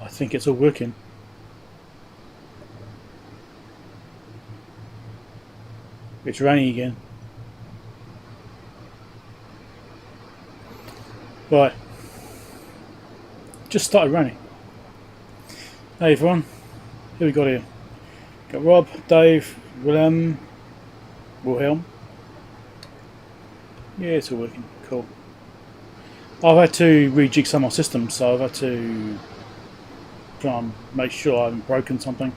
I think it's all working. It's raining again. Right. Just started raining. Hey everyone. Who we got here? Got Rob, Dave, Wilhelm. Yeah, it's all working. Cool. I've had to rejig some of my systems, so I've had to try and make sure I haven't broken something.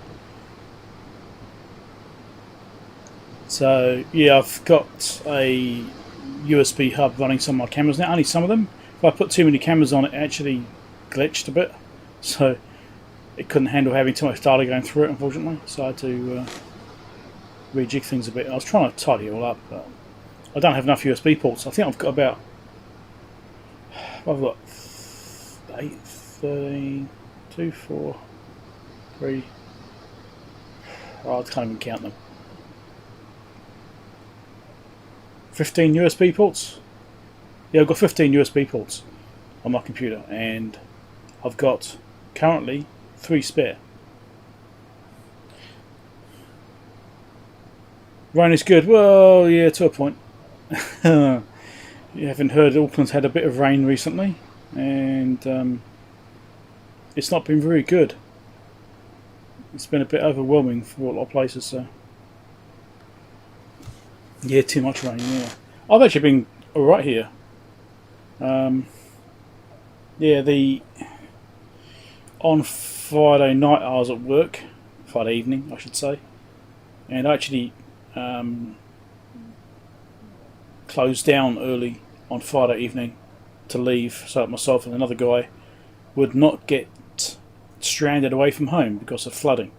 So yeah, I've got a USB hub running some of my cameras now, only some of them. If I put too many cameras on it, actually glitched a bit, so it couldn't handle having too much data going through it, unfortunately. So I had to rejig things a bit. I was trying to tidy it all up, but I don't have enough USB ports. I think I've got about, I've got 8, 13, 2, 4, 3. Oh, I can't even count them. 15 USB ports. Yeah, I've got 15 USB ports on my computer, and I've got currently 3 spare. Rain is good. Well, yeah, to a point. You haven't heard Auckland's had a bit of rain recently, and it's not been very good. It's been a bit overwhelming for a lot of places. So yeah, too much rain. Yeah, I've actually been all right here. Yeah, on Friday night I was at work, Friday evening I should say, and I actually closed down early on Friday evening to leave so that myself and another guy would not get stranded away from home because of flooding.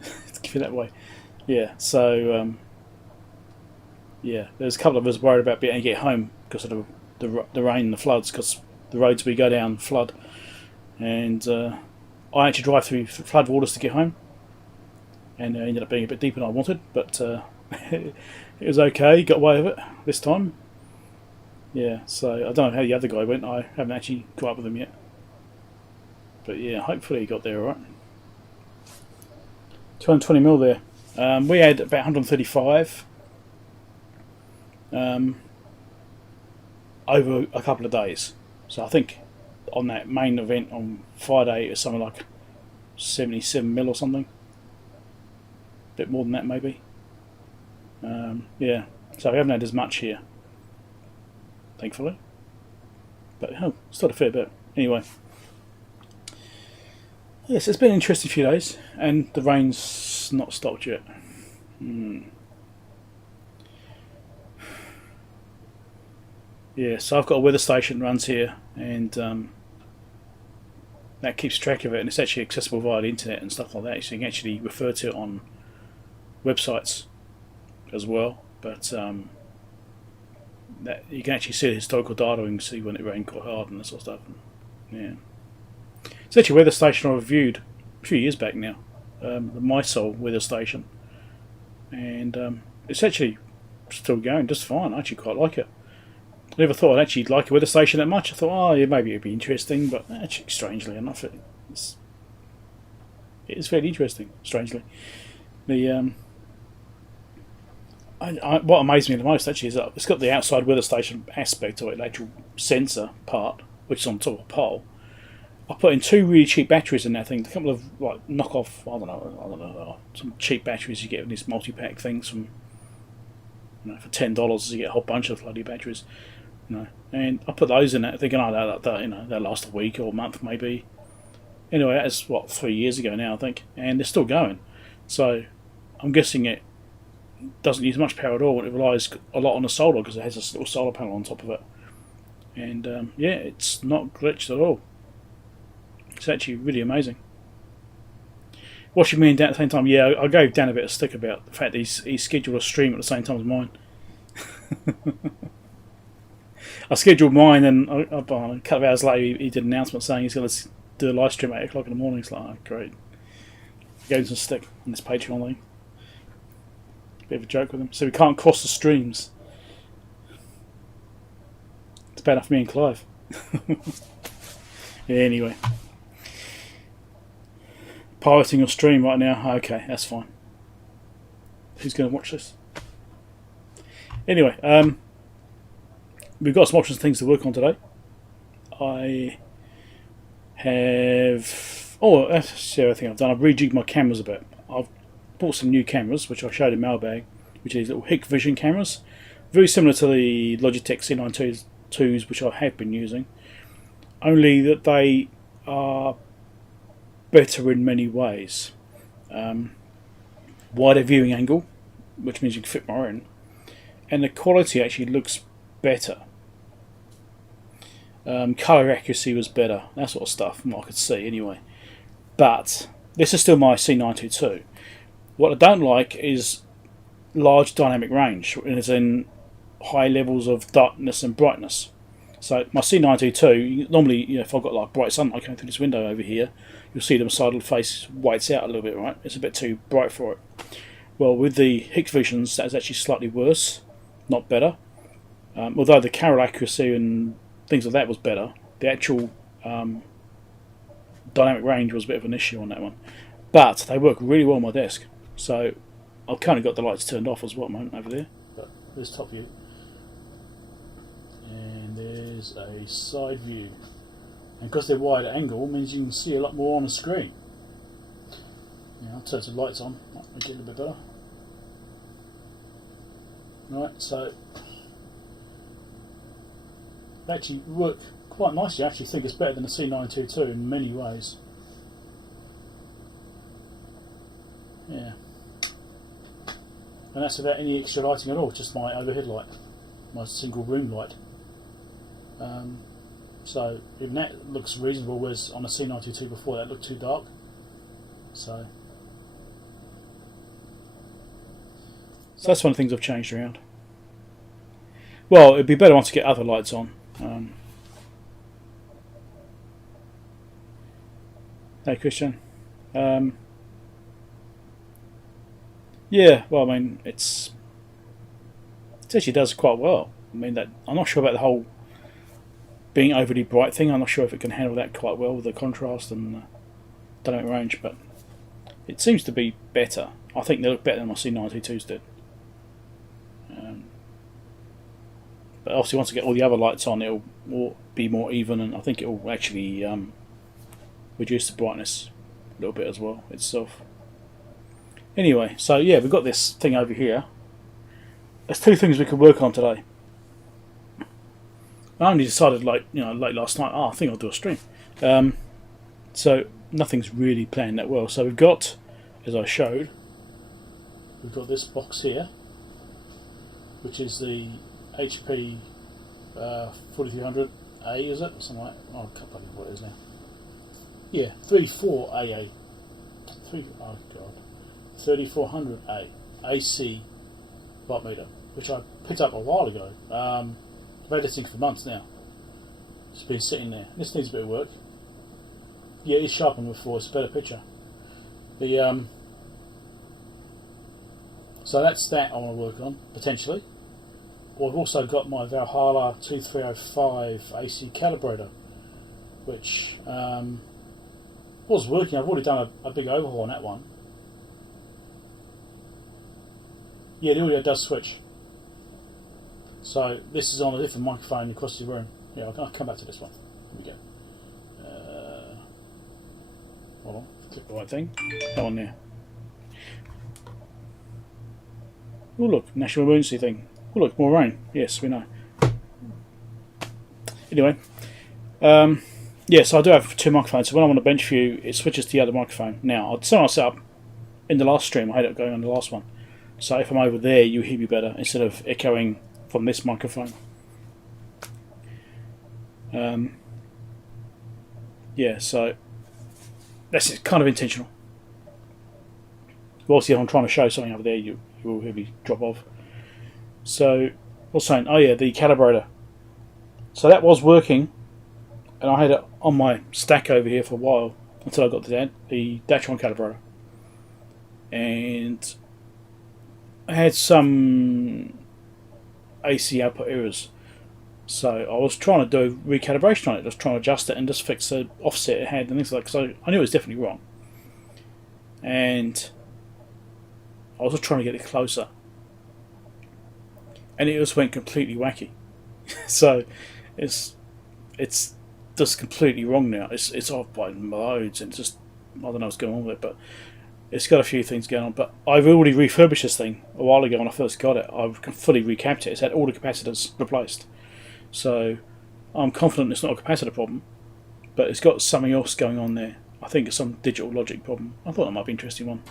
Let's give it that way. Yeah, so yeah, there's a couple of us worried about being able to get home because of the rain and the floods, because the roads we go down flood, and I actually drive through flood waters to get home, and it ended up being a bit deeper than I wanted, but it was okay, got away with it this time. Yeah, so I don't know how the other guy went. I haven't actually caught up with him yet, but yeah, hopefully he got there alright. 220 mil there. We had about 135 over a couple of days. So I think on that main event on Friday it was something like 77 mil or something. A bit more than that maybe. Yeah, so we haven't had as much here, thankfully. But still a fair bit. Anyway. Yes, it's been an interesting few days, and the rain's not stopped yet. Yeah, so I've got a weather station runs here, and that keeps track of it, and it's actually accessible via the internet and stuff like that, so you can actually refer to it on websites as well. But that you can actually see the historical data and see when it rained quite hard and that sort of stuff. Yeah, it's actually a weather station I reviewed a few years back now, the Mysol weather station, and it's actually still going just fine. I actually quite like it. I never thought I'd actually like a weather station that much. I thought, oh yeah, maybe it'd be interesting, but actually, strangely enough, it is fairly interesting. Strangely, what amazed me the most actually is that it's got the outside weather station aspect of it, the actual sensor part, which is on top of a pole. I put in 2 really cheap batteries in that thing. A couple of like knockoff, I don't know, some cheap batteries you get in these multi-pack things from, for $10 you get a whole bunch of bloody batteries. And I put those in it thinking, they'll last a week or a month maybe. Anyway, that was 3 years ago now I think, and they're still going. So I'm guessing it doesn't use much power at all. It relies a lot on the solar because it has a little solar panel on top of it. And yeah, it's not glitched at all. It's actually really amazing. Watching me and Dan at the same time, yeah, I gave Dan a bit of stick about the fact that he's scheduled a stream at the same time as mine. I scheduled mine, and a couple of hours later he did an announcement saying he's going to do a live stream at 8 o'clock in the morning. It's like, oh, great. Gave him some stick on this Patreon thing. Bit of a joke with him. So we can't cross the streams. It's bad enough for me and Clive. Yeah, anyway. pirating your stream right now. Okay, that's fine. Who's going to watch this? Anyway, we've got some options, things to work on today. I have... Oh, that's the other thing I've done. I've rejigged my cameras a bit. I've bought some new cameras, which I showed in Mailbag, which are these little Hikvision cameras. Very similar to the Logitech C922s, which I have been using. Only that they are better in many ways. Wider viewing angle, which means you can fit more in. And the quality actually looks better. Colour accuracy was better, that sort of stuff, from what I could see anyway. But this is still my C922. What I don't like is large dynamic range, as in high levels of darkness and brightness. So my C922, normally, if I've got like bright sunlight coming through this window over here, you'll see the side of the face whites out a little bit, right? It's a bit too bright for it. Well, with the Hikvisions, that is actually slightly worse, not better. Although the camera accuracy and things like that was better, the actual dynamic range was a bit of an issue on that one. But they work really well on my desk. So I've kind of got the lights turned off as well at the moment over there. But there's top view. And there's a side view. And because they're wide angle, means you can see a lot more on the screen. I'll turn some lights on, might make it a little bit better. Right, so they actually work quite nicely. I actually think it's better than the C922 in many ways. Yeah. And that's without any extra lighting at all, just my overhead light, my single room light. So even that looks reasonable, whereas on the C922 before that looked too dark. So that's one of the things I've changed around. Well, it'd be better once to get other lights on. Hey Christian. Yeah, well, I mean, it actually does quite well. I mean, that I'm not sure about the whole being overly bright thing. I'm not sure if it can handle that quite well with the contrast and dynamic range, but it seems to be better. I think they look better than my C922s did. But obviously, once I get all the other lights on, it'll be more even, and I think it will actually reduce the brightness a little bit as well itself. Anyway, so yeah, we've got this thing over here. There's two things we could work on today. I only decided late last night. I think I'll do a stream. So nothing's really planned that well. So we've got, as I showed, we've got this box here, which is the HP 4300A, is it? Or something like that. Oh, I can't believe what it is now. Yeah, 34AA. Oh god. 3400A AC wattmeter, which I picked up a while ago. I've had this thing for months now. It's been sitting there. This needs a bit of work. Yeah, it's sharpened before. It's a better picture. So that's that I want to work on potentially. Well, I've also got my Valhalla 2305 AC calibrator, which was working. I've already done a big overhaul on that one. Yeah, the audio does switch. So this is on a different microphone across the room. Yeah, I'll come back to this one. Here we go. Hold on, click the right thing. That one there. Oh look, national emergency thing. Oh look, more rain. Yes, we know. Anyway, yes, I do have two microphones. So when I'm on a bench view, it switches to the other microphone. Now, I'd set myself up in the last stream. I had it going on the last one. So if I'm over there, you hear me better instead of echoing from this microphone. Yeah, so that's kind of intentional. Obviously, if I'm trying to show something over there, you will hear me drop off. So, what's saying? Oh yeah, the calibrator. So that was working, and I had it on my stack over here for a while until I got the Datron calibrator, and I had some AC output errors. So I was trying to do recalibration on it, just trying to adjust it and just fix the offset it had and things like that. So I knew it was definitely wrong. and I was just trying to get it closer, and it just went completely wacky. So it's just completely wrong now. It's off by loads, and just I don't know what's going on with it, but it's got a few things going on. But I've already refurbished this thing a while ago when I first got it. I've fully recapped it. It's had all the capacitors replaced, so I'm confident it's not a capacitor problem, but it's got something else going on there. I think it's some digital logic problem. I thought that might be an interesting one,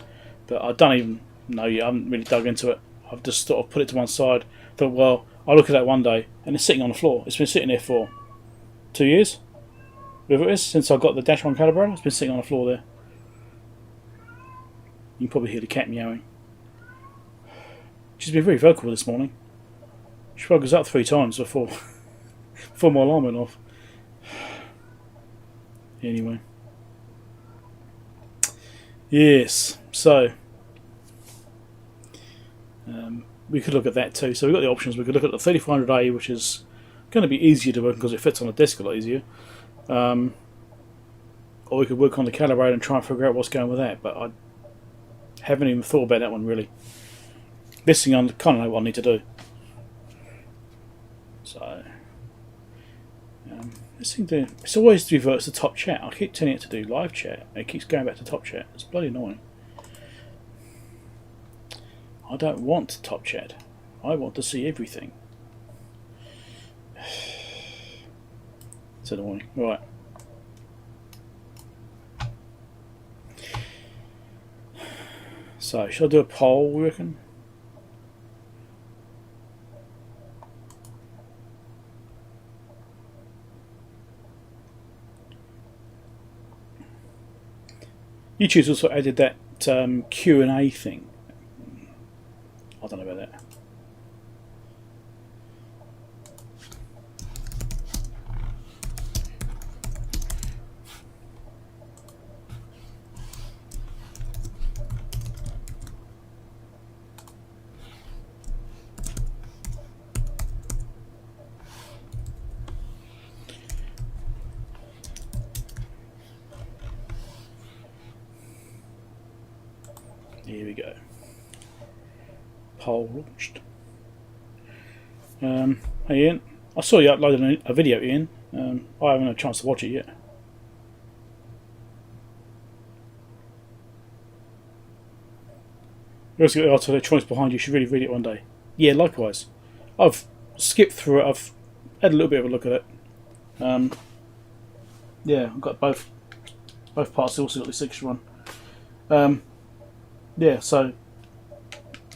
but I don't even know yet. I haven't really dug into it. I've just sort of put it to one side. Thought, well, I'll look at that one day, and it's sitting on the floor. It's been sitting there for 2 years. Whatever it is, since I got the Dash 1 calibrator, it's been sitting on the floor there. You can probably hear the cat meowing. She's been very vocal this morning. She woke us up 3 times before my alarm went off. Anyway. Yes, so we could look at that too. So we've got the options. We could look at the 3400A, which is going to be easier to work because it fits on a desk a lot easier. Or we could work on the calibrator and try and figure out what's going with that, but I haven't even thought about that one really. This thing I kind of know what I need to do. So this thing it's always reverts to top chat. I keep telling it to do live chat. It keeps going back to top chat. It's bloody annoying. I don't want top chat. I want to see everything. It's annoying. Right. So, should I do a poll, we reckon? YouTube's also added that Q&A thing. I don't know about that. Here we go. Poll launched. Hey Ian, I saw you uploaded a video, Ian. I haven't had a chance to watch it yet. You also got the article electronics behind you. You should really read it one day. Yeah, likewise. I've skipped through it. I've had a little bit of a look at it. Yeah, I've got both parts. I've also got this extra one. Yeah, so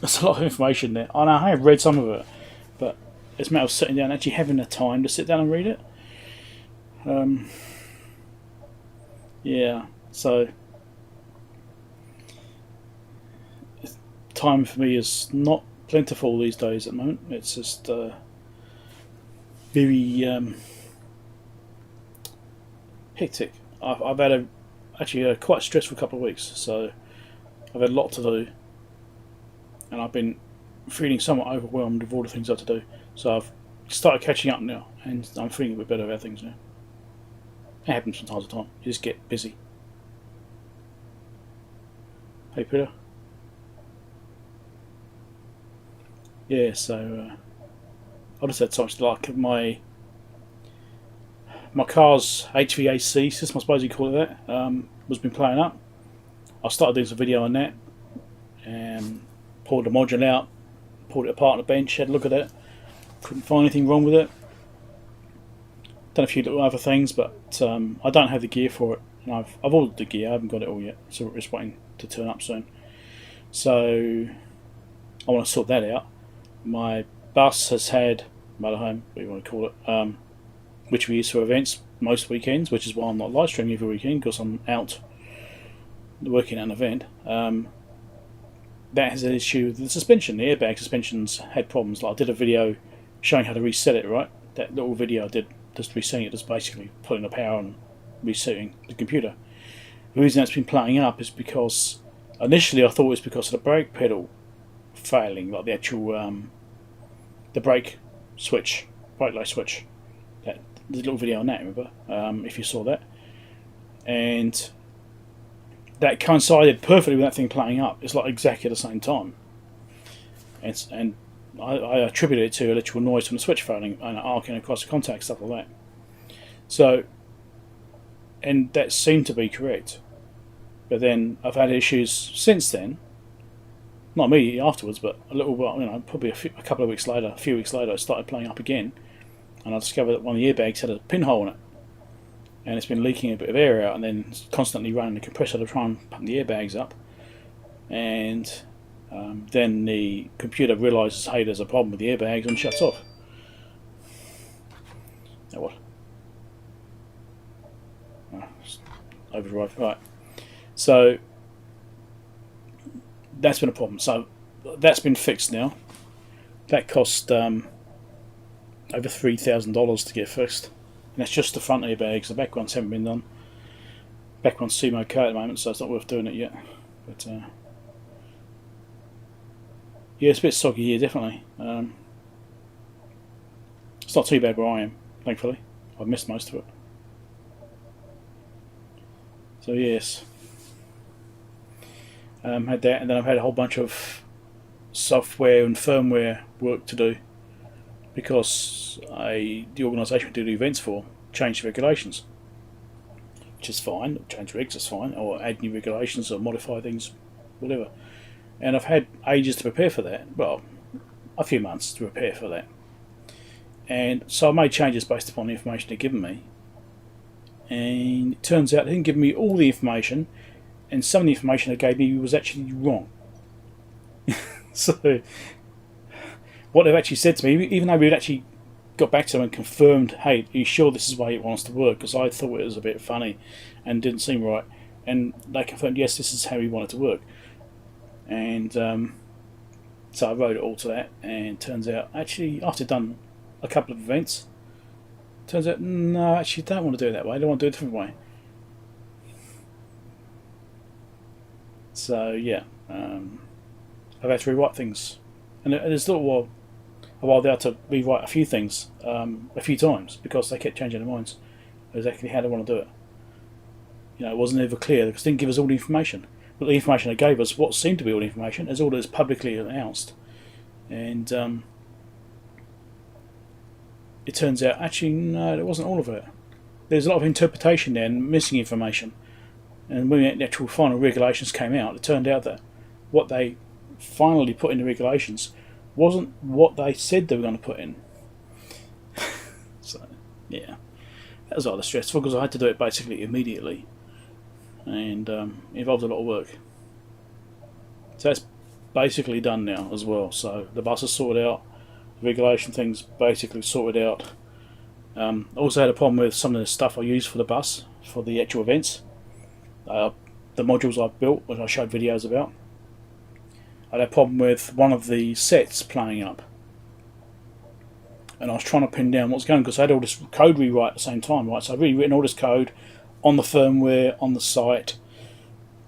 there's a lot of information there. I know I have read some of it, but it's a matter of sitting down and actually having the time to sit down and read it. Yeah, so time for me is not plentiful these days at the moment. It's just very hectic. I've had actually quite a stressful couple of weeks, so I've had a lot to do, and I've been feeling somewhat overwhelmed with all the things I have to do. So I've started catching up now, and I'm feeling a bit better about things now. It happens from time to time. You just get busy. Hey Peter. Yeah, so I just had something like my car's HVAC system, I suppose you call it that, was been playing up. I started doing some video on that, and pulled the module out, pulled it apart on the bench, had a look at it, couldn't find anything wrong with it. Done a few little other things, but I don't have the gear for it, and I've ordered the gear. I haven't got it all yet, so it's waiting to turn up soon. So I want to sort that out. My bus has had motorhome, what you want to call it, which we use for events most weekends, which is why I'm not live streaming every weekend, because I'm out working at an event. That has an issue with the suspension. The airbag suspensions had problems. Like I did a video showing how to reset it, right? That little video I did, just resetting it, just basically putting the power on, resetting the computer. The reason that's been playing up is because initially I thought it was because of the brake pedal failing, like the actual the brake switch, brake light switch. There's a little video on that, remember? If you saw that. And that coincided perfectly with that thing playing up. It's like exactly at the same time. And I attribute it to electrical noise from the switch failing and arcing across the contact, stuff like that. So, and that seemed to be correct. But then I've had issues since then. Not immediately afterwards, but a little while, probably a couple of weeks later, a few weeks later, it started playing up again, and I discovered that one of the airbags had a pinhole in it, and it's been leaking a bit of air out, and then constantly running the compressor to try and pump the airbags up, and then the computer realises, hey, there's a problem with the airbags, and shuts off. Now what? Overdrive, right. So that's been a problem. So that's been fixed now. That cost over $3,000 to get fixed. And that's just the front airbags. The back ones haven't been done. Back ones seem okay at the moment, so it's not worth doing it yet. But yeah, it's a bit soggy here, definitely. It's not too bad where I am, thankfully. I've missed most of it. So yes. Had that, and then I've had a whole bunch of software and firmware work to do because the organisation we do the events for changed regulations, which is fine. Change regs is fine, or add new regulations or modify things, whatever. And I've had ages to prepare for that. Well, a few months to prepare for that. And so I made changes based upon the information they'd given me. And it turns out they didn't give me all the information, and some of the information they gave me was actually wrong. So, what they've actually said to me, even though we'd actually got back to them and confirmed, hey, are you sure this is the way it wants to work? Because I thought it was a bit funny and didn't seem right. And they confirmed, yes, this is how we want it to work. And so I wrote it all to that, and it turns out, actually, after I'd done a couple of events, turns out, no, actually, I don't want to do it that way. I don't want to do it a different way. So, yeah, I've had to rewrite things. And there's a while there to rewrite a few things a few times because they kept changing their minds exactly how they want to do it. It wasn't ever clear because they didn't give us all the information. But the information they gave us, what seemed to be all the information, is all that is publicly announced. And it turns out, actually, no, it wasn't all of it. There's a lot of interpretation there and missing information. And when the actual final regulations came out, it turned out that what they finally put in the regulations wasn't what they said they were going to put in. So, yeah. That was rather stressful because I had to do it basically immediately. And involved a lot of work. So that's basically done now as well. So the bus is sorted out. The regulation thing's basically sorted out. Also had a problem with some of the stuff I use for the bus, for the actual events. The modules I've built, which I showed videos about. I had a problem with one of the sets playing up. And I was trying to pin down what's going on because I had all this code rewrite at the same time, right? So I've rewritten all this code on the firmware, on the site,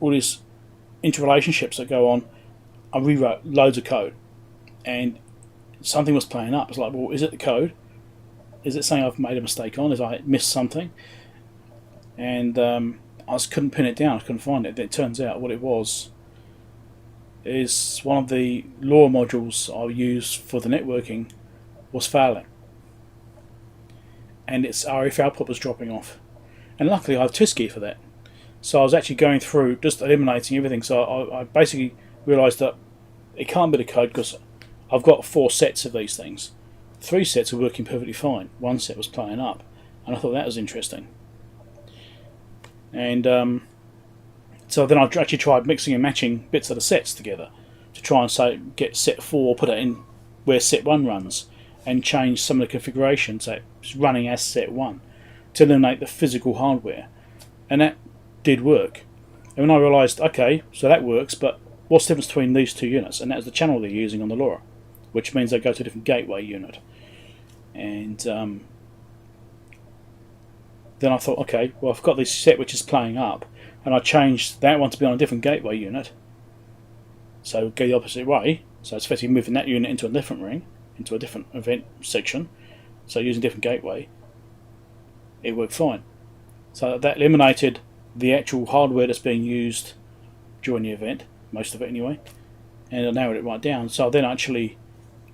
all these interrelationships that go on. I rewrote loads of code. And something was playing up. It's like, well, is it the code? Is it something I've made a mistake on? Is I missed something? And I just couldn't pin it down. I couldn't find it. It turns out what it was is one of the LoRa modules I used for the networking was failing. And its RF output was dropping off. And luckily I have Heathkit for that. So I was actually going through, just eliminating everything. So I basically realised that it can't be the code because I've got 4 sets of these things. 3 sets are working perfectly fine. 1 set was playing up. And I thought that was interesting. And so then I actually tried mixing and matching bits of the sets together to try and get set 4, put it in where set 1 runs, and change some of the configuration so it's running as set 1 to eliminate the physical hardware. And that did work. And when I realised, okay, so that works, but what's the difference between these 2 units? And that was the channel they're using on the LoRa, which means they go to a different gateway unit. And then I thought, okay, well, I've got this set which is playing up, and I changed that one to be on a different gateway unit. So go the opposite way. So it's effectively moving that unit into a different ring, into a different event section. So using a different gateway, it worked fine. So that eliminated the actual hardware that's being used during the event, most of it anyway, and I narrowed it right down. So then actually,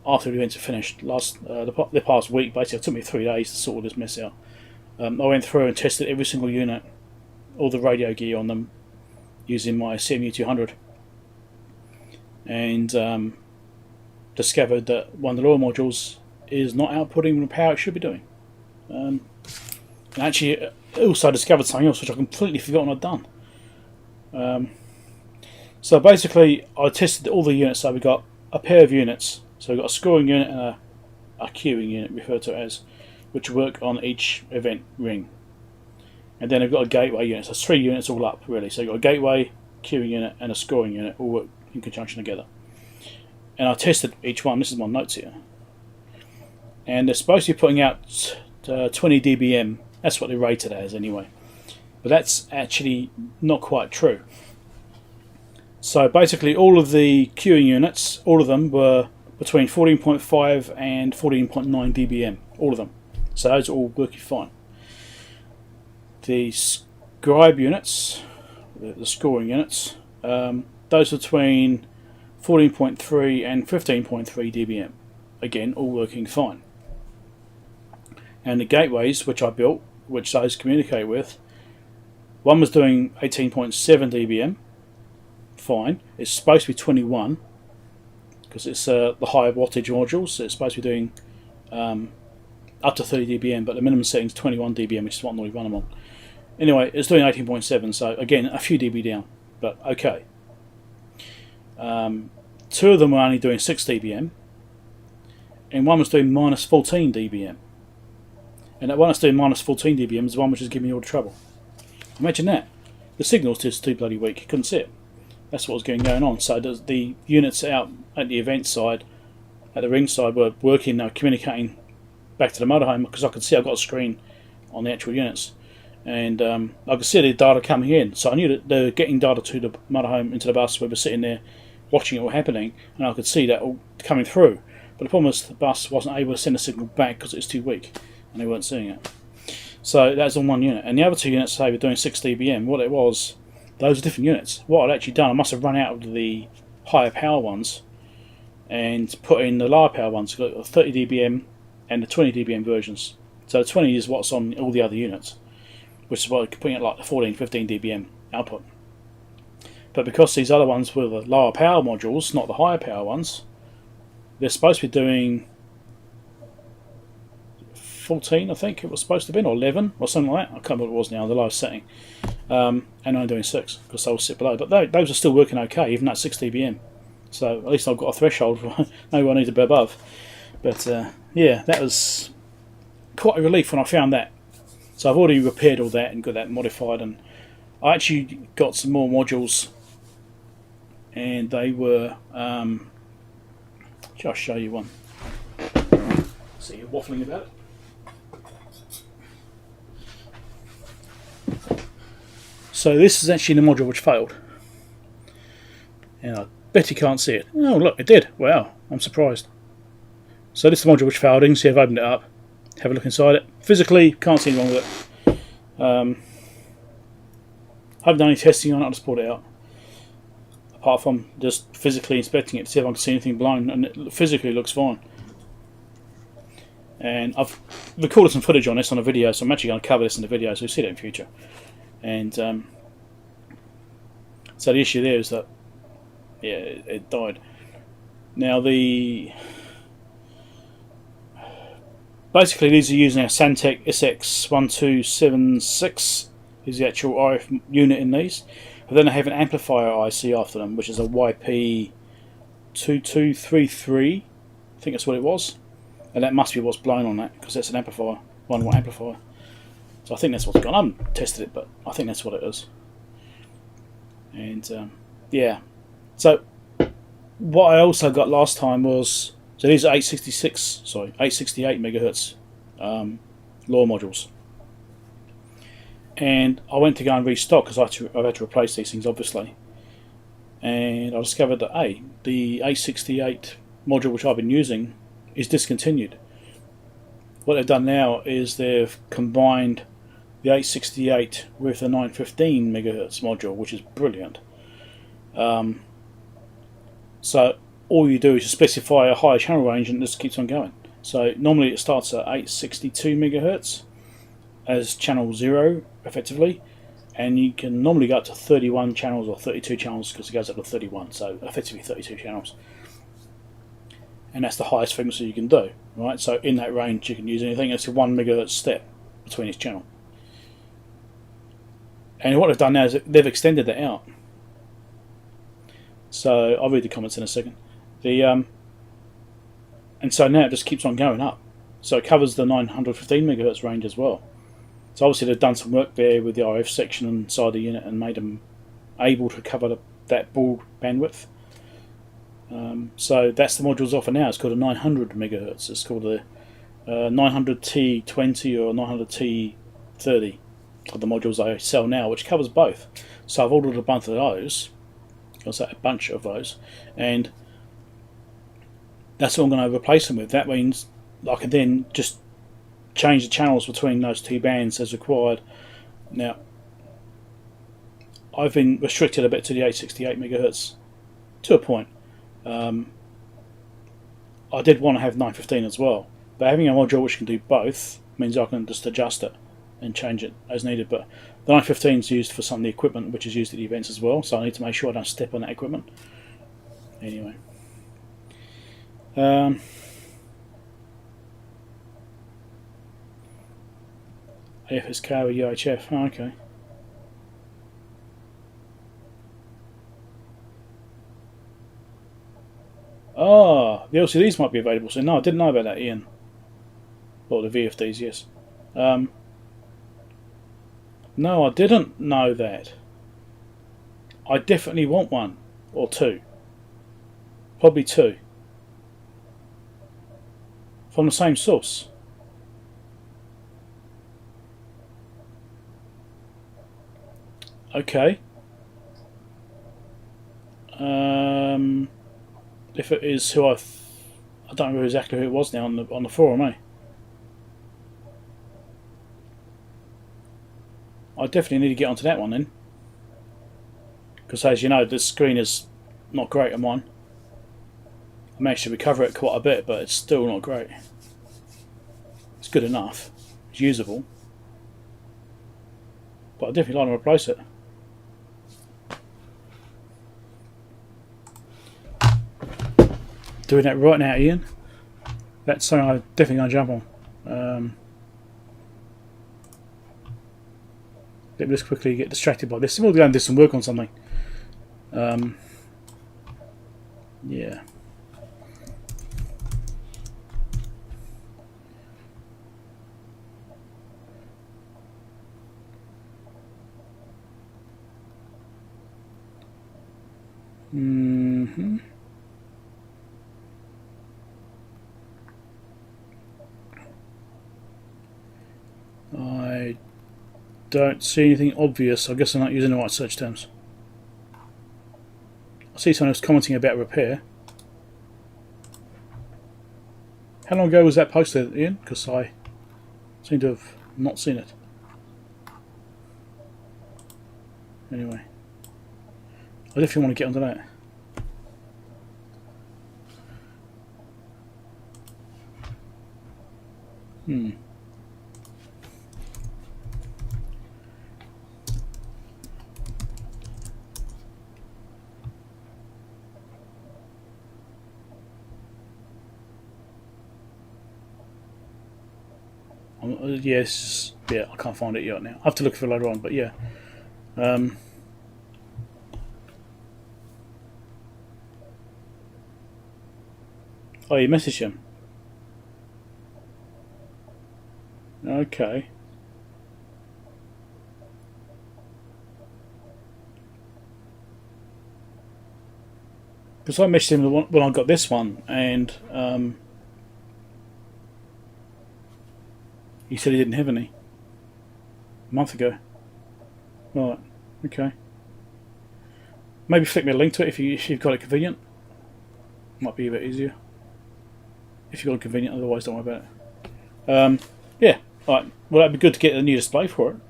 after the events are finished, the past week, basically it took me 3 days to sort all this mess out. I went through and tested every single unit, all the radio gear on them, using my CMU200, and discovered that one of the lower modules is not outputting the power it should be doing. And actually, also discovered something else which I completely forgotten I'd done. So basically, I tested all the units. So we got a pair of units. So we've got a scoring unit and a queuing unit, referred to as, which work on each event ring. And then I've got a gateway unit. So 3 units all up, really. So you've got a gateway, queuing unit, and a scoring unit, all work in conjunction together. And I tested each one. This is my notes here. And they're supposed to be putting out 20 dBm. That's what they're rated as anyway. But that's actually not quite true. So basically all of the queuing units, all of them were between 14.5 and 14.9 dBm. All of them. So those are all working fine. The scribe units, the scoring units, those between 14.3 and 15.3 dBm. Again, all working fine. And the gateways, which I built, which those communicate with, one was doing 18.7 dBm, fine. It's supposed to be 21, because it's the higher wattage modules, so it's supposed to be doing up to 30 dBm, but the minimum setting is 21 dBm, which is what I normally run them on. Anyway, it's doing 18.7, so again, a few dB down, but okay. 2 of them were only doing 6 dBm, and one was doing minus 14 dBm. And that one that's doing minus 14 dBm is the one which is giving me all the trouble. Imagine that. The signal's just too bloody weak. You couldn't see it. That's what was going on. So the units out at the event side, at the ring side, were working, communicating back to the motorhome, because I could see I've got a screen on the actual units. And I could see the data coming in. So I knew that they were getting data to the motorhome, into the bus. We were sitting there watching it all happening, and I could see that all coming through. But the problem was the bus wasn't able to send a signal back because it was too weak, and they weren't seeing it. So that's on one unit. And the other 2 units, say, were doing 6 dBm. What it was, those are different units. What I'd actually done, I must have run out of the higher power ones and put in the lower power ones, the 30 dBm and the 20 dBm versions. So 20 is what's on all the other units, which is why I'm putting it like the 14, 15 dBm output. But because these other ones were the lower power modules, not the higher power ones, they're supposed to be doing 14, I think it was supposed to be, or 11, or something like that. I can't remember what it was now, the lowest setting. And I'm doing 6, because they will sit below. But those are still working okay, even at 6 dBm. So at least I've got a threshold, know I need to be above. But yeah, that was quite a relief when I found that. So I've already repaired all that and got that modified, and I actually got some more modules, and they were, I'll show you one. See, you're waffling about it. So this is actually the module which failed, and I bet you can't see it. Oh look, it did. Wow, I'm surprised. So this is the module which failed. You can see I've opened it up. Have a look inside it. Physically, can't see anything wrong with it. Haven't done any testing on it. I just pulled it out. Apart from just physically inspecting it to see if I can see anything blown, and it physically looks fine. And I've recorded some footage on this on a video, so I'm actually going to cover this in the video, so you'll see it in future. And so the issue there is that, yeah, it died. Now basically these are using our Santec SX1276 is the actual RF unit in these. But then I have an amplifier IC after them, which is a YP2233, I think that's what it was. And that must be what's blown on that, because that's an amplifier, 1-watt amplifier. So I think that's what's gone. I haven't tested it, but I think that's what it is. And yeah. So what I also got last time was, so these are 868 megahertz lower modules. And I went to go and restock, because I've had to replace these things, obviously. And I discovered that the 868 module which I've been using is discontinued. What they've done now is they've combined the 868 with the 915 megahertz module, which is brilliant. So all you do is you specify a higher channel range and it just keeps on going. So normally it starts at 862 megahertz as channel 0 effectively, and you can normally go up to 31 channels or 32 channels because it goes up to 31, so effectively 32 channels. And that's the highest frequency you can do, right? So in that range you can use anything. It's a 1 megahertz step between each channel. And what they've done now is they've extended that out. So I'll read the comments in a second. And so now it just keeps on going up. So it covers the 915 megahertz range as well. So obviously they've done some work there with the RF section inside the unit and made them able to cover that broad bandwidth. So that's the modules offer now. It's called a 900 megahertz. It's called a 900T20 or 900T30 of the modules they sell now, which covers both. So I've ordered a bunch of those. And that's what I'm going to replace them with. That means I can then just change the channels between those two bands as required. Now, I've been restricted a bit to the 868 megahertz to a point. I did want to have 915 as well, but having a module which can do both means I can just adjust it and change it as needed. But the 915 is used for some of the equipment which is used at the events as well, so I need to make sure I don't step on that equipment. Anyway. AFSK or UHF, oh, okay. Ah, the LCDs might be available soon. No, I didn't know about that, Ian. Or the VFDs, yes. No, I didn't know that. I definitely want one or two. Probably two. From the same source. Okay. If it is who I don't remember exactly who it was now on the forum, eh? I definitely need to get onto that one then, because as you know, the screen is not great on mine. I managed to recover it quite a bit, but it's still not great. It's good enough, it's usable, but I definitely like to replace it. Doing that right now, Ian. That's something I'm definitely going to jump on. Let me just quickly get distracted by this. We'll go and do some work on something. Yeah. Mm-hmm. I don't see anything obvious. I guess I'm not using the right search terms. I see someone else commenting about repair. How long ago was that posted, Ian? Because I seem to have not seen it. Anyway, I definitely want to get onto that. Yes, yeah, I can't find it yet now. I have to look for it later on, but yeah. Oh, you messaged him? Okay. Because I messaged him when I got this one, and he said he didn't have any a month ago. Right, okay. Maybe flick me a link to it if you've got it convenient. Might be a bit easier if you've got it convenient. Otherwise, don't worry about it. Yeah. Right. Well, that'd be good to get a new display for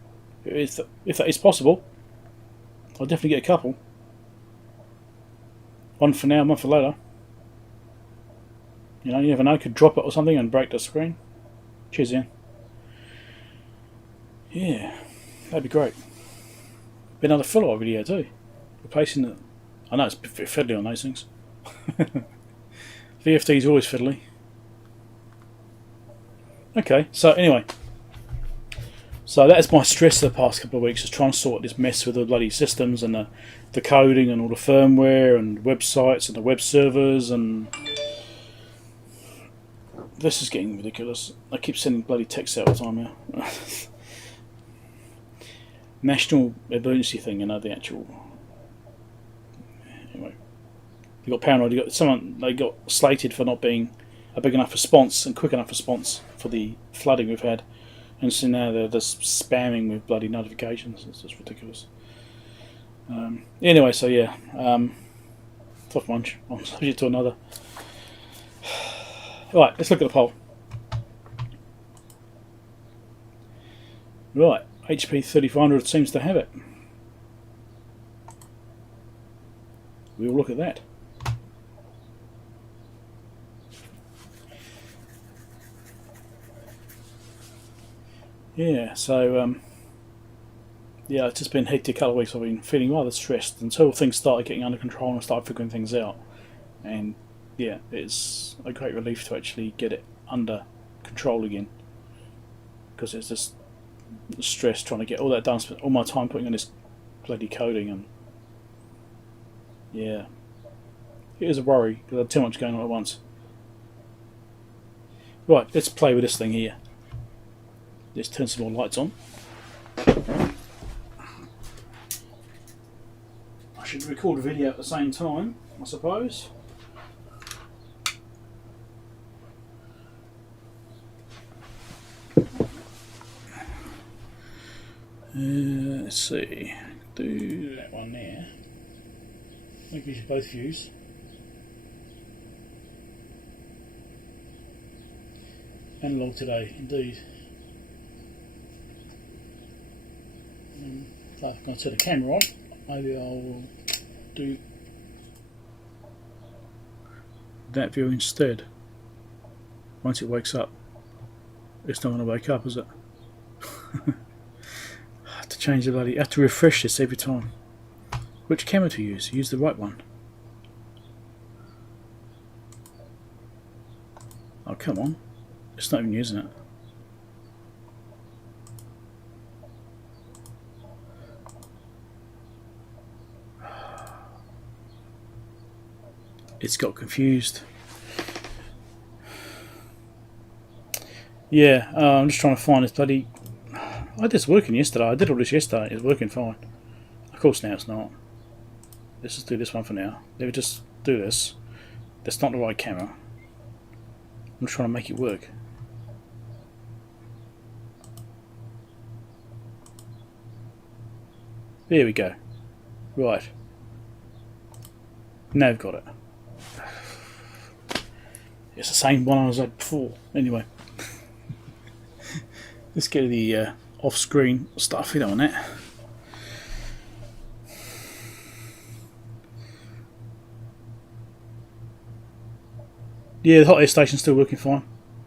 it. If that is possible, I'll definitely get a couple. One for now, one for later. You know, you never know, could drop it or something and break the screen. Cheers, Ian. Yeah, that'd be great. Be another follow-up video too. Replacing the... I know it's a bit fiddly on those things. VFD is always fiddly. Okay, so anyway. So that is my stress of the past couple of weeks, is trying to sort this mess with the bloody systems and the coding and all the firmware and websites and the web servers, and this is getting ridiculous. I keep sending bloody texts out all the time now. National emergency thing, you know, the actual... Anyway. You got paranoid, you got someone, they got slated for not being a big enough response and quick enough response for the flooding we've had. And so now they're just spamming with bloody notifications. It's just ridiculous. Anyway, so yeah, tough lunch. I'm subject to another. Right, let's look at the poll. Right, HP 3500 seems to have it. We'll look at that. Yeah, so yeah, it's just been a hectic couple of weeks. I've been feeling rather stressed until things started getting under control and I started figuring things out. And yeah, it's a great relief to actually get it under control again, because it's just stress trying to get all that done. Spent all my time putting in this bloody coding, and yeah, it is a worry because I had too much going on at once. Right, let's play with this thing here. Let's turn some more lights on. I should record a video at the same time, I suppose. Let's see. Do that one there. I think we should both views. Analog today, indeed. If I'm going to turn the camera on, maybe I'll do that view instead. Once it wakes up. It's not going to wake up, is it? I have to change the bloody... I have to refresh this every time. Which camera to use? Use the right one. Oh, come on. It's not even using it. It's got confused. Yeah, I'm just trying to find this bloody... I had this working yesterday. I did all this yesterday. It's working fine. Of course now it's not. Let's just do this one for now. Let me just do this. That's not the right camera. I'm just trying to make it work. There we go. Right. Now I've got it. It's the same one I was at before. Anyway. Let's get the off-screen stuff in on that. Yeah, the hot air station's still working fine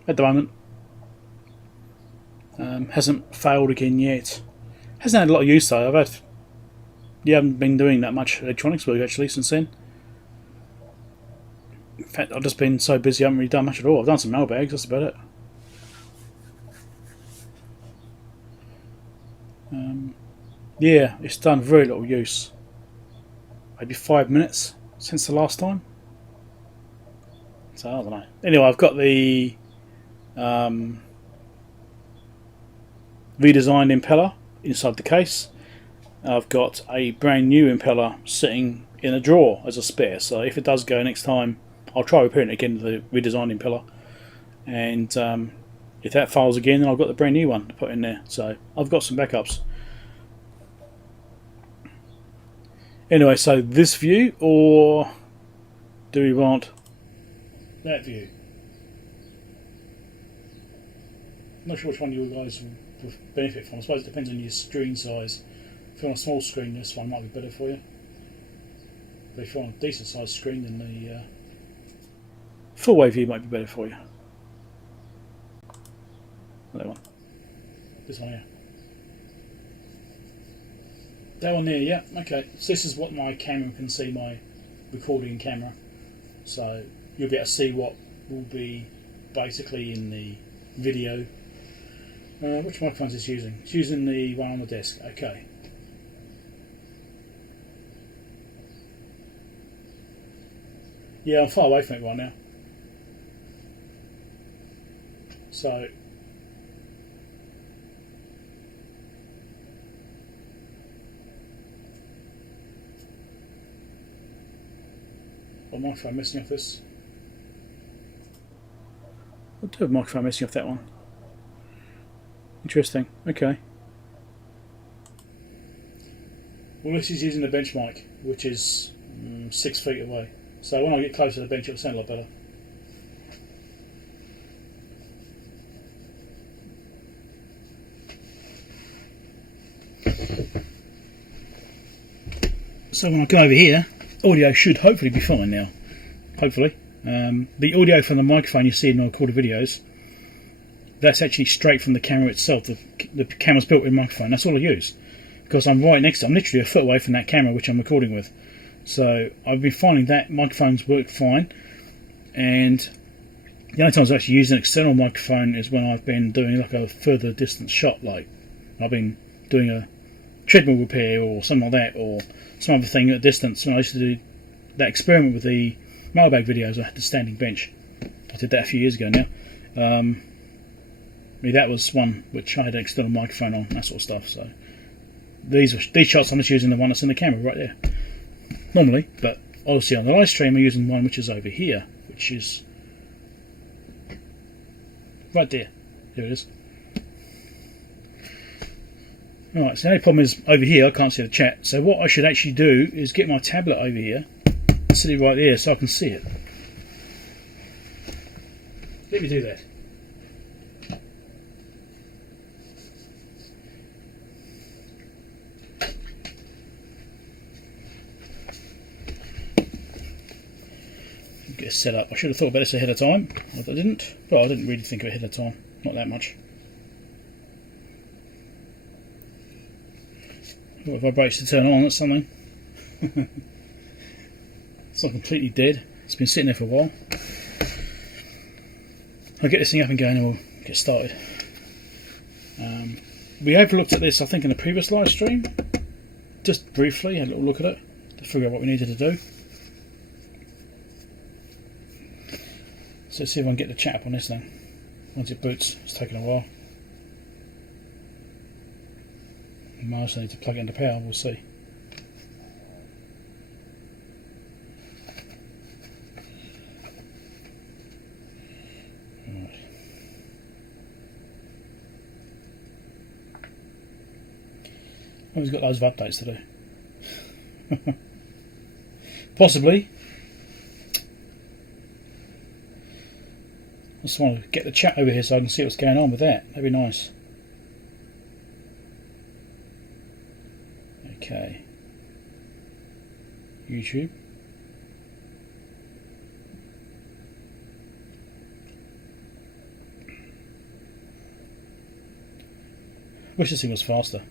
at the moment. Hasn't failed again yet. Hasn't had a lot of use though. I haven't been doing that much electronics work actually since then. In fact, I've just been so busy I haven't really done much at all. I've done some mailbags, that's about it. Yeah, it's done very little use. Maybe 5 minutes since the last time. So I don't know. Anyway, I've got the redesigned impeller inside the case. I've got a brand new impeller sitting in a drawer as a spare, so if it does go next time I'll try repairing it again, the redesigned impeller, and if that fails again then I've got the brand new one to put in there, so I've got some backups. Anyway, so this view, or do we want that view? I'm not sure which one you guys will benefit from. I suppose it depends on your screen size. If you want a small screen, this one might be better for you. But if you want a decent sized screen, then the full wave view might be better for you. That one. This one here. That one there, yeah, okay. So this is what my camera can see, my recording camera. So you'll be able to see what will be basically in the video. Which microphone is this using? It's using the one on the desk, okay. Yeah, I'm far away from it right now. So a microphone messing off this. I do have a microphone messing off that one. Interesting. Okay. Well, this is using the bench mic, which is 6 feet away. So when I get closer to the bench, it'll sound a lot better. So when I go over here, audio should hopefully be fine now. Hopefully. The audio from the microphone you see in the recorded videos, that's actually straight from the camera itself. The camera's built with a microphone. That's all I use. Because I'm right next to it. I'm literally a foot away from that camera which I'm recording with. So I've been finding that microphones work fine. And the only times I actually use an external microphone is when I've been doing like a further distance shot. Like I've been doing a treadmill repair or something like that, or some other thing at a distance. When I used to do that experiment with the mailbag videos, I had the standing bench. I did that a few years ago now. That was one which I had an external microphone on, that sort of stuff. So these shots I'm just using the one that's in the camera right there normally, but obviously on the live stream I'm using one which is over here, which is right there. There it is. Alright, so the only problem is over here I can't see the chat, so what I should actually do is get my tablet over here and sit it right there so I can see it. Let me do that. Get it set up. I should have thought about this ahead of time, but I didn't. Well, I didn't really think of it ahead of time, not that much. What vibrates to turn on, that's something. It's not completely dead, it's been sitting there for a while. I'll get this thing up and going and we'll get started. We have looked at this I think in the previous live stream, just briefly, had a little look at it to figure out what we needed to do. So let's see if I can get the chat up on this thing. Once it boots, it's taken a while. I might also need to plug it into power, we'll see. Right. Oh, he's got loads of updates to do. Possibly. I just want to get the chat over here so I can see what's going on with that. That'd be nice. Okay. YouTube. Wish this thing was faster.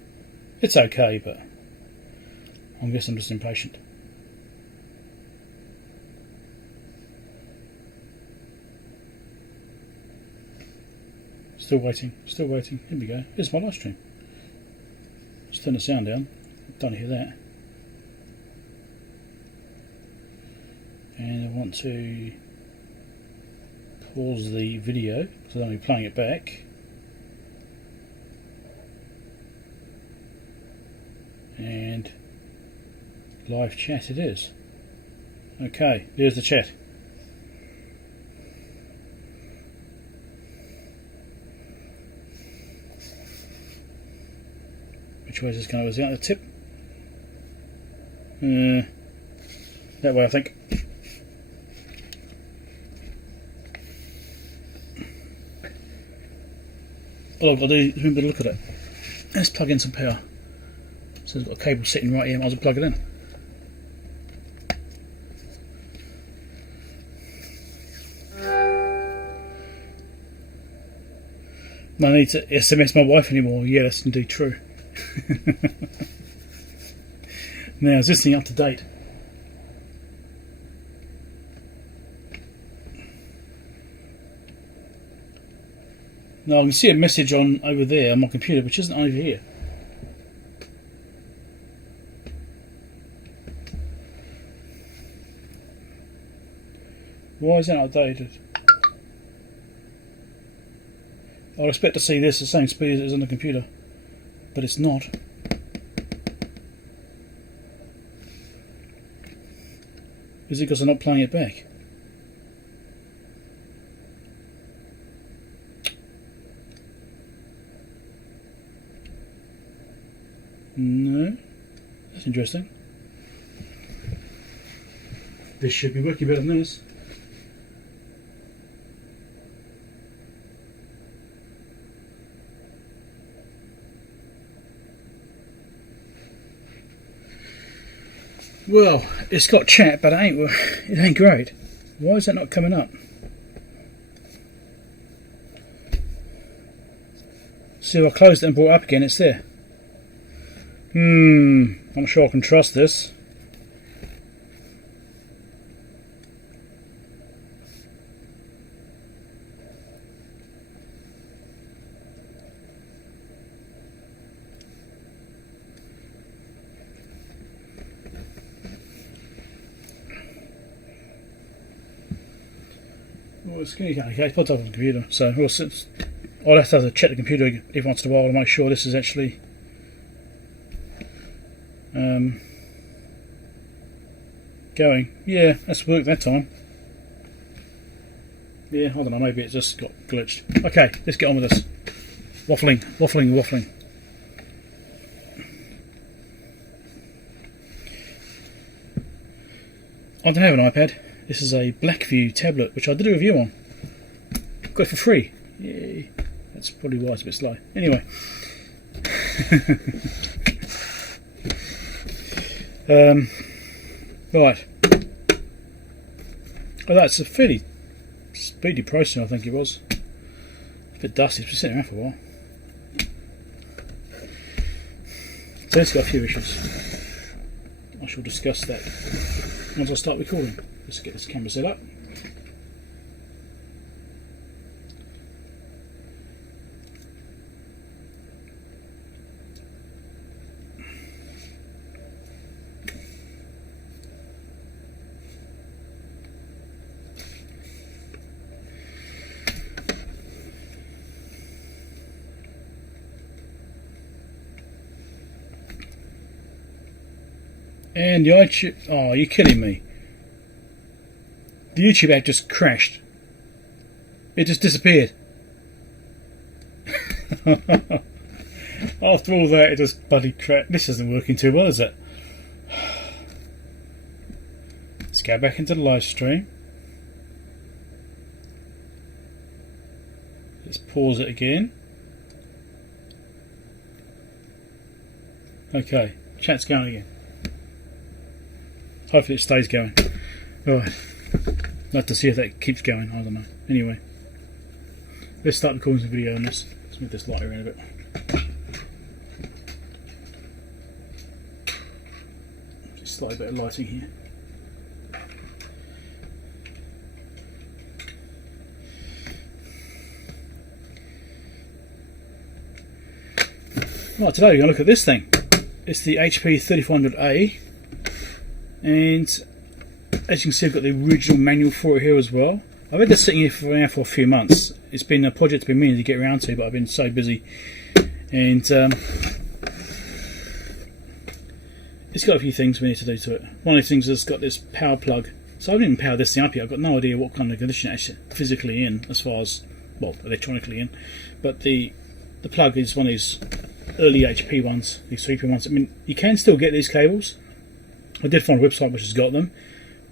It's okay, but I guess I'm just impatient. Still waiting, still waiting. Here we go. Here's my live stream. Just turn the sound down. Don't hear that. And I want to pause the video because I'm only playing it back. And live chat it is. Okay, there's the chat. Which way is this going? Is it out the tip? That way, I think. All I've got to do is remember to look at it. Let's plug in some power. So there's got a cable sitting right here, might as well plug it in. I need to SMS my wife anymore. Yeah, that's indeed true. Now, is this thing up to date? No, I can see a message on over there on my computer, which isn't over here. Why is that outdated? I'd expect to see this the same speed as it is on the computer, but it's not. Is it because I'm not playing it back? No. That's interesting. This should be working better than this. Well, it's got chat, but it ain't great. Why is that not coming up? See, if I closed it and brought it up again, it's there. I'm not sure I can trust this. Well, it's okay, it's put up on the computer, so I'll have to check the computer every once in a while to make sure this is actually going. Yeah, that's worked that time. Yeah, I don't know, maybe it just got glitched. Okay, let's get on with this. Waffling. I don't have an iPad. This is a Blackview tablet, which I did a review on. Got it for free. Yay. That's probably why it's a bit slow. Anyway. Right. Well, that's a fairly speedy pricing, I think it was. A bit dusty, it's been sitting around for a while. So it's got a few issues. I shall discuss that once I start recording. Let's get this camera set up. And the iTunes... Oh, you're kidding me. The YouTube app just crashed. It just disappeared. After all that, it just bloody crashed. This isn't working too well, is it? Let's go back into the live stream. Let's pause it again. Okay, chat's going again. Hopefully it stays going. Right. I'll have to see if that keeps going, I don't know. Anyway. Let's start recording some video on this. Let's move this light around a bit. Just slightly bit of lighting here. Right, today we're going to look at this thing. It's the HP 3400A. And as you can see, I've got the original manual for it here as well. I've had this sitting here for a few months. It's been a project I've been meaning to get around to, but I've been so busy. And it's got a few things we need to do to it. One of the things is it's got this power plug. So I haven't even powered this thing up yet. I've got no idea what kind of condition it's actually physically in, as far as, well, electronically in. But the plug is one of these early HP ones, these 3-pin ones. I mean, you can still get these cables. I did find a website which has got them,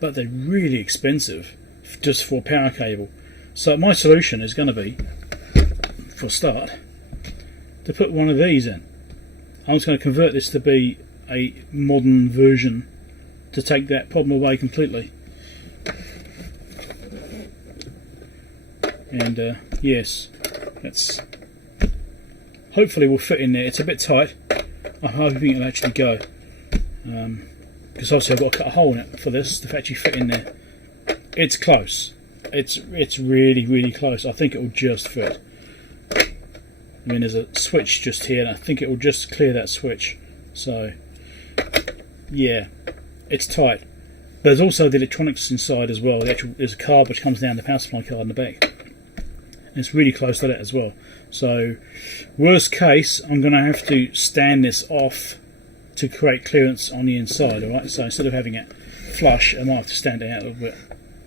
but they're really expensive just for a power cable. So my solution is going to be, for a start, to put one of these in. I'm just going to convert this to be a modern version to take that problem away completely. And yes, that's hopefully will fit in there. It's a bit tight. I'm hoping it'll actually go. Because obviously I've got to cut a hole in it for this to actually fit in there. It's close. It's really, really close. I think it will just fit. I mean, there's a switch just here, and I think it will just clear that switch. So, yeah, it's tight. There's also the electronics inside as well. There's a card which comes down, the power supply card in the back. And it's really close to that as well. So, worst case, I'm going to have to stand this off to create clearance on the inside. Alright, so instead of having it flush, I might have to stand it out a little bit,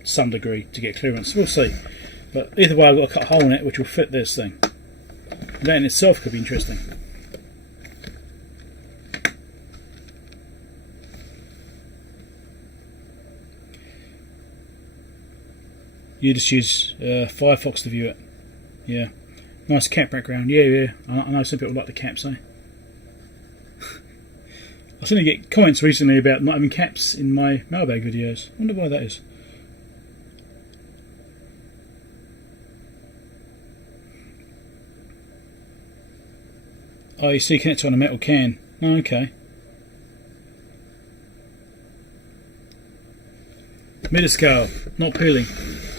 some degree, to get clearance. We'll see. But either way, I've got to cut a hole in it which will fit this thing. That in itself could be interesting. You just use Firefox to view it. Yeah. Nice cap background. Yeah. I know some people like the caps, eh? I seem to get comments recently about not having caps in my mailbag videos. I wonder why that is. Oh, you see connector on a metal can. Oh, okay. Midder not peeling.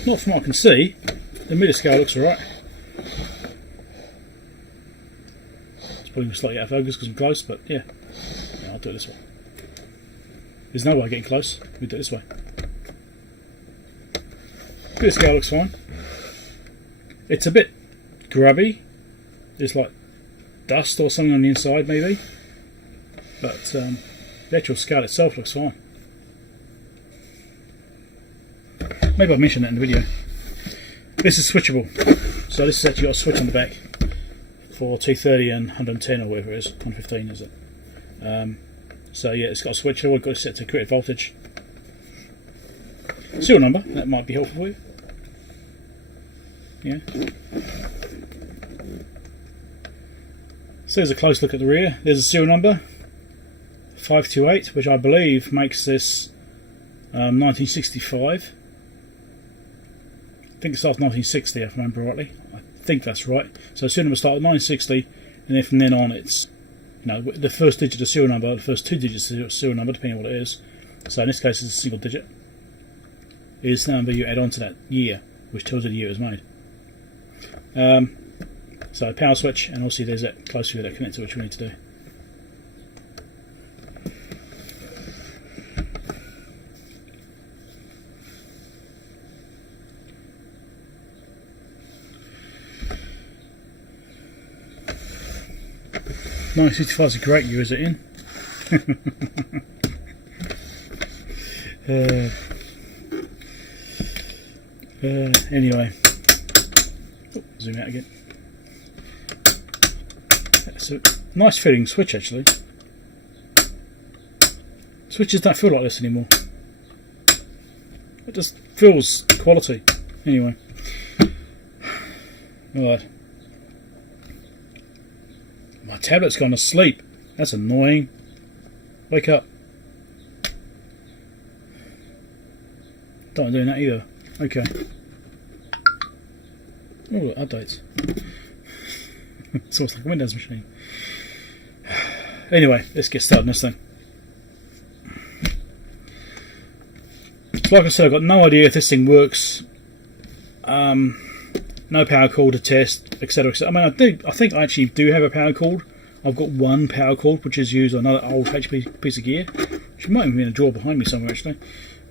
Not from what I can see. The midder looks alright. It's probably slightly out of focus because I'm close, but yeah. I'll do it this way. There's no way of getting close. We do it this way. Midder looks fine. It's a bit grubby. There's like dust or something on the inside maybe, but the actual scale itself looks fine. Maybe I mentioned that in the video. This is switchable, so this has actually got a switch on the back for 230 and 110 or whatever it is, 115 is it. So yeah, it's got a switch. I've got it set to create voltage. Serial number, that might be helpful for you. Yeah. So there's a close look at the rear. There's a serial number, 528, which I believe makes this 1965. I think it starts 1960 if I remember rightly. I think that's right. So serial number starts at 1960, and then from then on it's, you know, the first digit of serial number, the first two digits of serial number, depending on what it is. So in this case it's a single digit. Is the number you add on to that year, which tells you the year it was made. So power switch, and obviously there's that close view of that connector which we need to do. $9.65 is a great year, is it in? Anyway, zoom out again. It's a nice fitting switch actually. Switches don't feel like this anymore. It just feels quality. Anyway. Alright. My tablet's gone to sleep. That's annoying. Wake up. Don't want doing that either. Okay. Oh, look, updates. It's almost like a Windows machine. Anyway, let's get started on this thing. So like I said, I've got no idea if this thing works. No power cord to test, etc. etc. I mean, I think I actually do have a power cord. I've got one power cord which is used on another old HP piece of gear, which might even be in a drawer behind me somewhere actually.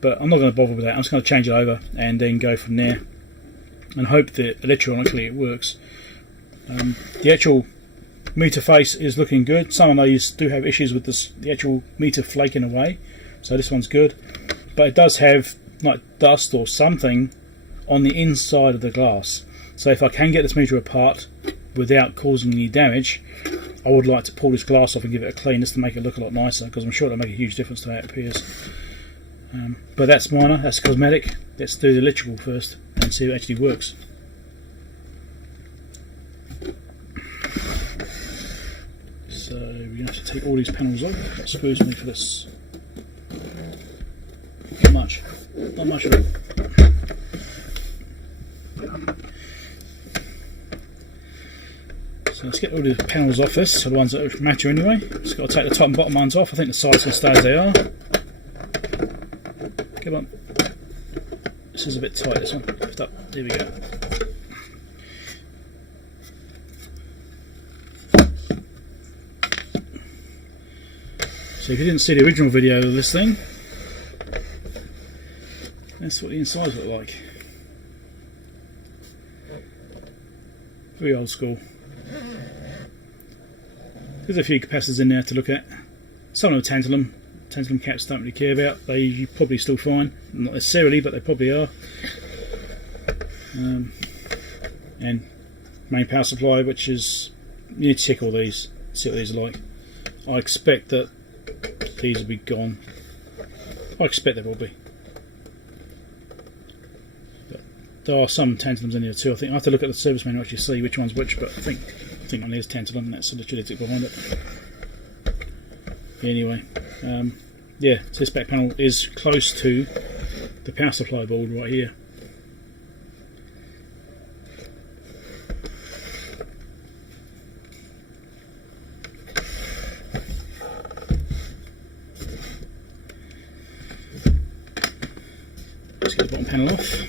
But I'm not going to bother with that. I'm just going to change it over and then go from there and hope that electronically it works. The actual meter face is looking good. Some of these do have issues with the actual meter flaking away, so this one's good. But it does have like dust or something on the inside of the glass. So if I can get this meter apart without causing any damage, I would like to pull this glass off and give it a clean just to make it look a lot nicer, because I'm sure it'll make a huge difference to how it appears. But that's minor, that's cosmetic. Let's do the electrical first and see if it actually works. So we're going to have to take all these panels off. That screws me for this. Not much. Not much of it. So let's get all the panels off this, so the ones that matter anyway. Just got to take the top and bottom ones off. I think the sides can stay as they are. Come on. This is a bit tight, this one. Lift up. There we go. So if you didn't see the original video of this thing, that's what the insides look like. Very old school. There's a few capacitors in there to look at. Some of them tantalum caps don't really care about. They're probably still fine, not necessarily, but they probably are. And main power supply, which is, you need to check all these, see what these are like. I expect that these will be gone. I expect they will be. But there are some tantalums in here too. I think I have to look at the service manual to actually see which one's which, but I think on there's tantalum, and that's the genetic behind it. Anyway, yeah, so this back panel is close to the power supply board right here. Let's get the bottom panel off.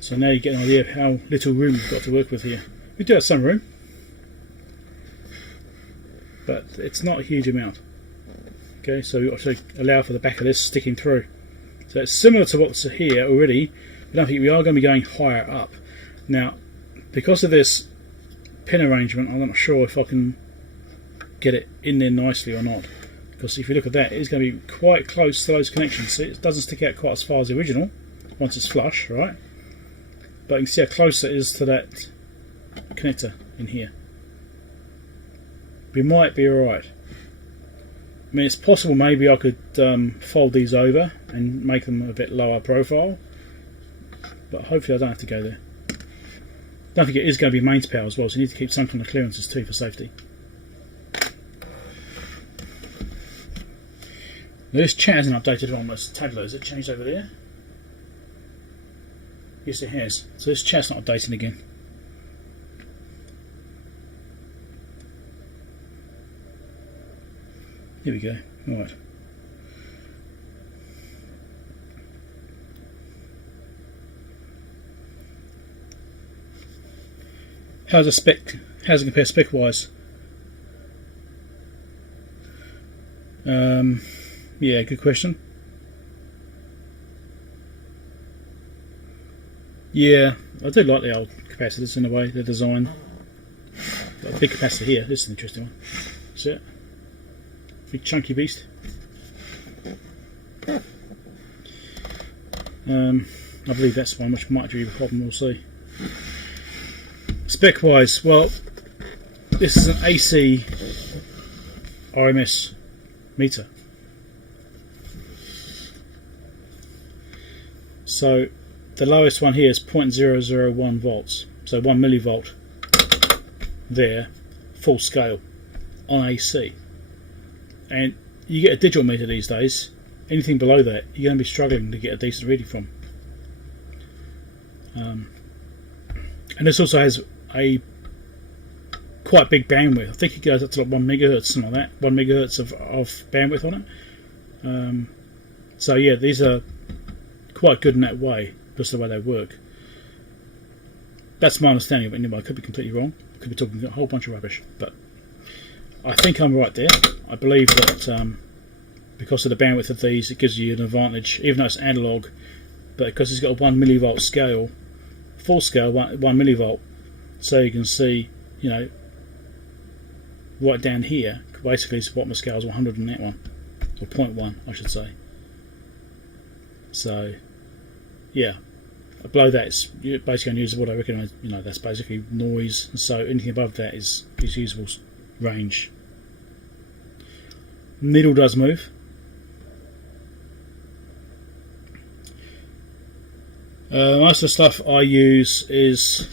So now you get an idea of how little room we've got to work with here. We do have some room, but it's not a huge amount. Okay, so we also allow for the back of this sticking through. So it's similar to what's here already, but I think we are going to be going higher up. Now, because of this pin arrangement, I'm not sure if I can get it in there nicely or not. Because if you look at that, it's going to be quite close to those connections. So it doesn't stick out quite as far as the original, once it's flush, right? But you can see how close it is to that connector in here. We might be alright. I mean, it's possible maybe I could fold these over and make them a bit lower profile, but hopefully I don't have to go there. Don't forget it is going to be mains power as well, so you need to keep some kind of clearances too for safety. Now this chat hasn't updated on this tableau. Has it changed over there? Yes, it has. So this chat's not updating again. Here we go. Right. How's it compare spec wise? Yeah, good question. Yeah, I do like the old capacitors in a way, the design. Got a big capacitor here. This is an interesting one. See it? Big chunky beast. I believe that's one which might be a problem, we'll see. Spec wise, well, this is an AC RMS meter. So the lowest one here is 0.001 volts, so 1 millivolt there, full scale on AC. And you get a digital meter these days, anything below that you're going to be struggling to get a decent reading from. And this also has a quite big bandwidth. I think it goes up to like 1 megahertz, something like that. 1 megahertz of bandwidth on it. So yeah, these are quite good in that way, just the way they work. That's my understanding of it anyway. I could be completely wrong. I could be talking a whole bunch of rubbish, but I think I'm right there. I believe that because of the bandwidth of these, it gives you an advantage, even though it's analog, but because it's got a 1 millivolt scale, full scale 1 millivolt, so you can see, you know, right down here, basically it's what my scale is 100 in that one, or 0.1 I should say. So yeah, below that it's basically unusable. What I recognise, you know, that's basically noise, and so anything above that is usable range. Needle does move. Most of the stuff I use is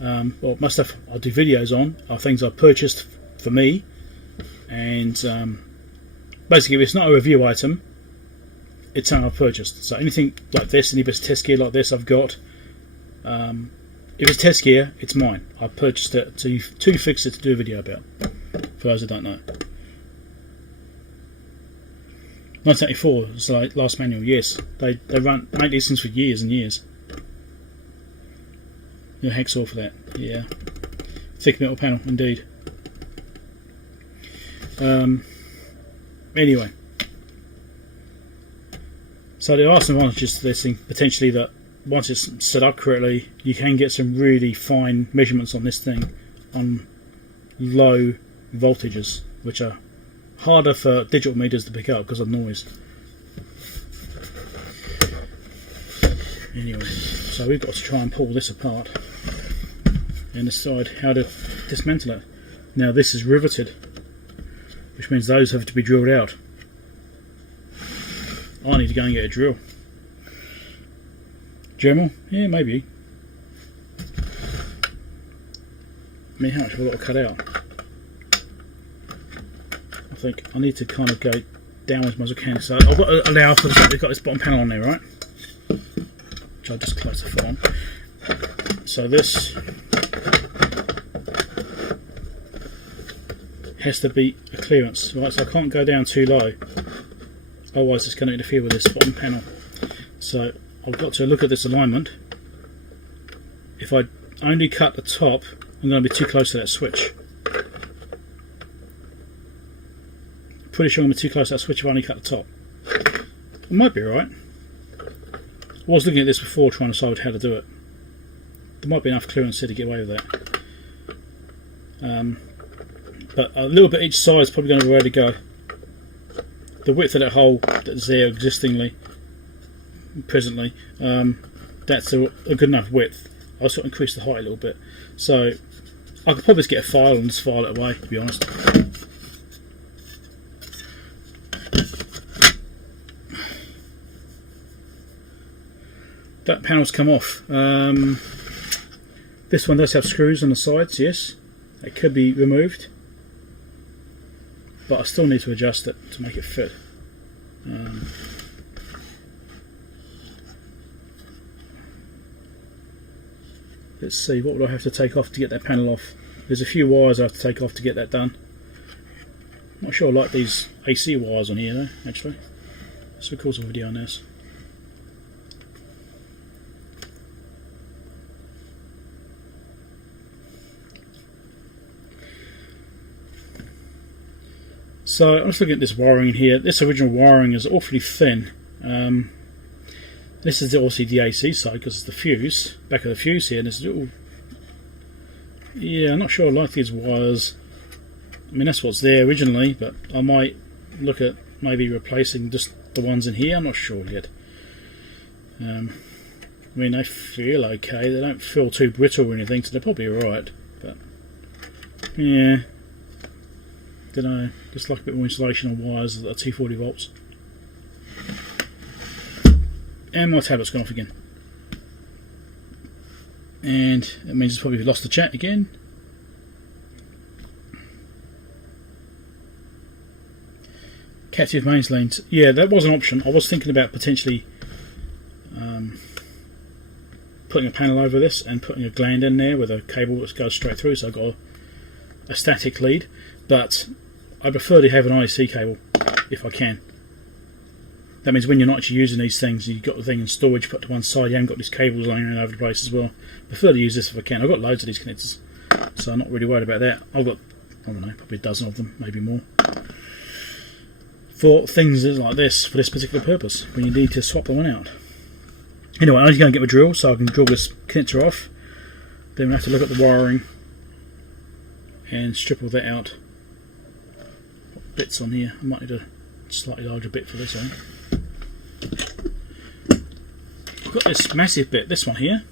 Well, most stuff I do videos on are things I purchased for me, and basically if it's not a review item, it's something I've purchased. So anything like this, any bit of test gear like this I've got, if it's test gear, it's mine. I purchased it to fix it to do a video about, for those that don't know. 1984 was the last manual, yes. They made these things for years and years. No hacksaw for that, yeah. Thick metal panel, indeed. Anyway. So there are some advantages to this thing, potentially, that once it's set up correctly, you can get some really fine measurements on this thing on low voltages, which are harder for digital meters to pick up because of noise. Anyway, so we've got to try and pull this apart and decide how to dismantle it. Now this is riveted, which means those have to be drilled out. I need to go and get a drill. Dremel? Yeah, maybe. I mean, how much have I got to cut out? I think I need to kind of go down as much as I can. So I've got to allow for the fact we've got this bottom panel on there, right? Which I'll just close the foot on. So this has to be a clearance, right? So I can't go down too low, otherwise it's going to interfere with this bottom panel. So I've got to look at this alignment. If I only cut the top, I'm going to be too close to that switch. Pretty sure I'm going to be too close to that switch if I only cut the top. I might be right. I was looking at this before trying to decide how to do it. There might be enough clearance here to get away with that. But a little bit each side is probably going to be the way to go. The width of that hole that's there presently, that's a good enough width. I'll sort of increase the height a little bit. So I could probably just get a file and just file it away, to be honest. That panel's come off. This one does have screws on the sides, yes. It could be removed, but I still need to adjust it to make it fit. Let's see, what would I have to take off to get that panel off? There's a few wires I have to take off to get that done. Not sure I like these AC wires on here though, actually. Let's record some video on this. So I'm just looking at this wiring in here. This original wiring is awfully thin. This is obviously the AC side because it's the fuse, back of the fuse here, and it's little. Yeah, I'm not sure I like these wires. I mean, that's what's there originally, but I might look at maybe replacing just the ones in here. I'm not sure yet. I mean, they feel okay. They don't feel too brittle or anything, so they're probably alright. But yeah, don't know. Just like a bit more insulation on wires that are 240 volts. And my tablet's gone off again. And it means it's probably lost the chat again. Captive mains lanes. Yeah, that was an option. I was thinking about potentially putting a panel over this and putting a gland in there with a cable that goes straight through, so I've got a static lead. But I prefer to have an IC cable if I can. That means when you're not actually using these things, you've got the thing in storage put to one side, you haven't got these cables laying around over the place as well. I prefer to use this if I can. I've got loads of these connectors, so I'm not really worried about that. I've got, I don't know, probably a dozen of them, maybe more, for things like this, for this particular purpose, when you need to swap them out. Anyway, I'm just going to get my drill so I can drill this connector off. Then we'll have to look at the wiring and strip all that out. What bits on here? I might need a slightly larger bit for this, I think. I've got this massive bit, this one here.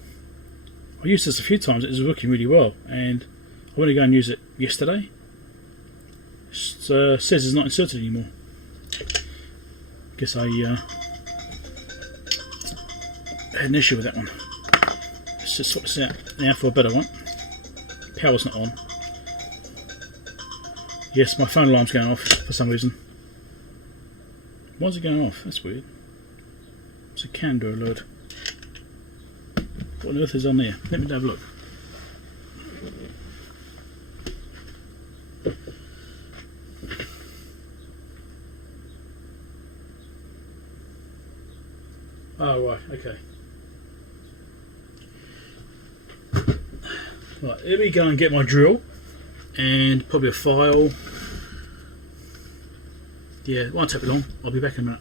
I used this a few times, it was working really well, and I went to go and use it yesterday. It says it's not inserted anymore. Guess I had an issue with that one. Let's just sort this out now for a better one. power's not on. Yes, my phone alarm's going off for some reason. Why is it going off? That's weird. It's a candle alert. What on earth is on there? Let me have a look. Oh, right, okay. Right, let me go and get my drill and probably a file. Yeah, it won't take me long. I'll be back in a minute.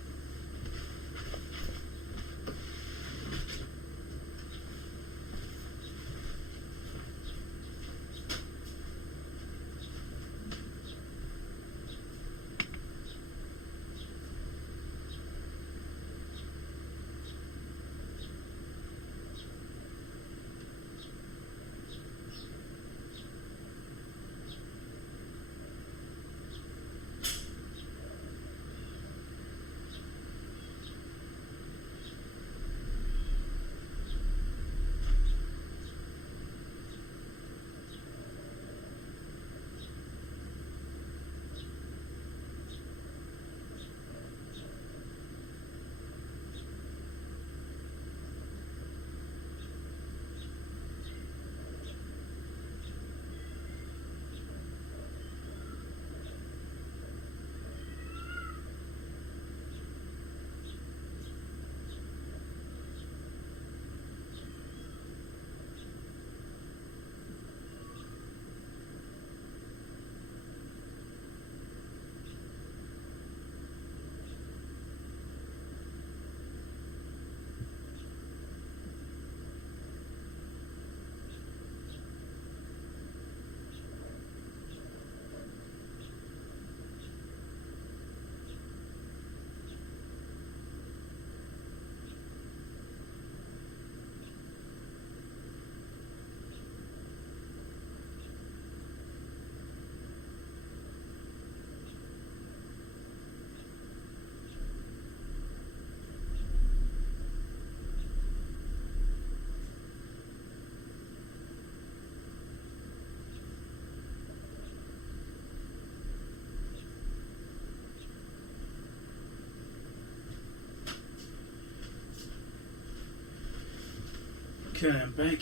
Okay, I'm back.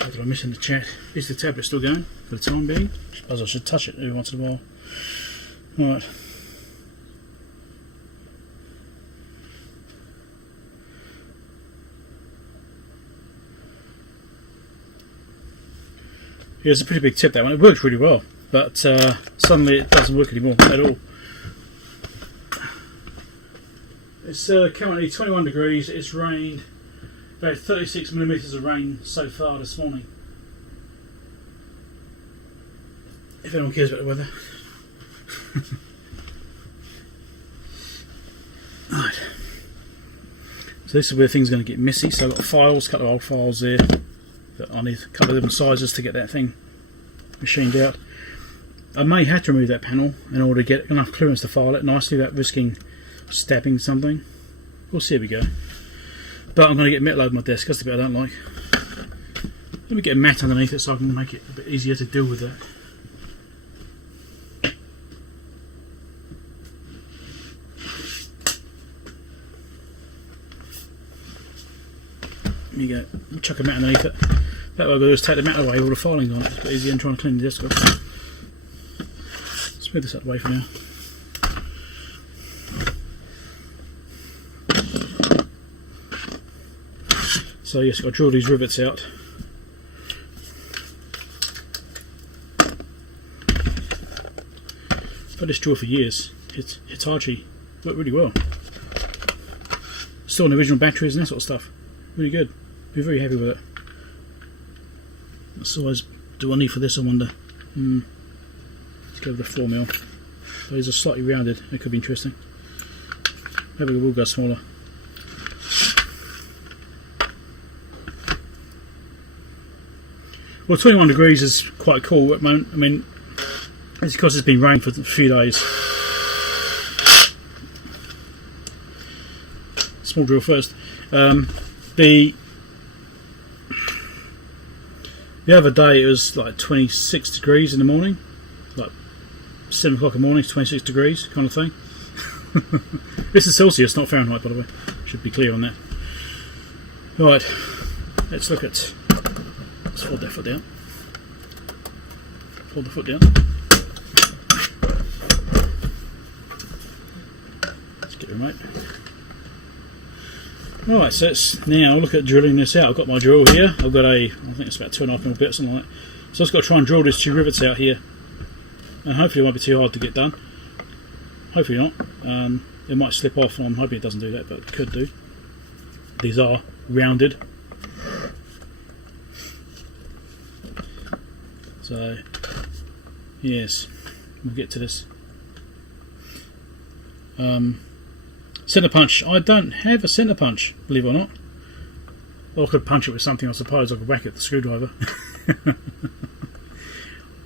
What did I miss in the chat? Is the tablet still going for the time being? I suppose I should touch it every once in a while. Right. Yeah, it's a pretty big tip, that one. It works really well, but suddenly it doesn't work anymore at all. It's currently 21 degrees. It's rained about 36 millimetres of rain so far this morning. If anyone cares about the weather. Right. So this is where things are going to get messy. So I've got files, a couple of old files there that I need a couple of different sizes to get that thing machined out. I may have to remove that panel in order to get enough clearance to file it nicely without risking stabbing something. We'll see how we go. But I'm going to get metal over my desk. That's the bit I don't like. Let me get a mat underneath it so I can make it a bit easier to deal with that. There you go. We'll chuck a mat underneath it. That way I'll do is take the mat away with all the filings on it. It's a bit easier than trying to clean the desk off. Let's move this out of the way for now. So yes, I've got to drill these rivets out. I've had this drill for years. It's Hitachi. Worked really well. Still on original batteries and that sort of stuff. Really good. Be very happy with it. What size do I need for this, I wonder? Let's go with the 4mm. These are slightly rounded. That could be interesting. Maybe we will go smaller. Well, 21 degrees is quite cool at the moment. I mean, it's because it's been raining for a few days. Small drill first. The other day it was like 26 degrees in the morning, like 7 o'clock in the morning, it's 26 degrees kind of thing. This is Celsius, not Fahrenheit, by the way. Should be clear on that. Right, let's look at. Let's hold that foot down. Hold the foot down. Let's get the remote. Right, so let's now look at drilling this out. I've got my drill here. I've got I think it's about 2.5mm bit, something like that. So I've just got to try and drill these 2 rivets out here. And hopefully it won't be too hard to get done. Hopefully not. It might slip off, and I'm hoping it doesn't do that, but it could do. These are rounded. So, yes, we'll get to this. Centre punch. I don't have a centre punch, believe it or not. Or I could punch it with something, I suppose. I could whack it with the screwdriver.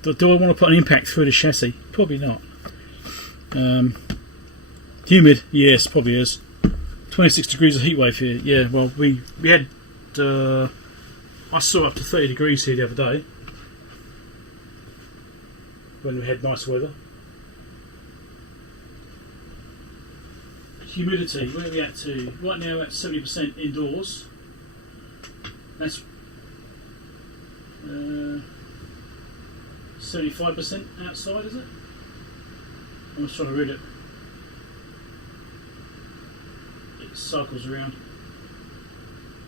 Do I want to put an impact through the chassis? Probably not. Humid, yes, probably is. 26 degrees of heat wave here. Yeah, well, we had. I saw up to 30 degrees here the other day when we had nice weather. Humidity, where are we at to? Right now we're at 70% indoors. That's 75% outside, is it? I'm just trying to read it. It cycles around.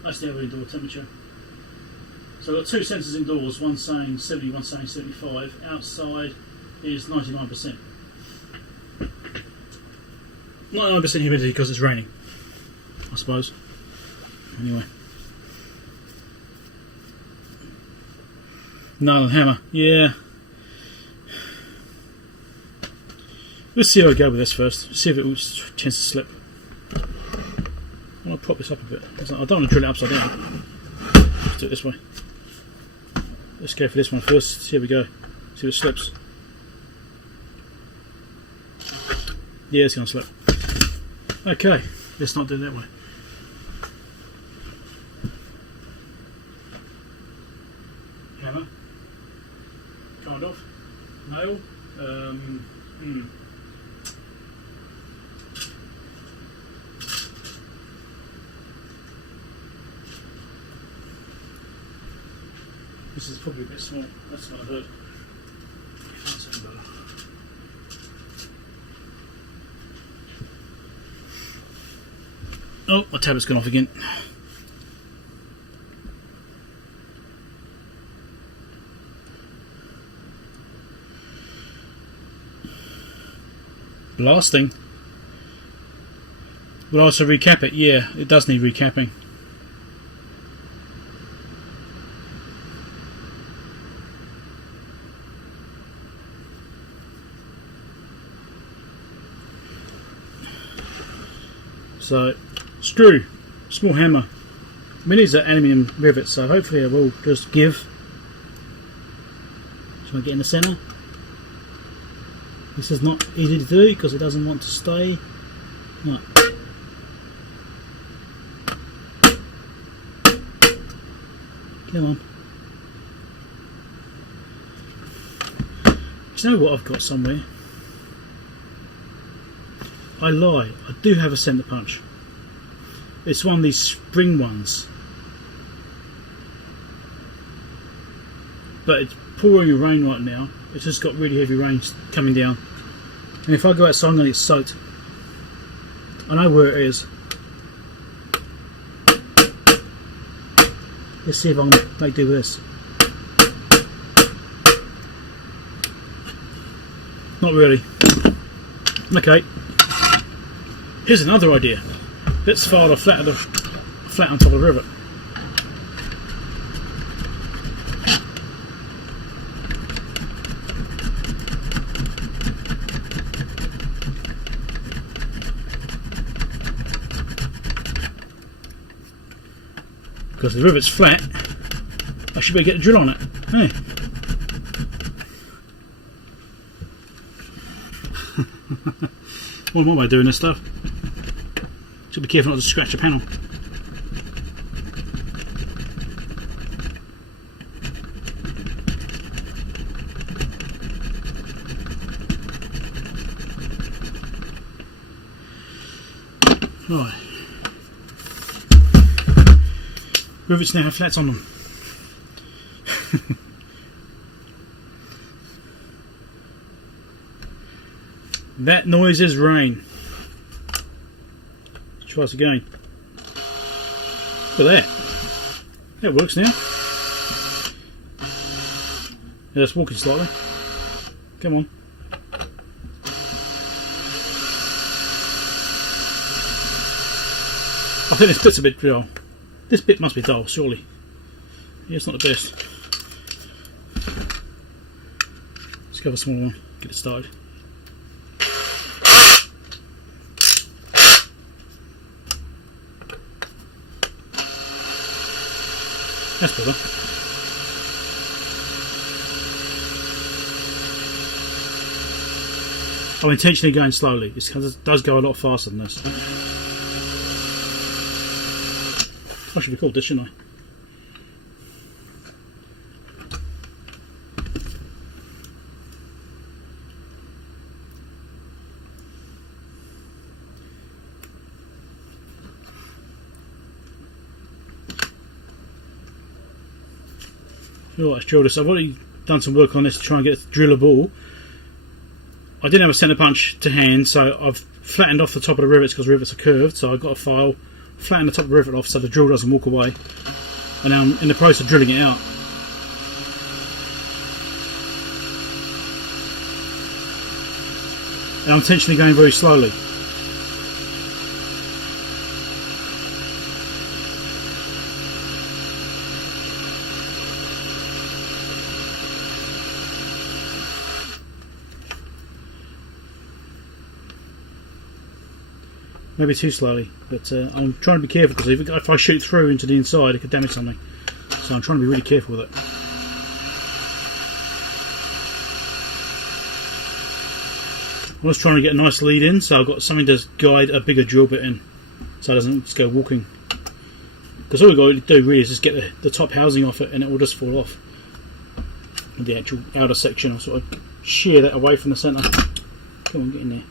That's the other indoor temperature. So I've got 2 sensors indoors, one saying 70, one saying 75. Outside is 99%. 99% humidity because it's raining, I suppose. Anyway. Nail and hammer, yeah. Let's see how I go with this first. See if it was a chance to slip. I want to prop this up a bit. I don't want to drill it upside down. Let's do it this way. Let's go for this one first. See how we go. See if it slips. Yeah, it's going to slip. Okay, let's not do it that way. Hammer. Kind of. Nail. This is probably a bit small. That's what I heard. That's even better. Oh, my tablet's gone off again. Blasting. Will I also recap it? Yeah, it does need recapping. So, screw, small hammer. I mean, these are aluminium rivets, so hopefully it will just give. Shall I get in the centre? This is not easy to do because it doesn't want to stay. No. Come on. Do you know what I've got somewhere? I lie, I do have a centre punch. It's one of these spring ones. But it's pouring rain right now. It's just got really heavy rain coming down. And if I go outside I'm going to get soaked. I know where it is. Let's see if I can make do with this. Not really. Okay. Here's another idea. Let's file a flat on top of the rivet. Because the rivet's flat, I should be able to get a drill on it. Hey. What am I doing this stuff? Should be careful not to scratch the panel. Right. Rivets now have flats on them. That noise is rain. Let's try this again. Look at that. That works now. Yeah, it's walking slightly. Come on. I think this bit's a bit dull. This bit must be dull, surely. Yeah, it's not the best. Let's go for a smaller one. Get it started. That's better. I'm intentionally going slowly. This does go a lot faster than this. I should record this, shouldn't I? Let's drill this. I've already done some work on this to try and get it to drill a ball. I didn't have a centre punch to hand, so I've flattened off the top of the rivets because rivets are curved, so I've got a file, flatten the top of the rivet off so the drill doesn't walk away, and now I'm in the process of drilling it out. And I'm intentionally going very slowly. Maybe too slowly, but I'm trying to be careful because if I shoot through into the inside it could damage something, so I'm trying to be really careful with it. I was trying to get a nice lead in, so I've got something to guide a bigger drill bit in so it doesn't just go walking, because all we've got to do really is just get the top housing off it and it will just fall off. And the actual outer section, I'll sort of shear that away from the centre. Come on, get in there.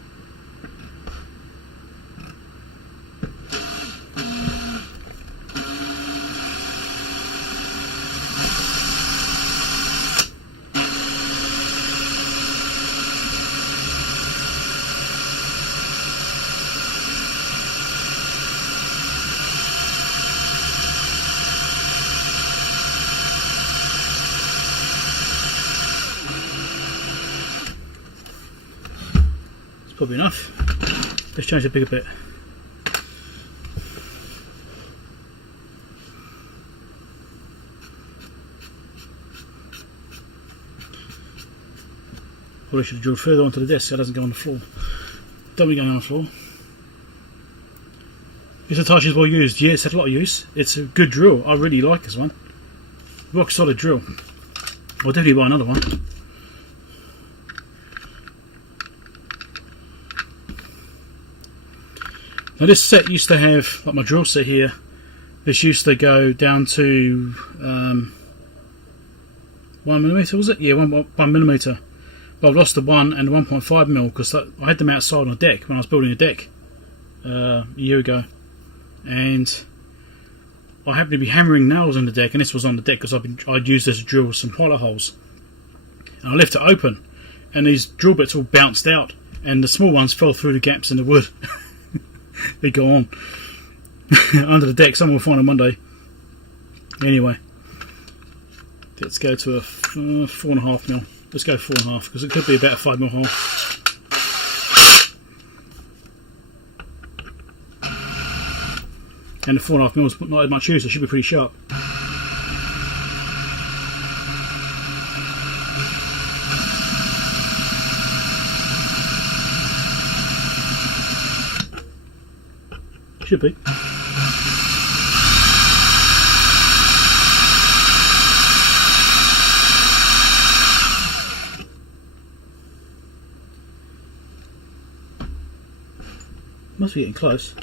Probably enough. Let's change the bigger bit. Probably should have drilled further onto the desk so it doesn't go on the floor. Don't be going on the floor. This Hitachi is well used. Yeah, it's had a lot of use. It's a good drill. I really like this one. Rock solid drill. I'll definitely buy another one. Now this set used to have, like my drill set here, this used to go down to 1mm, was it? Yeah, 1mm. But I've lost the 1 and the 1.5mm because I had them outside on a deck when I was building a deck a year ago. And I happened to be hammering nails in the deck, and this was on the deck because I'd used this to drill some pilot holes. And I left it open, and these drill bits all bounced out, and the small ones fell through the gaps in the wood. They go on under the deck. Someone will find on Monday. Anyway, let's go to a 4.5mm. Let's go 4.5 because it could be about a 5mm hole. And the 4.5mm is not had much use. It should be pretty sharp. Should be. Must be getting close.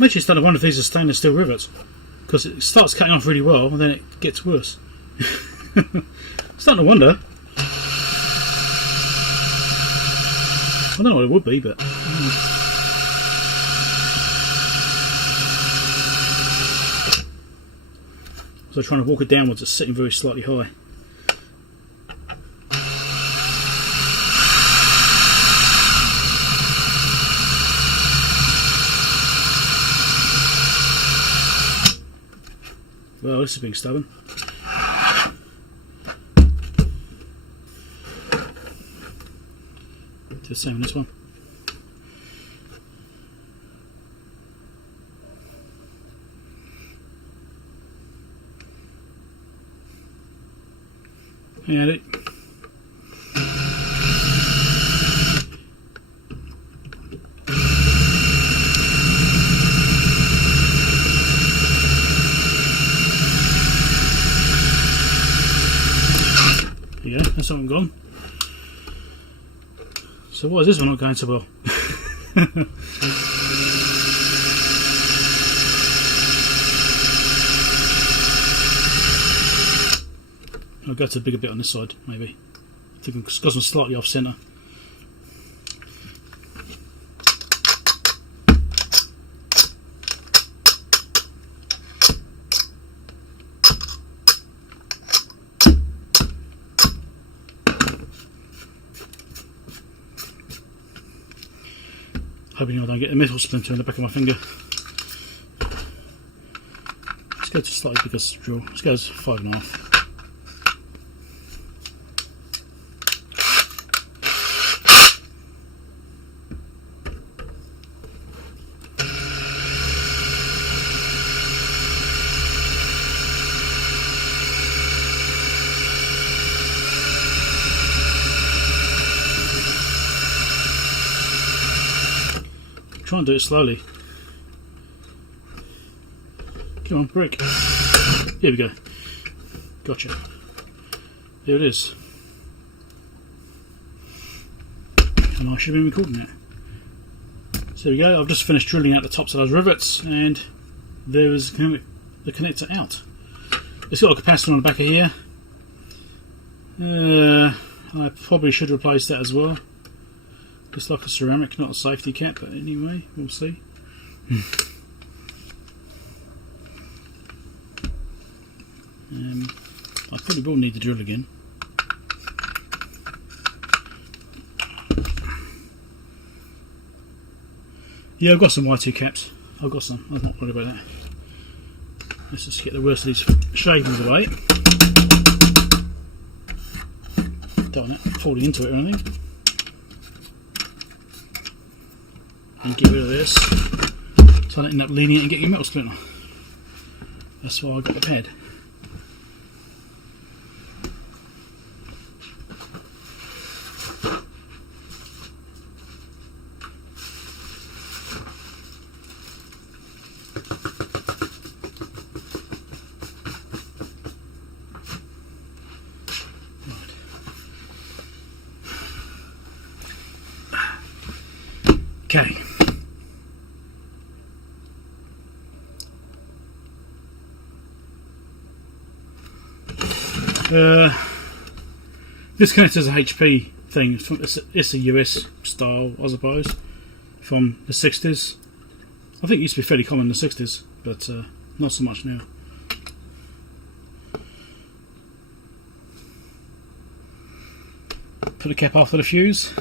I'm actually starting to wonder if these are stainless steel rivets, because it starts cutting off really well and then it gets worse. Starting to wonder. I don't know what it would be, but. So trying to walk it downwards, it's sitting very slightly high. Well, this is being stubborn. Do the same on this one. And it. Yeah, that's something gone. So what is this one not going so well? I'll go to the bigger bit on this side, maybe. I think I've got some slightly off centre. Hoping I don't get a metal splinter in the back of my finger. Let's go to slightly bigger drill. Let's go to 5.5. Try and do it slowly. Come on, break. Here we go. Gotcha. Here it is. And I should have been recording it. So there we go. I've just finished drilling out the tops of those rivets, and there is the connector out. It's got a capacitor on the back of here. I probably should replace that as well. Looks like a ceramic, not a safety cap, but anyway, we'll see. I probably will need to drill again. Yeah, I've got some Y2 caps. I've got some. I'm not worried about that. Let's just get the worst of these shavings away. Don't want that falling into it or anything. And get rid of this, so I don't end up leaning it and getting a metal splinter. That's why I got the pad. Okay. This connector is a HP thing. It's a US style, I suppose, from the 60s. I think it used to be fairly common in the 60s, but not so much now. Put the cap after the fuse.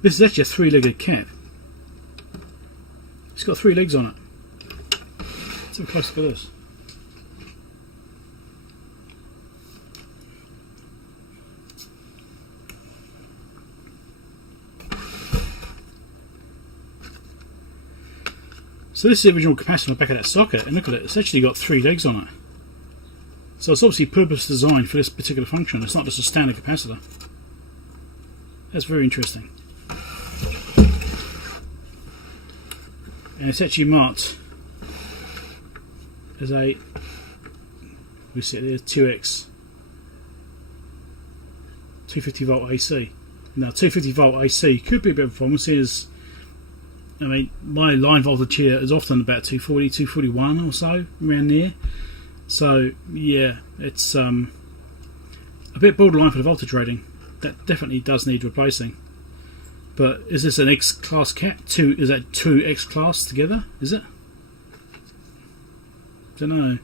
This is actually a three-legged cap. It's got 3 legs on it. Let's have a close look at this. So this is the original capacitor on the back of that socket, and look at it, it's actually got 3 legs on it. So it's obviously purpose designed for this particular function. It's not just a standard capacitor. That's very interesting. And it's actually marked as a we see it there, 2x, 250 volt AC. Now 250 volt AC could be a bit of a problem, as I mean my line voltage here is often about 240, 241 or so, around there. So yeah, it's a bit borderline for the voltage rating. That definitely does need replacing. But is this an X class cat? Is that two X class together? Is it? Don't know.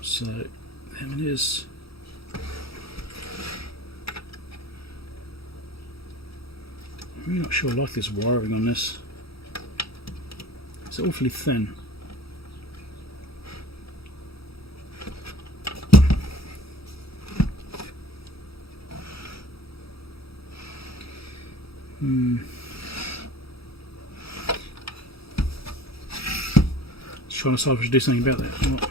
So there it is. I'm not sure I like this wiring on this. It's awfully thin. Just trying to decide if I should do something about that. Oh,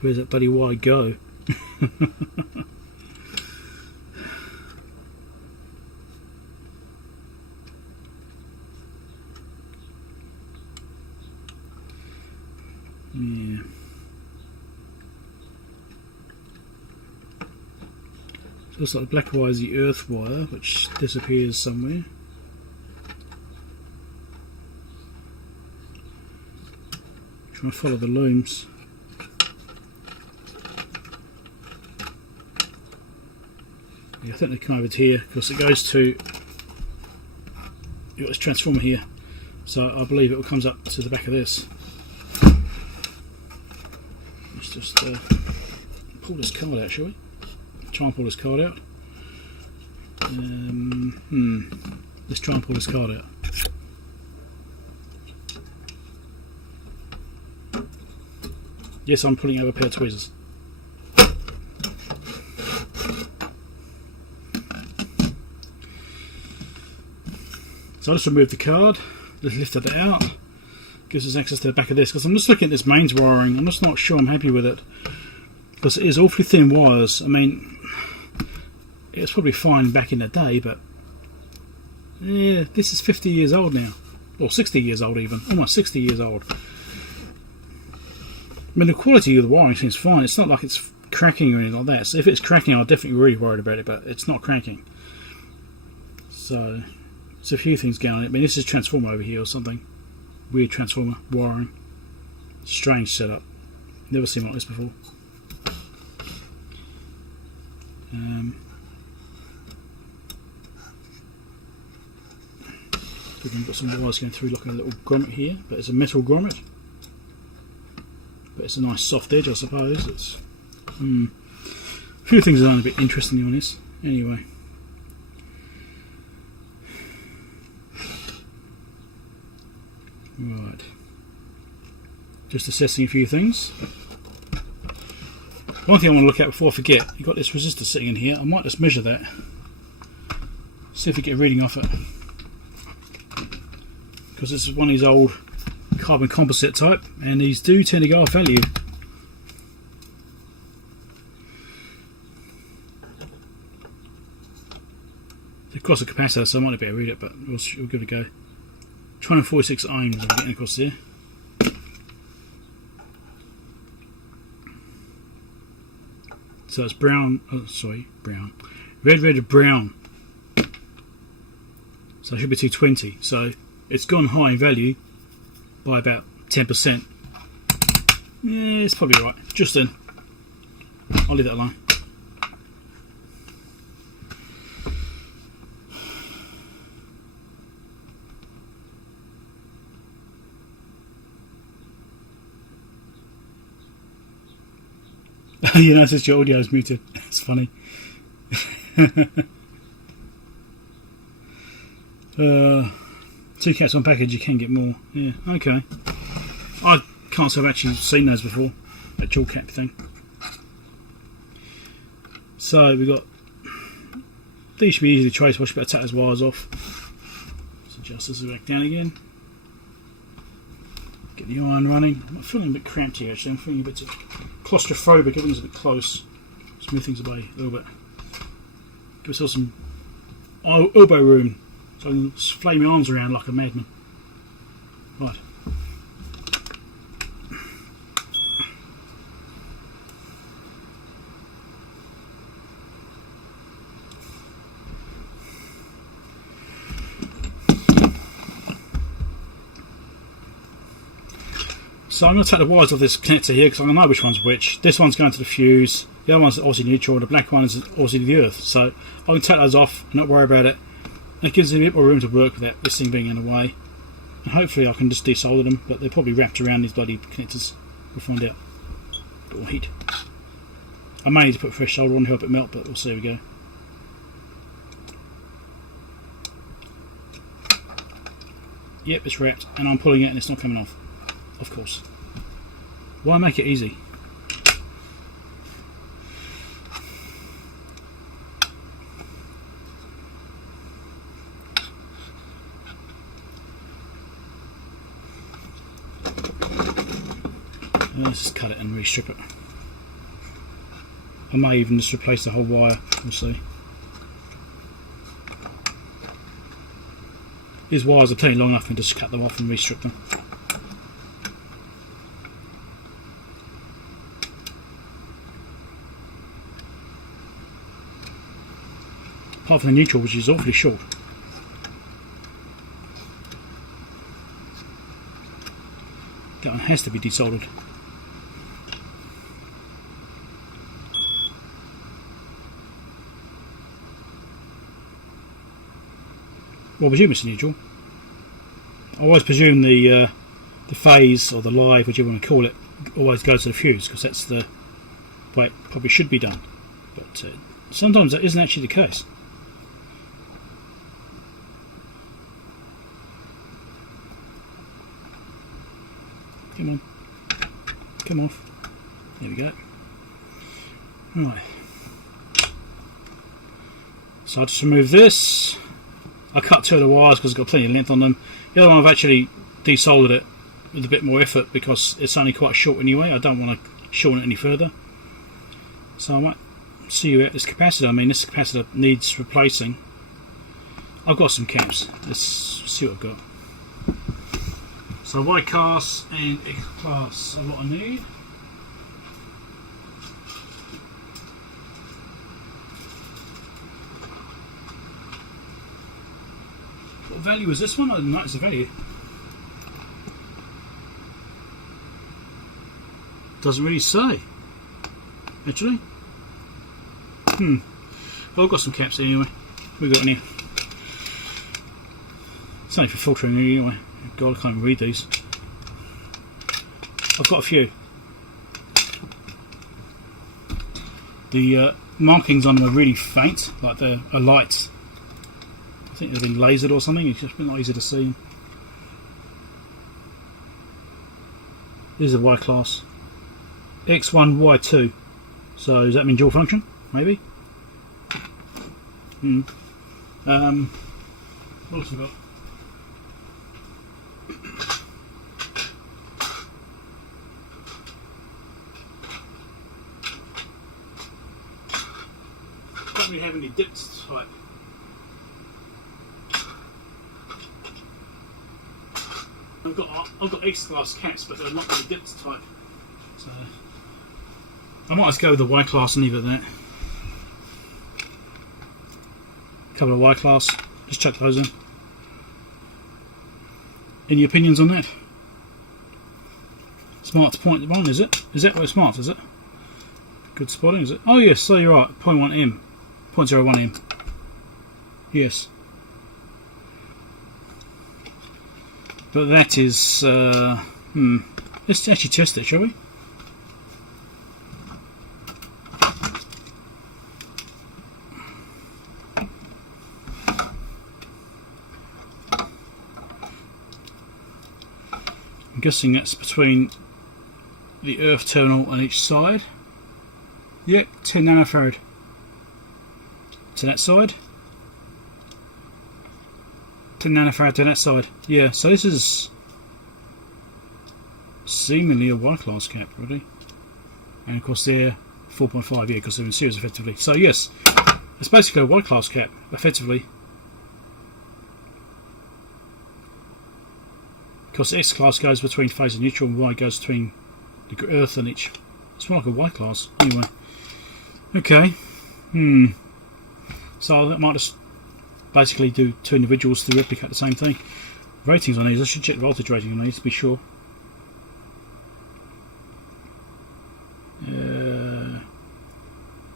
where's that bloody wire go? Yeah. So looks like the black wire is the earth wire, which disappears somewhere. Trying to follow the looms. Yeah, I think they come over to here because it goes to. You've got this transformer here, so I believe it comes up to the back of this. Let's just pull this card out, shall we? Try and pull this card out. Let's try and pull this card out. Yes, I'm pulling over a pair of tweezers. So I'll just remove the card, just lift it out, gives us access to the back of this, because I'm just looking at this mains wiring, I'm just not sure I'm happy with it, because it is awfully thin wires. I mean, it's probably fine back in the day, but yeah, this is 50 years old now, or 60 years old even, almost 60 years old. I mean, the quality of the wiring seems fine, it's not like it's cracking or anything like that, so if it's cracking I'm definitely really worried about it, but it's not cracking. So there's a few things going on. I mean, this is a transformer over here or something. Weird transformer wiring. Strange setup. Never seen one like this before. We've got some wires going through like a little grommet here, but it's a metal grommet. But it's a nice soft edge, I suppose. It's a few things that aren't a bit interesting on this. Anyway. Right. Just assessing a few things. One thing I want to look at before I forget, you've got this resistor sitting in here. I might just measure that. See if we get a reading off it. Because this is one of these old carbon composite type, and these do tend to go off value. It's across a capacitor, so I might not be able to read it, but we'll give it a go. 246 ohms I'm getting across there. So it's brown, brown. Red, brown. So it should be 220. So it's gone high in value by about 10%. Yeah, it's probably right. Just then. I'll leave that alone. You notice your audio is muted. It's funny. Two cats on package, you can get more. Yeah, okay. I can't say I've actually seen those before. That dual cap thing. So we've got. These should be easily traceable. I should better take those wires off. Let's adjust this back down again. Get the iron running. I'm feeling a bit cramped here actually. I'm feeling a bit claustrophobic. Everything's a bit close. Let's move things away a little bit. Give myself some elbow room so I can flay my arms around like a madman. Right. So I'm going to take the wires off this connector here because I know which one's which. This one's going to the fuse, the other one's obviously neutral, and the black one is obviously the earth. So I can take those off and not worry about it. It gives me a bit more room to work without this thing being in the way. And hopefully I can just desolder them, but they're probably wrapped around these bloody connectors. We'll find out. Bit more heat. I may need to put fresh solder on to help it melt, but we'll see how we go. Yep, it's wrapped, and I'm pulling it and it's not coming off. Of course. Why make it easy? Let's just cut it and restrip it. I may even just replace the whole wire, we'll see. These wires are plenty long enough for me to just cut them off and restrip them. Apart from the neutral, which is awfully short. That one has to be desoldered. Well, I presume it's neutral. I always presume the phase or the live, whichever you want to call it, always goes to the fuse because that's the way it probably should be done. But sometimes that isn't actually the case. Come on. Come off. There we go. Right. So I'll just remove this. I cut two of the wires because I've got plenty of length on them. The other one I've actually desoldered it with a bit more effort because it's only quite short anyway. I don't want to shorten it any further. So I might see you at this capacitor. I mean, this capacitor needs replacing. I've got some caps. Let's see what I've got. So Y class and X class are what I need. What value is this one? I didn't notice the value. Doesn't really say. Actually. Well, I've got some caps here anyway. What have we got in here? It's only for filtering anyway. God, I can't even read these. I've got a few. The markings on them are really faint, like they're a light. I think they've been lasered or something. It's just been not easy to see. This is a Y class. X1, Y2. So does that mean dual function? Maybe. What else have we got? Don't really have any dips type. I've got X class caps, but they're not really dips type. So I might just go with the Y class and leave it at that. A couple of Y class, just chuck those in. Any opinions on that? Smart's 0.1, is it? Is that what smart, is it? Good spotting, is it? Oh yes, so you're right, 0.1M. 0.01M. Yes. But that is, let's actually test it, shall we? I'm guessing that's between the earth terminal on each side. Yep, 10 nanofarad. To that side. 10 nanofarad to that side. Yeah, so this is seemingly a Y class cap, really. and of course they're 4.5, yeah, because they're in series effectively. So yes, it's basically a Y class cap effectively, because the X class goes between phase and neutral, and Y goes between the Earth and each. It's more like a Y class anyway. Okay, so that might just basically do two individuals to replicate the same thing. Ratings on these, I should check the voltage rating on these to be sure.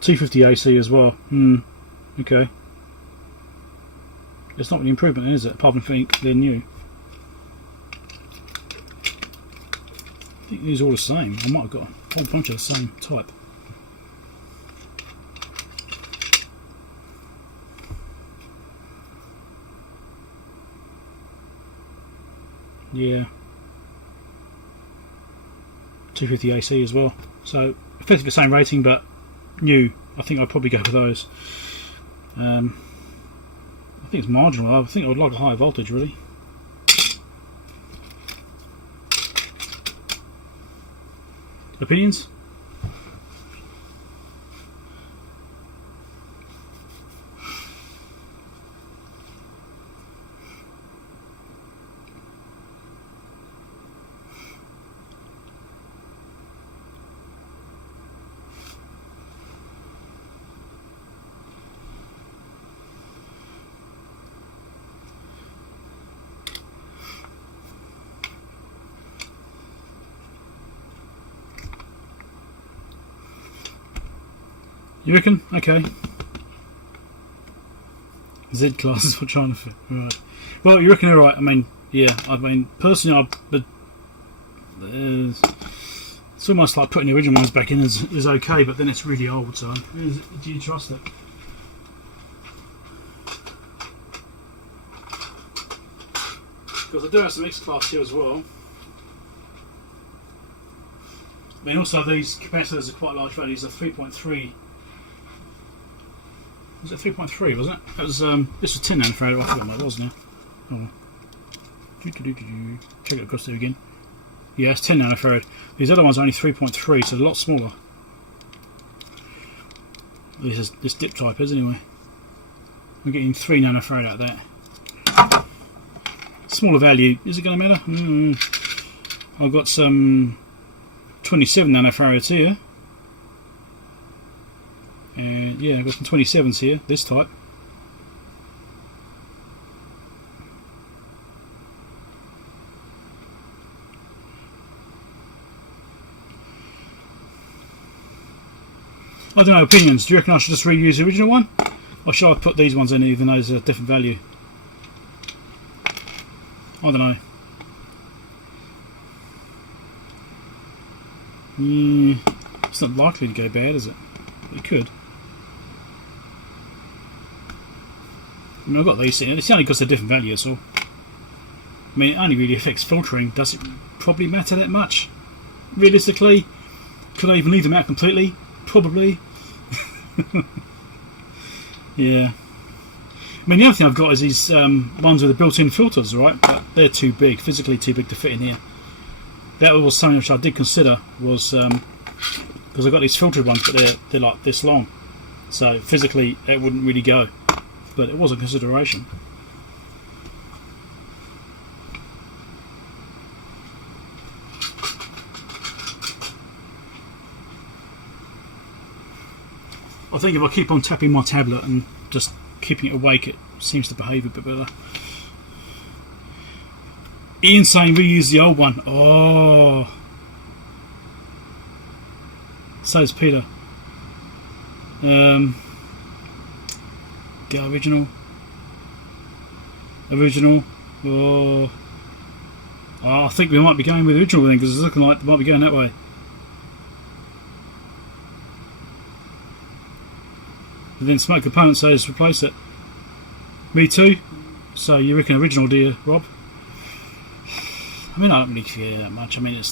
250 AC as well. Okay. It's not really improvement then, is it? Apart from they're new. I think these are all the same. I might have got a whole bunch of the same type. Yeah. 250 AC as well. So effectively the same rating, but new. I think I'd probably go for those. I think it's marginal. I think I would like a higher voltage, really. Opinions? You reckon? Okay. Z class is what we're trying to fit. Right. Well, you reckon they're right. I mean, yeah. I mean, personally, it's almost like putting the original ones back in is okay, but then it's really old. So, do you trust it? Because I do have some X class here as well. I mean, also these capacitors are quite large values. They're 3.3. Was it 3.3? Was it? That was this was 10 nanofarad. I forgot what it was now. Oh. Check it across there again. Yeah, it's 10 nanofarad. These other ones are only 3.3, so they're a lot smaller. This dip type is anyway. We're getting 3 nanofarad out of that. Smaller value. Is it going to matter? I've got some 27 nanofarads here. And yeah, I've got some 27s here, this type. I don't know, opinions. Do you reckon I should just reuse the original one? Or should I put these ones in even though there's a different value? I don't know. It's not likely to go bad, is it? It could. I mean, I've got these here. It's only because they're different values, so. I mean, it only really affects filtering. Does it probably matter that much? Realistically, could I even leave them out completely? Probably. Yeah. I mean, the other thing I've got is these ones with the built-in filters, right? But they're too big, physically too big to fit in here. That was something which I did consider, was because I've got these filtered ones, but they're like this long, so physically it wouldn't really go. But it was a consideration. I think if I keep on tapping my tablet and just keeping it awake, it seems to behave a bit better. Ian saying reuse the old one. Oh, says Peter. Go original. Oh, I think we might be going with the original then, because it's looking like they might be going that way. And then Smoke Component says replace it. Me too. So you reckon original, do you, Rob? I mean, I don't really care that much. I mean,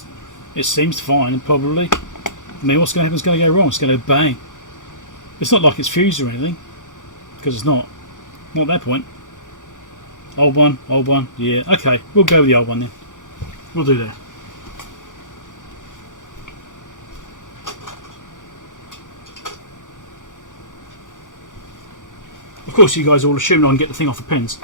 it seems fine, probably. I mean, what's going to happen is going to go wrong. It's going to bang. It's not like it's fused or anything, because it's not. Not at that point. Old one. Yeah, okay. We'll go with the old one then. We'll do that. course, you guys are all assuming I can get the thing off the pins.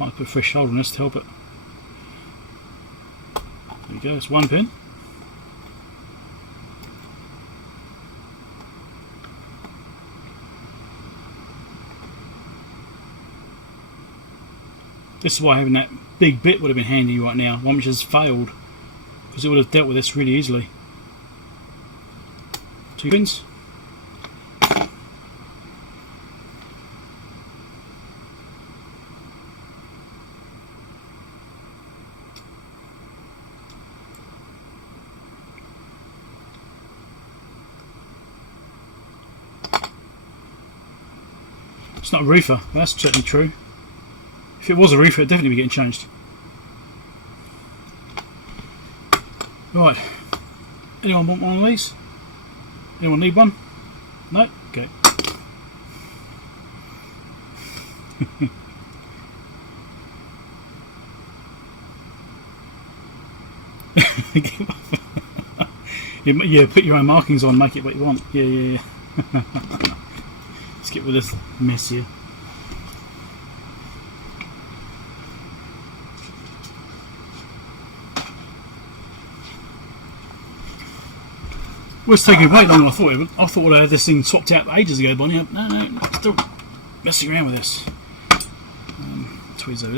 Might put a fresh solder on this to help it. There you go, it's one pin. This is why having that big bit would have been handy right now, one which has failed, because it would have dealt with this really easily. 2 pins. It's not a reefer, that's certainly true. If it was a reefer, it'd definitely be getting changed. Right. Anyone want one of these? Anyone need one? No? Okay. Yeah, put your own markings on, make it what you want. Yeah. Let's get rid of this mess here. Well, it's taking way longer than I thought it would. I thought I had this thing swapped out ages ago, but no, still messing around with this. Tweeze over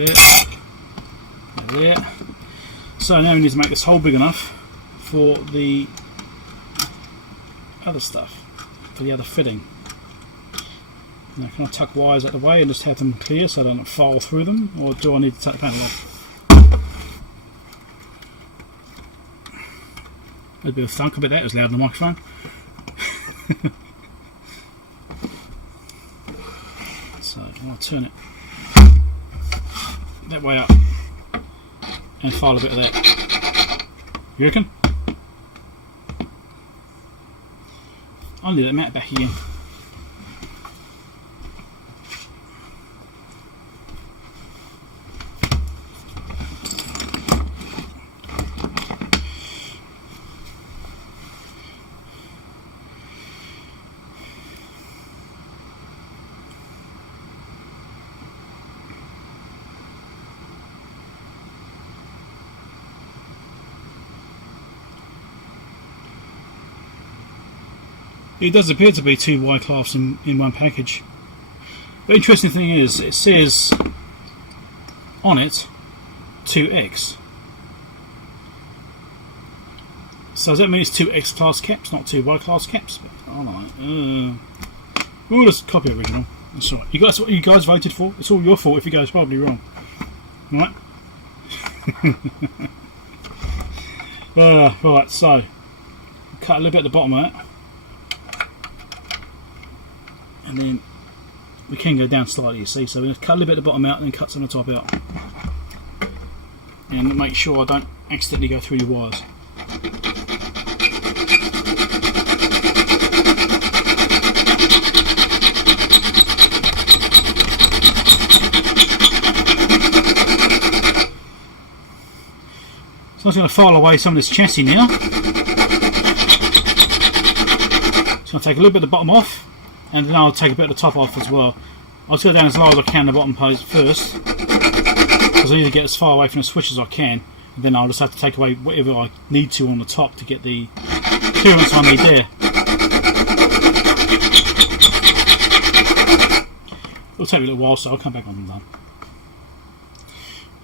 there. So now we need to make this hole big enough for the other stuff, for the other fitting. Now, can I tuck wires out the way and just have them clear so I don't file through them, or do I need to take the panel off? A bit of thunk, I bet that was loud on the microphone. So I'll turn it that way up and file a bit of that. You reckon? I'll need that mat back again. It does appear to be 2 Y clasps in one package. The interesting thing is, it says on it 2X. So does that mean it's 2 X class caps, not 2 Y class caps? But, oh no. We'll just copy the original. That's alright. That's what you guys voted for. It's all your fault if it goes probably wrong. Right? Right, so cut a little bit at the bottom of that. And then we can go down slightly, you see, so we're going to cut a little bit at the bottom out and then cut some of the top out. And make sure I don't accidentally go through the wires. So I'm going to file away some of this chassis now. So I'm going to take a little bit of the bottom off. And then I'll take a bit of the top off as well. I'll go down as low as I can the bottom pose first, because I need to get as far away from the switch as I can, and then I'll just have to take away whatever I need to on the top to get the clearance I need there. It'll take me a little while, so I'll come back when I'm done.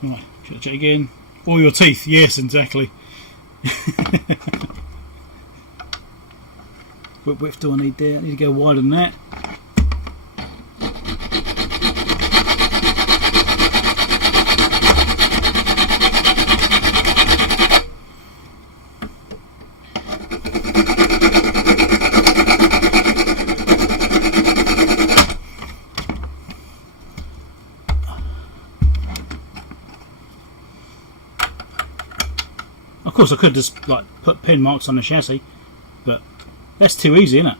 Right, check again. All your teeth, yes, exactly. What width do I need there? I need to go wider than that. Of course I could just like put pin marks on the chassis but that's too easy, isn't it?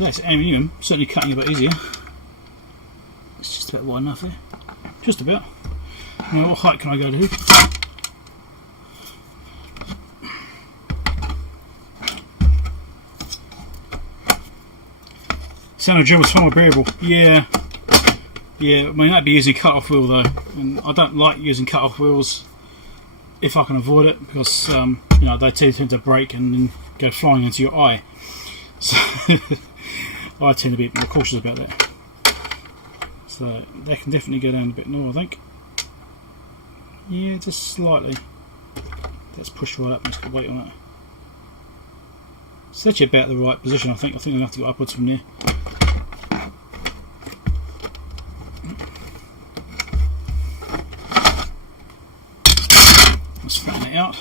That's aluminium, certainly cutting a bit easier. It's just about wide enough there. Just about. Now, what height can I go to? Sound of drill was far more bearable. Yeah. Yeah, I mean, that'd be using cut-off wheel though. And I don't like using cut-off wheels if I can avoid it, because you know, they tend to break and then go flying into your eye. So I tend to be more cautious about that. So they can definitely go down a bit more, I think. Yeah, just slightly. Let's push right up and just get weight on it. It's actually about the right position, I think. I think I'll have to go upwards from there. Let's flatten it out.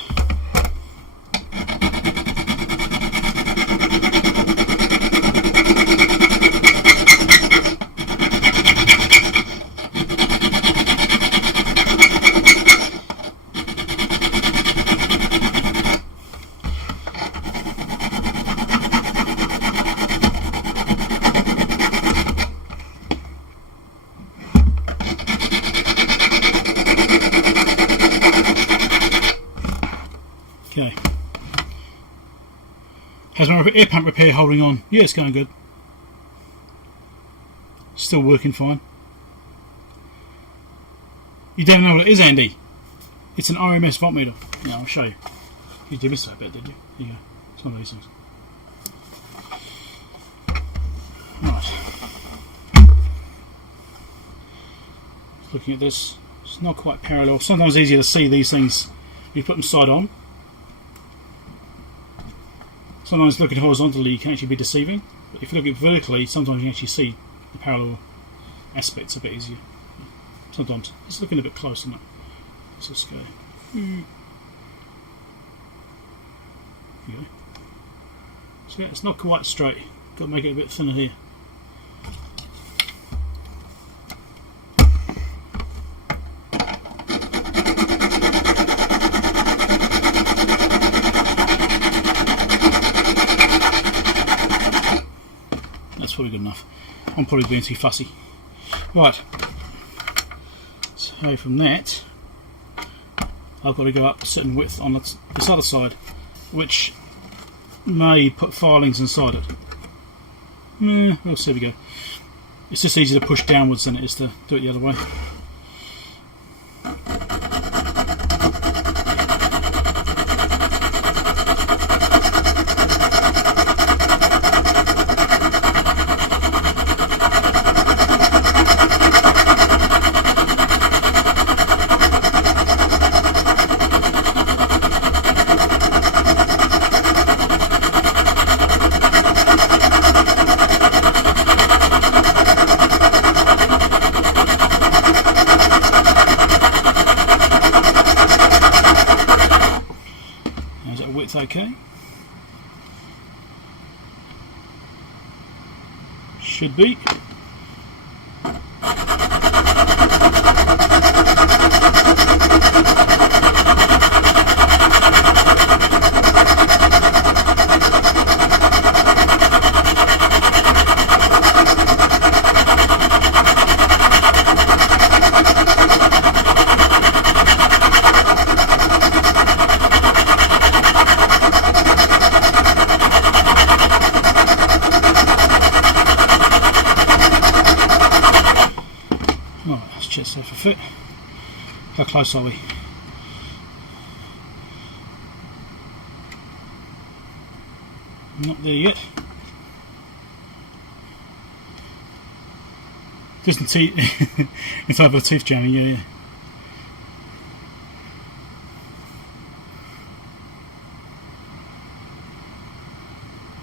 Okay. How's my air pump repair holding on? Yeah, it's going good. Still working fine. You don't know what it is, Andy? It's an RMS voltmeter. Yeah, I'll show you. You did miss that bit, did you? Here you go. It's one of these things. Right. Looking at this, it's not quite parallel. Sometimes it's easier to see these things if you put them side on. Sometimes looking horizontally you can actually be deceiving, but if you look at it vertically, sometimes you can actually see the parallel aspects a bit easier. Sometimes it's looking a bit close, isn't it? Let's just go. There you go. So yeah, it's not quite straight. Got to make it a bit thinner here. That's probably good enough. I'm probably being too fussy. Right. So from that, I've got to go up a certain width on this other side, which may put filings inside it. Well, so there we go. It's just easier to push downwards than it is to do it the other way. Okay. Should be. Check for fit. How close are we? Not there yet. Just the teeth. It's over the teeth jamming, yeah.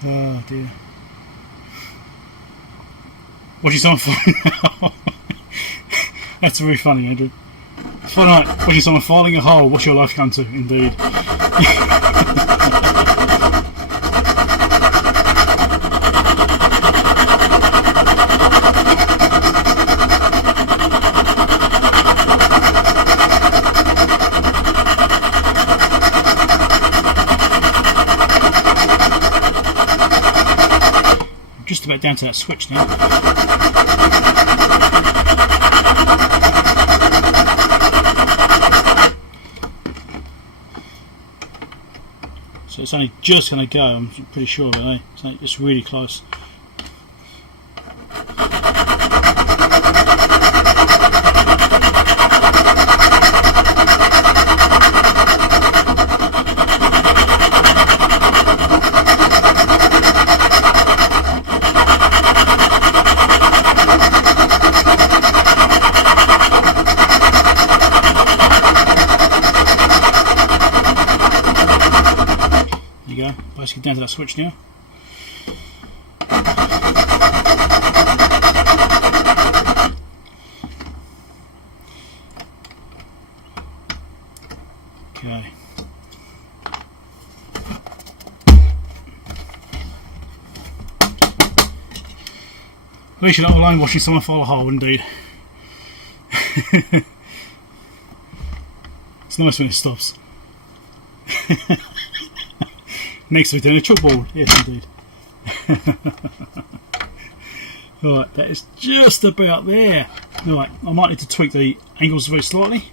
Oh dear. Watching someone fall now. That's very funny, Andrew. Fun night watching someone filing a hole. What's your life come to? Indeed. Just about down to that switch now. So it's only just going to go, I'm pretty sure of it, eh? It's really close. Basically down to that switch now. Okay. At least you're not alone watching someone file a hole, indeed. It's nice when it stops. Next to it, then a chalkboard. Yes, indeed. Right, that is just about there. Right, I might need to tweak the angles very slightly.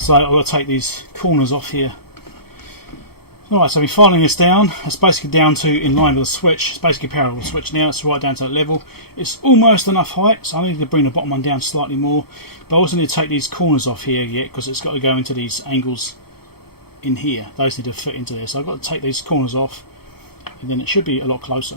So I've got to take these corners off here. Alright, so we're filing this down. It's basically down to in line with the switch. It's basically parallel with the switch now. It's right down to that level. It's almost enough height, so I need to bring the bottom one down slightly more. But I also need to take these corners off here yet, because it's got to go into these angles in here. Those need to fit into there, so I've got to take these corners off, and then it should be a lot closer.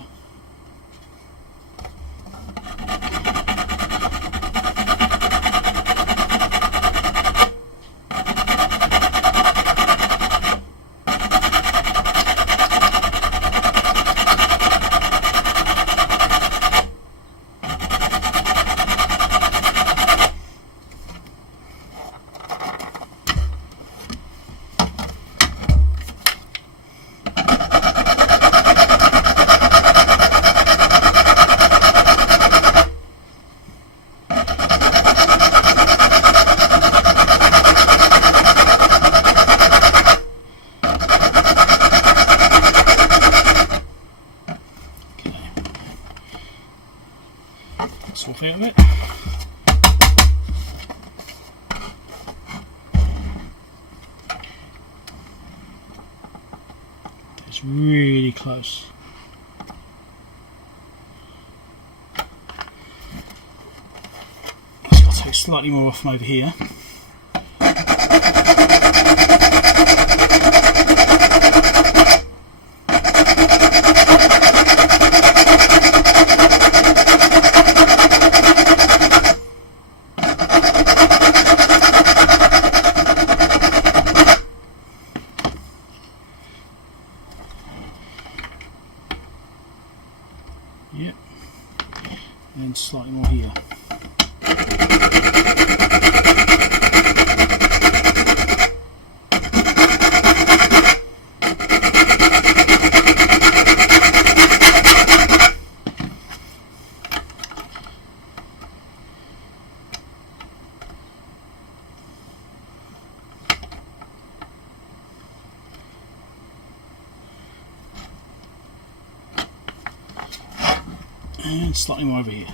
Swap out of it. It's really close. Just got to take slightly more off from over here. Yep, and slightly more here. And slightly more over here.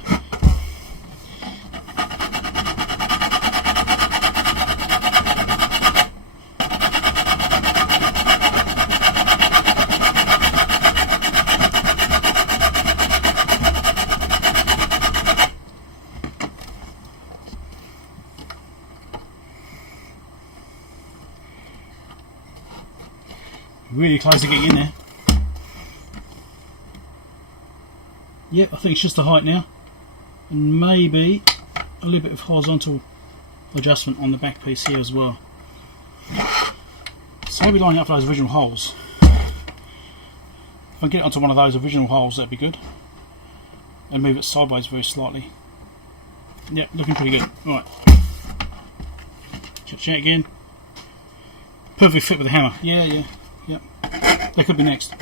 Really close to getting in there. Yep, I think it's just the height now, and maybe a little bit of horizontal adjustment on the back piece here as well. So maybe lining up for those original holes. If I get it onto one of those original holes, that'd be good. And move it sideways very slightly. Yep, looking pretty good. Right. Check again. Perfect fit with the hammer. Yeah. That could be next.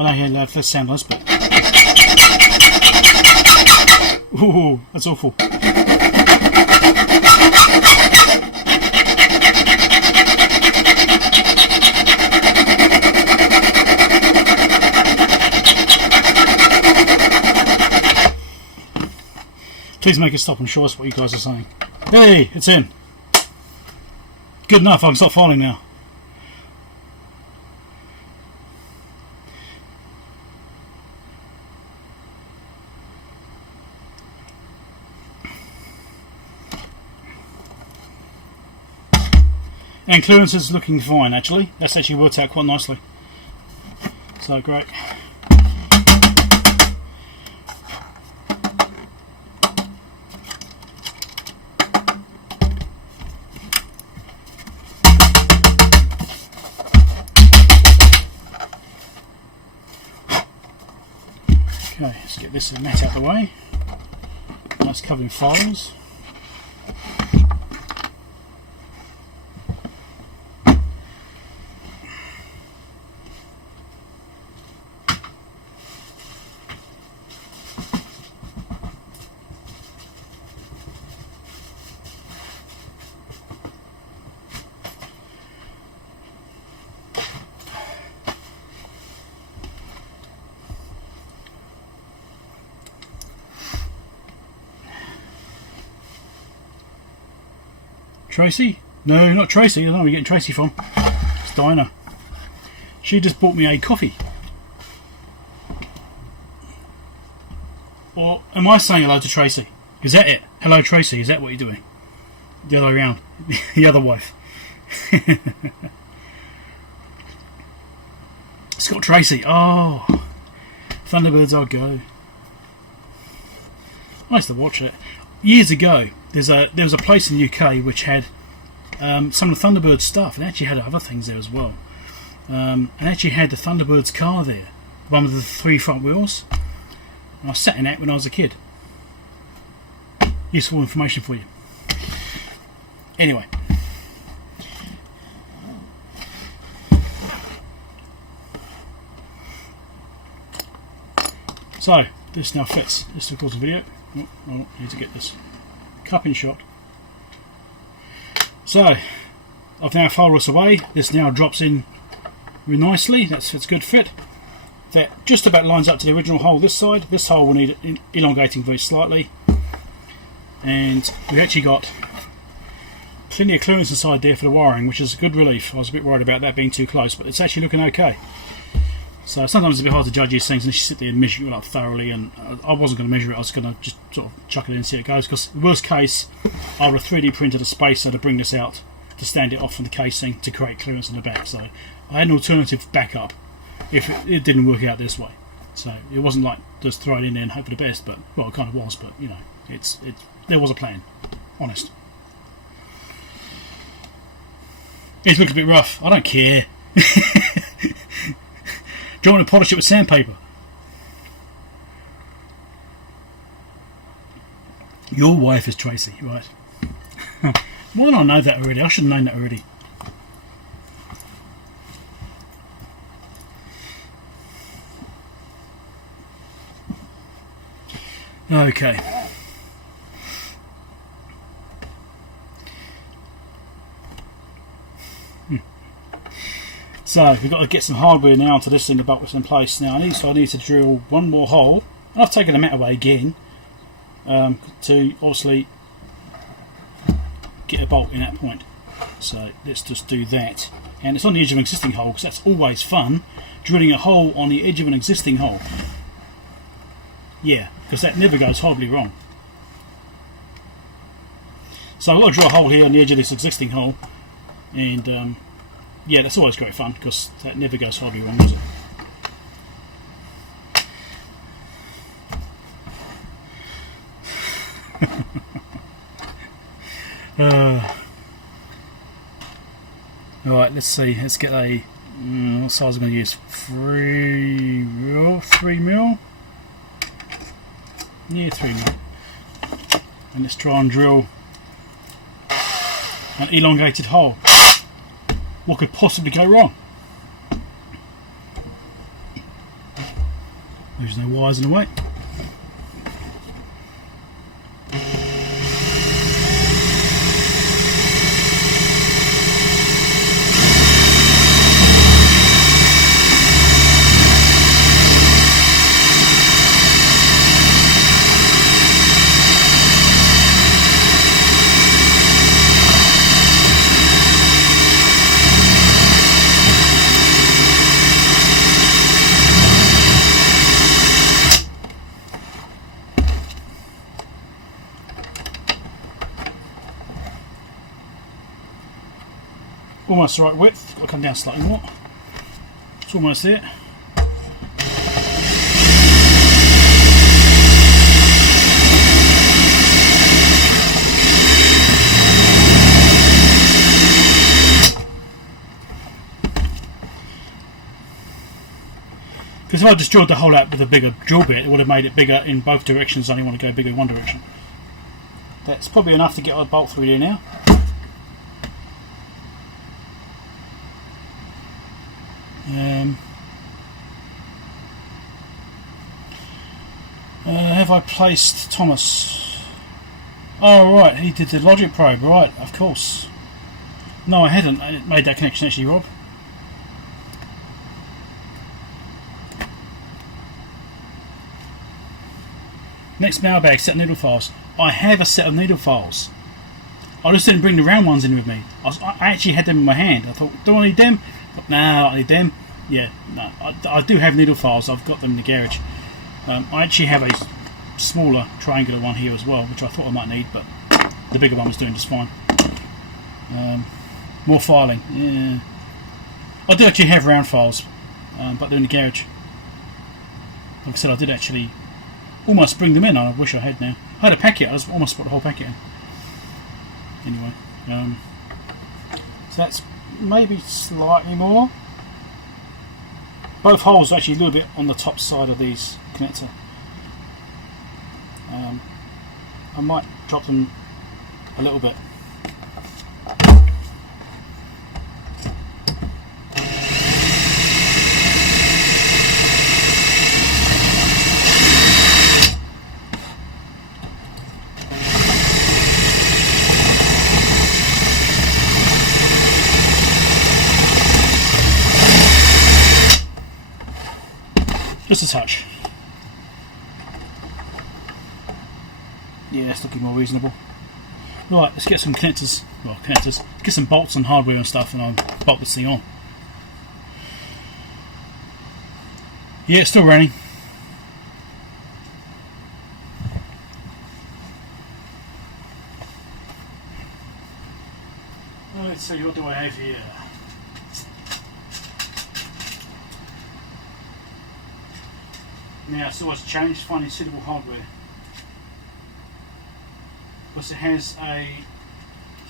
I know he had less sound less, but ooh, that's awful. Please make it stop and show us what you guys are saying. Hey, it's in. Good enough, I can stop filing now. And clearance is looking fine, actually. That's actually worked out quite nicely. So great. Okay, let's get this mat out of the way. Nice covered in files. Tracy? No, not Tracy. I don't know where you're getting Tracy from. It's Dinah. She just bought me a coffee. Or am I saying hello to Tracy? Is that it? Hello, Tracy. Is that what you're doing? The other way around. The other wife. Scott Tracy. Oh, Thunderbirds, I'll go. I used to watch it years ago. There was a place in the UK which had some of the Thunderbird stuff, and actually had other things there as well. And actually had the Thunderbird's car there, one with the 3 front wheels. And I sat in that when I was a kid. Useful information for you. Anyway. So, this now fits. This records a video. Oh, I need to get this cupping shot. So, I've now filed this away. This now drops in really nicely. That's a good fit. That just about lines up to the original hole this side. This hole will need elongating very slightly. And we've actually got plenty of clearance inside there for the wiring, which is a good relief. I was a bit worried about that being too close, but it's actually looking okay. So sometimes it's a bit hard to judge these things unless you sit there and measure it up thoroughly, and I wasn't going to measure it, I was going to just sort of chuck it in and see how it goes, because worst case I would have 3D printed a spacer to bring this out to stand it off from the casing to create clearance in the back. So I had an alternative backup if it didn't work out this way. So it wasn't like just throw it in there and hope for the best, but well, it kind of was, but you know, there was a plan, honest. It looks a bit rough. I don't care. Do you want to polish it with sandpaper? Your wife is Tracy, right? Why did I know that already? I should have known that already. Okay. So we've got to get some hardware now onto this thing to bolt this in place. Now I need to drill one more hole, and I've taken the mat away again to obviously get a bolt in that point. So let's just do that, and it's on the edge of an existing hole, because that's always fun, drilling a hole on the edge of an existing hole. Yeah, because that never goes horribly wrong. So I've got to drill a hole here on the edge of this existing hole, And yeah, that's always great fun because that never goes horribly wrong, does it? Alright, let's see. Let's get a. What size am I going to use? 3 mil? Yeah, 3 mil. And let's try and drill an elongated hole. What could possibly go wrong? There's no wires in the way. Almost the right width, got to come down slightly more. It's almost there. Because if I just drilled the hole out with a bigger drill bit, it would have made it bigger in both directions. I only want to go bigger in one direction. That's probably enough to get a bolt through there now. Have I placed Thomas? Oh right, he did the logic probe, right, of course. No, I hadn't. I made that connection actually, Rob. Next mailbag, set of needle files. I have a set of needle files. I just didn't bring the round ones in with me. I actually had them in my hand. I thought, do I need them? But no, I need them. Yeah, no, I do have needle files. I've got them in the garage. I actually have a smaller triangular one here as well, which I thought I might need, but the bigger one was doing just fine. More filing. Yeah, I do actually have round files, but they're in the garage. Like I said, I did actually almost bring them in. I wish I had now. I had a packet. I just almost put the whole packet in. Anyway, so that's maybe slightly more. Both holes are actually a little bit on the top side of these connector. I might drop them a little bit. Just a touch. Yeah, that's looking more reasonable. Right, let's get some connectors. Well, connectors. Let's get some bolts and hardware and stuff, and I'll bolt this thing on. Yeah, it's still running. Let's see, what do I have here? Now, it's always changed finding suitable hardware. Because it has a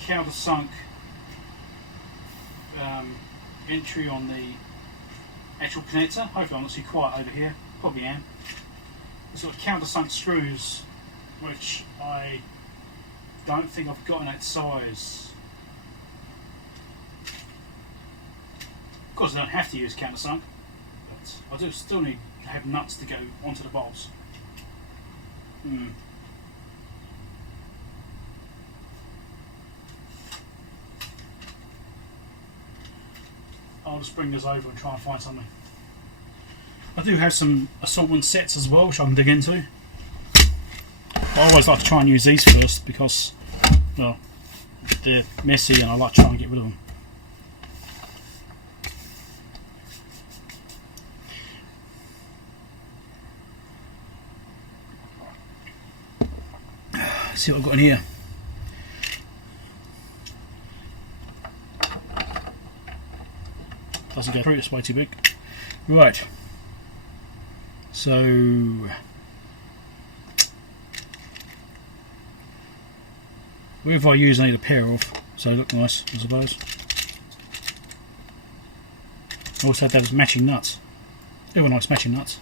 countersunk entry on the actual connector. Hopefully I'm not too quiet over here. Probably am. There's sort of countersunk screws, which I don't think I've got in that size. Of course I don't have to use countersunk, but I do still need to have nuts to go onto the bolts. I'll just bring this over and try and find something. I do have some assortment sets as well, which I can dig into. I always like to try and use these first because, well, they're messy and I like to try and get rid of them. Let's see what I've got in here. doesn't go through, it's way too big. Right. So whatever I use I need a pair of, so they look nice, I suppose. I also had those matching nuts. They were nice matching nuts.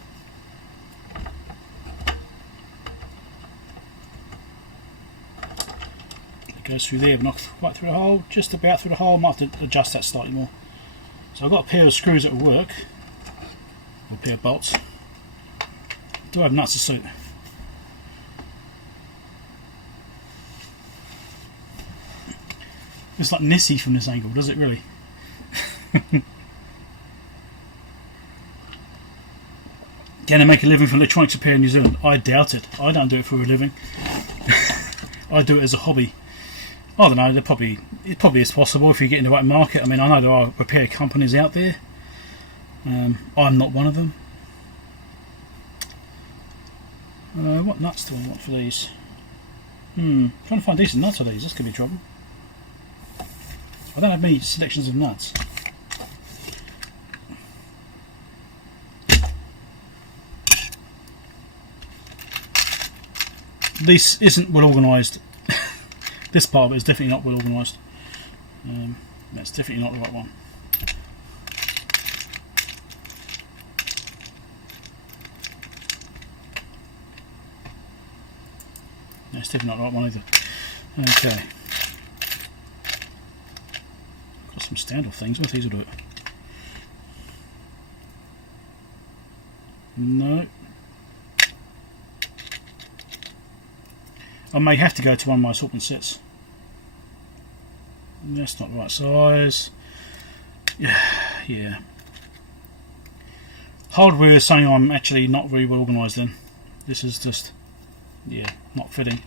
It goes through there, but not quite through the hole, just about through the hole. I might have to adjust that slightly more. So I've got a pair of screws that will work, or a pair of bolts. I do have nuts to suit. It's like Nessie from this angle, does it really? Can they make a living from electronics repair in New Zealand? I doubt it. I don't do it for a living. I do it as a hobby. I don't know. It probably is possible if you get in the right market. I mean, I know there are repair companies out there. I'm not one of them. What nuts do I want for these? Trying to find decent nuts for these. That's going to be trouble. I don't have many selections of nuts. This isn't well organised. This part of it is definitely not well organised. That's definitely not the right one. That's definitely not the right one either. Okay. Got some standoff things. What these will do it? No. I may have to go to one of my assortment sets. That's not the right size. Yeah. Hardware is saying I'm actually not very well organised then. This is just, yeah, not fitting.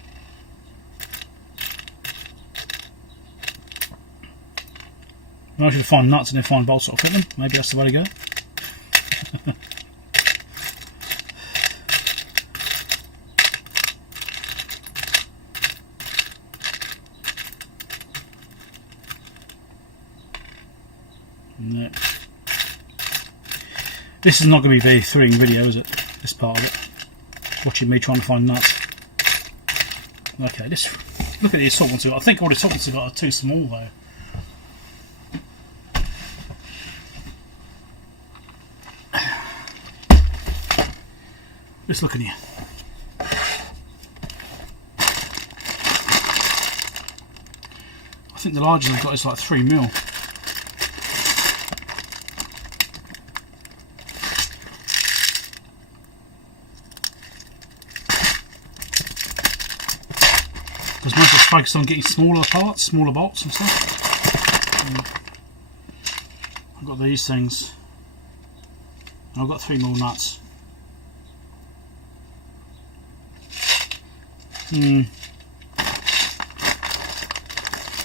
I should find nuts and then find bolts that will fit them. Maybe that's the way to go. No. This is not going to be a very thrilling video, is it? This part of it. Watching me trying to find nuts. Okay, look at the assortments I've got. I think all the assortments I've got are too small though. Just looking here. I think the largest I've got is like 3mm. Because most is focused on getting smaller parts, smaller bolts and stuff. I've got these things. I've got 3mm nuts.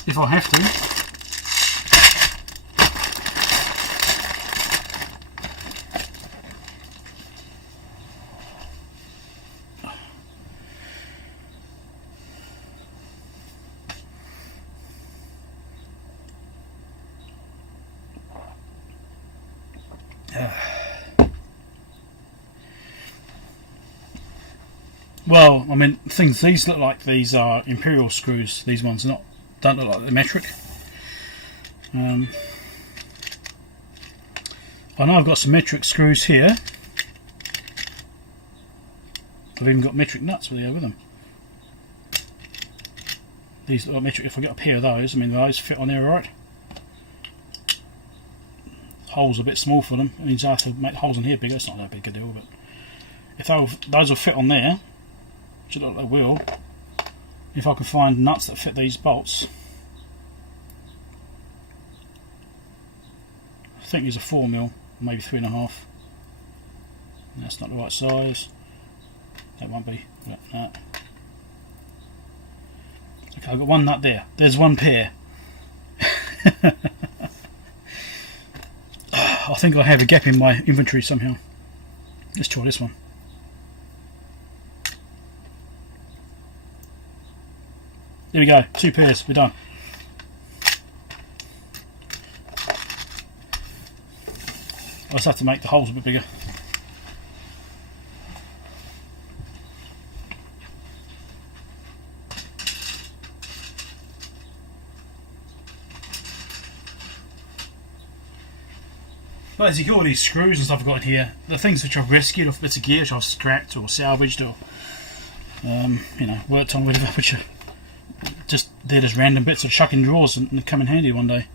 If I have to. Well, I mean, these look like these are imperial screws. These ones don't look like they're metric. I know I've got some metric screws here. I've even got metric nuts with them. These look like metric. If I get a pair of those, I mean, those fit on there, alright. Holes are a bit small for them. It means I have to make the holes in here bigger. It's not that big a deal, but if those will fit on there, which look like they will, if I can find nuts that fit these bolts. I think these are 4mm, maybe 3.5. That's not the right size. That won't be. No. Okay, I've got one nut there. There's one pair. I think I have a gap in my inventory somehow. Let's try this one. There we go, 2 pairs, we're done. just have to make the holes a bit bigger. But as you get all these screws and stuff I've got in here, the things which I've rescued off bits of gear which I've scrapped or salvaged or you know, worked on, whatever, which are just they're just random bits of chuck in drawers and come in handy one day.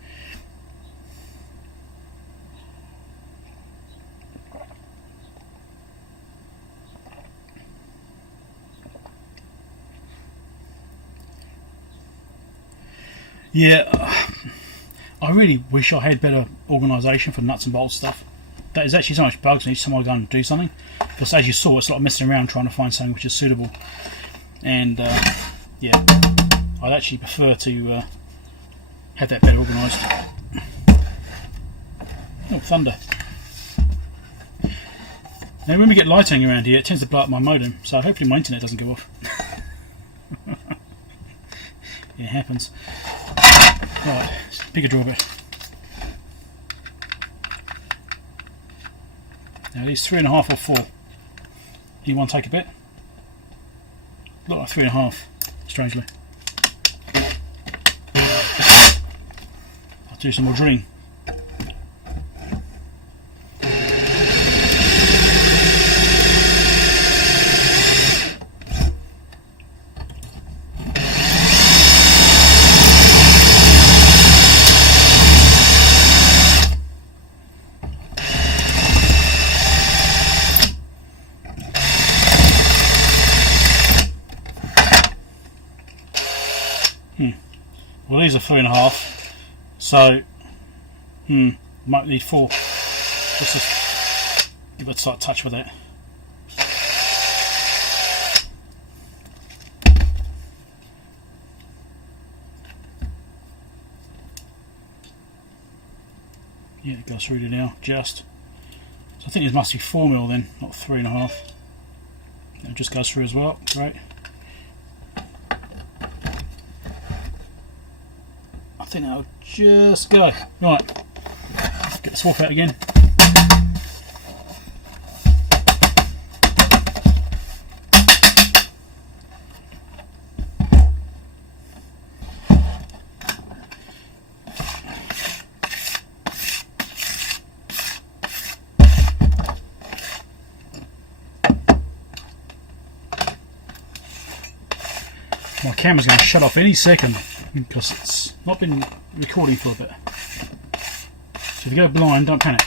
Yeah, I really wish I had better organisation for nuts and bolts stuff. That is actually so much bugs me each time I go and do something. Because as you saw, it's like messing around trying to find something which is suitable. And yeah, I'd actually prefer to have that better organised. Oh, thunder. Now when we get lighting around here, it tends to blow up my modem, so hopefully my internet doesn't go off. It happens. Right, bigger drawbit. Now these 3.5 or 4. Anyone take a bit? Look like 3.5, strangely. I'll do some more drilling. Well, these are 3.5, so might need 4. Let's just give it a slight touch with that. Yeah, it goes through there now, just. So I think this must be 4mm then, not 3.5. It just goes through as well, great. I think that'll just go. Right, get the swap out again. My camera's going to shut off any second because it's not been recording for a bit. So if you go blind, don't panic.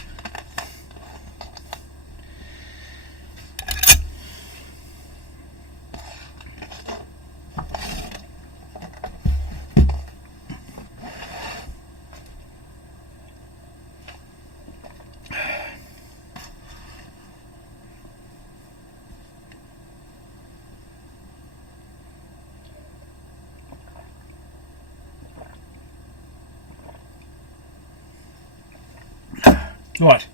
Right,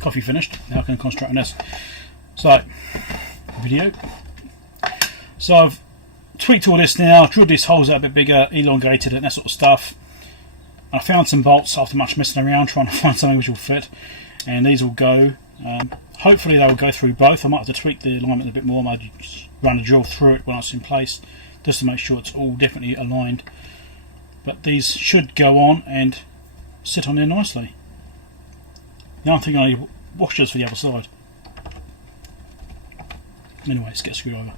coffee finished. Now I can concentrate on this. So, video. So I've tweaked all this now, drilled these holes out a bit bigger, elongated it, and that sort of stuff. I found some bolts after much messing around trying to find something which will fit, and these will go. Hopefully they will go through both. I might have to tweak the alignment a bit more. I might run a drill through it when it's in place, just to make sure it's all definitely aligned. But these should go on and sit on there nicely. Now I'm thinking I need washers for the other side. Anyway, let's get a screwdriver,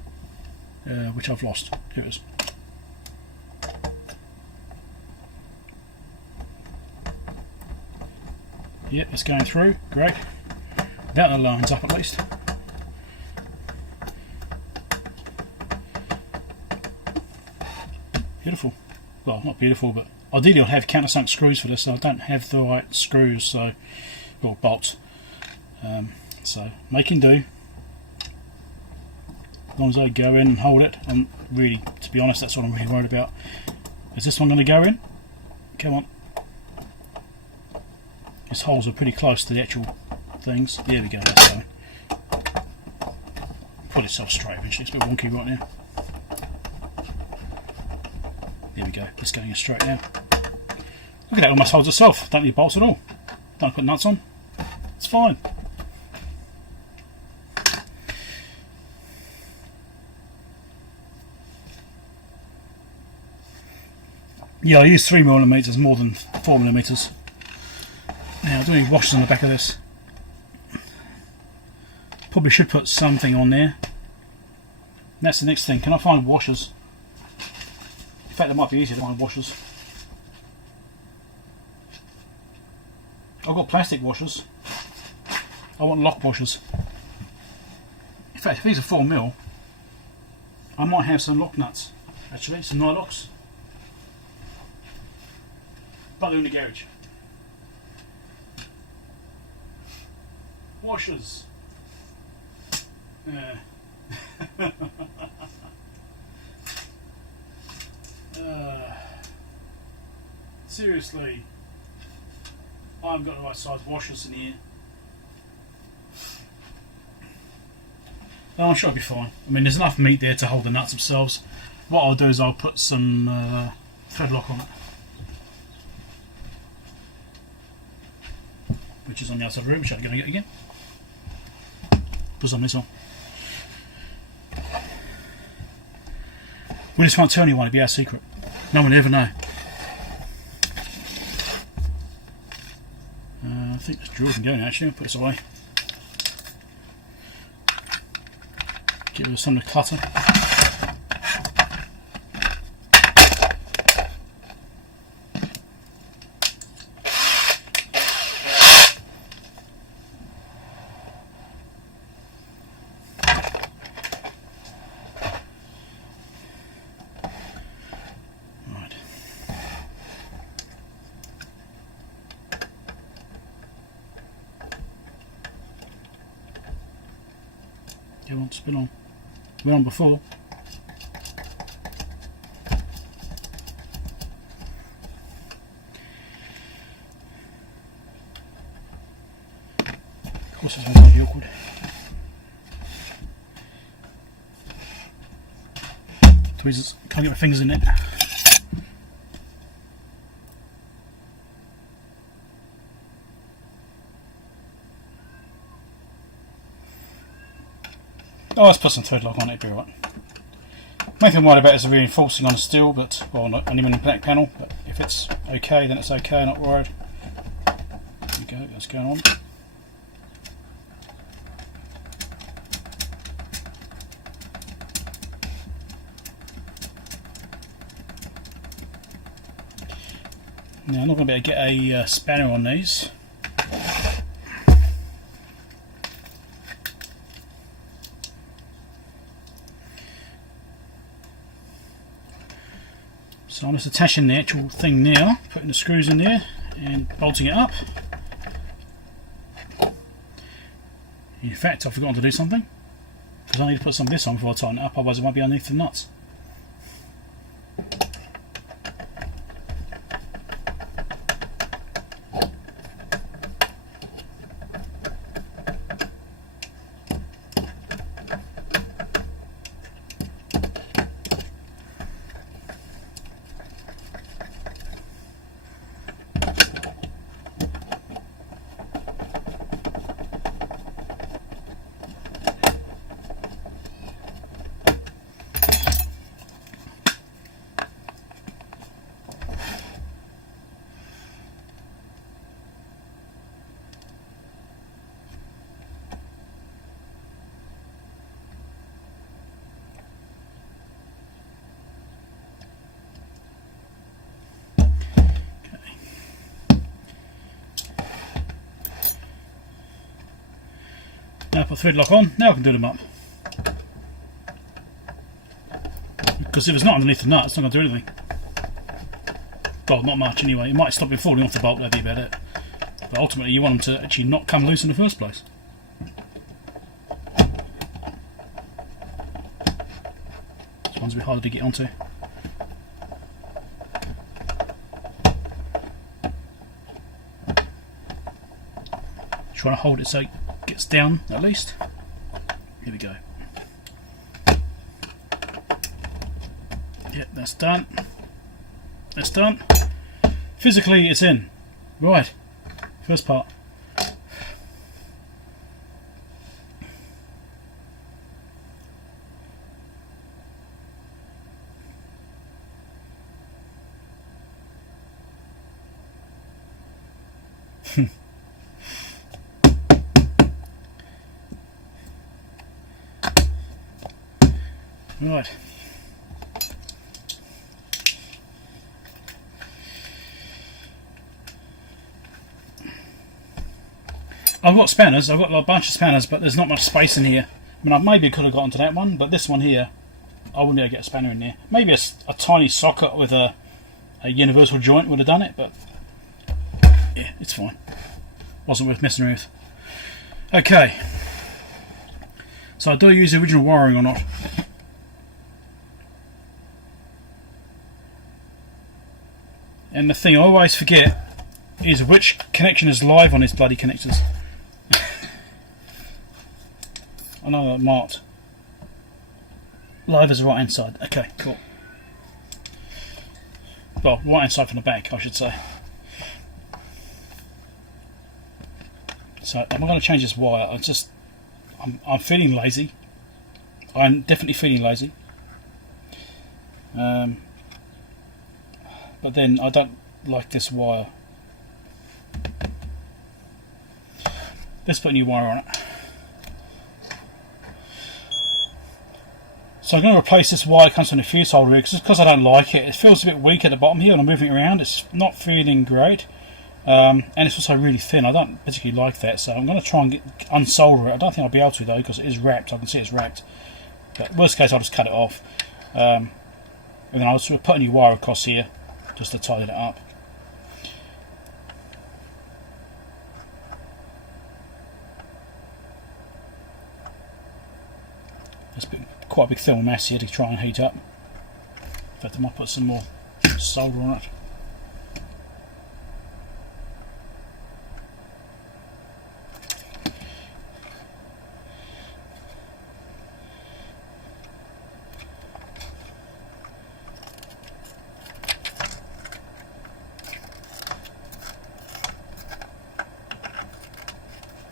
which I've lost. Here it is. Yep, it's going through. Great. About the lines up at least. Beautiful. Well, not beautiful, but ideally I'd have countersunk screws for this, so I don't have the right screws, so. Or bolts. So making do. As long as I go in and hold it, and really, to be honest, that's what I'm really worried about. Is this one going to go in? Come on. These holes are pretty close to the actual things. There we go, that's going. Put itself straight eventually, it's a bit wonky right now. There we go, it's going in straight now. Look at that, it almost holds itself. Don't need bolts at all. Don't put nuts on. It's fine. Yeah, I use 3mm more than 4mm. Now, do any washers on the back of this? Probably should put something on there. That's the next thing. Can I find washers? In fact, it might be easier to find washers. I've got plastic washers. I want lock washers. In fact, if these are 4mm, I might have some lock nuts. Actually, some nylocks. But they're in the garage. Washers. Seriously, I haven't got the right size washers in here. I'm sure I'll be fine. I mean, there's enough meat there to hold the nuts themselves. What I'll do is I'll put some thread lock on it, which is on the outside of the room. Shall I go and get it again? Put some of this on. We just won't tell anyone, it'll be our secret. No one will ever know. I think this drill can go now, actually. I'll put this away. Get rid of some of the clutter. Go on, spin on. We're on before. Of course, this one's going to be awkward. Tweezers, can't get my fingers in it. Oh, let's put some thread lock on it, it'll be alright. Main thing I'm worried about is the reinforcing on the steel, but, well, not only on the black panel, but if it's okay, then it's okay, not worried. There we go, that's going on. Now, I'm not going to be able to get a spanner on these. So I'm just attaching the actual thing now, putting the screws in there and bolting it up. In fact, I've forgotten to do something, because I need to put some of this on before I tighten it up, otherwise it might be underneath the nuts. Now I put thread lock on, now I can do them up. Because if it's not underneath the nut, it's not going to do anything. Well, not much anyway. It might stop it falling off the bolt, that'd be about it. But ultimately you want them to actually not come loose in the first place. This one's a bit harder to get onto. Trying to hold it so it gets down at least. Here we go. Yep, that's done. That's done. Physically it's in. Right. First part. Right. I've got spanners, I've got a bunch of spanners, but there's not much space in here. I mean, I maybe could have got onto that one, but this one here, I wouldn't be able to get a spanner in there. Maybe a tiny socket with a universal joint would have done it, but yeah, it's fine. Wasn't worth messing around with. Okay. So do I use the original wiring or not? And the thing I always forget is which connection is live on these bloody connectors. I know I'm marked. Live is the right hand side. Okay, cool. Well, right hand side from the back, I should say. So I'm going to change this wire. I'm feeling lazy. I'm definitely feeling lazy. But then I don't like this wire. Let's put a new wire on it. So I'm going to replace this wire that comes from the fuse holder here, because I don't like it. It feels a bit weak at the bottom here when I'm moving it around. It's not feeling great. And it's also really thin. I don't particularly like that, so I'm going to try and unsolder it. I don't think I'll be able to though, because it is wrapped. I can see it's wrapped. But worst case, I'll just cut it off. And then I'll just put a new wire across here, just to tighten it up. There's quite a big thermal mass here to try and heat up. In fact, I might put some more solder on it.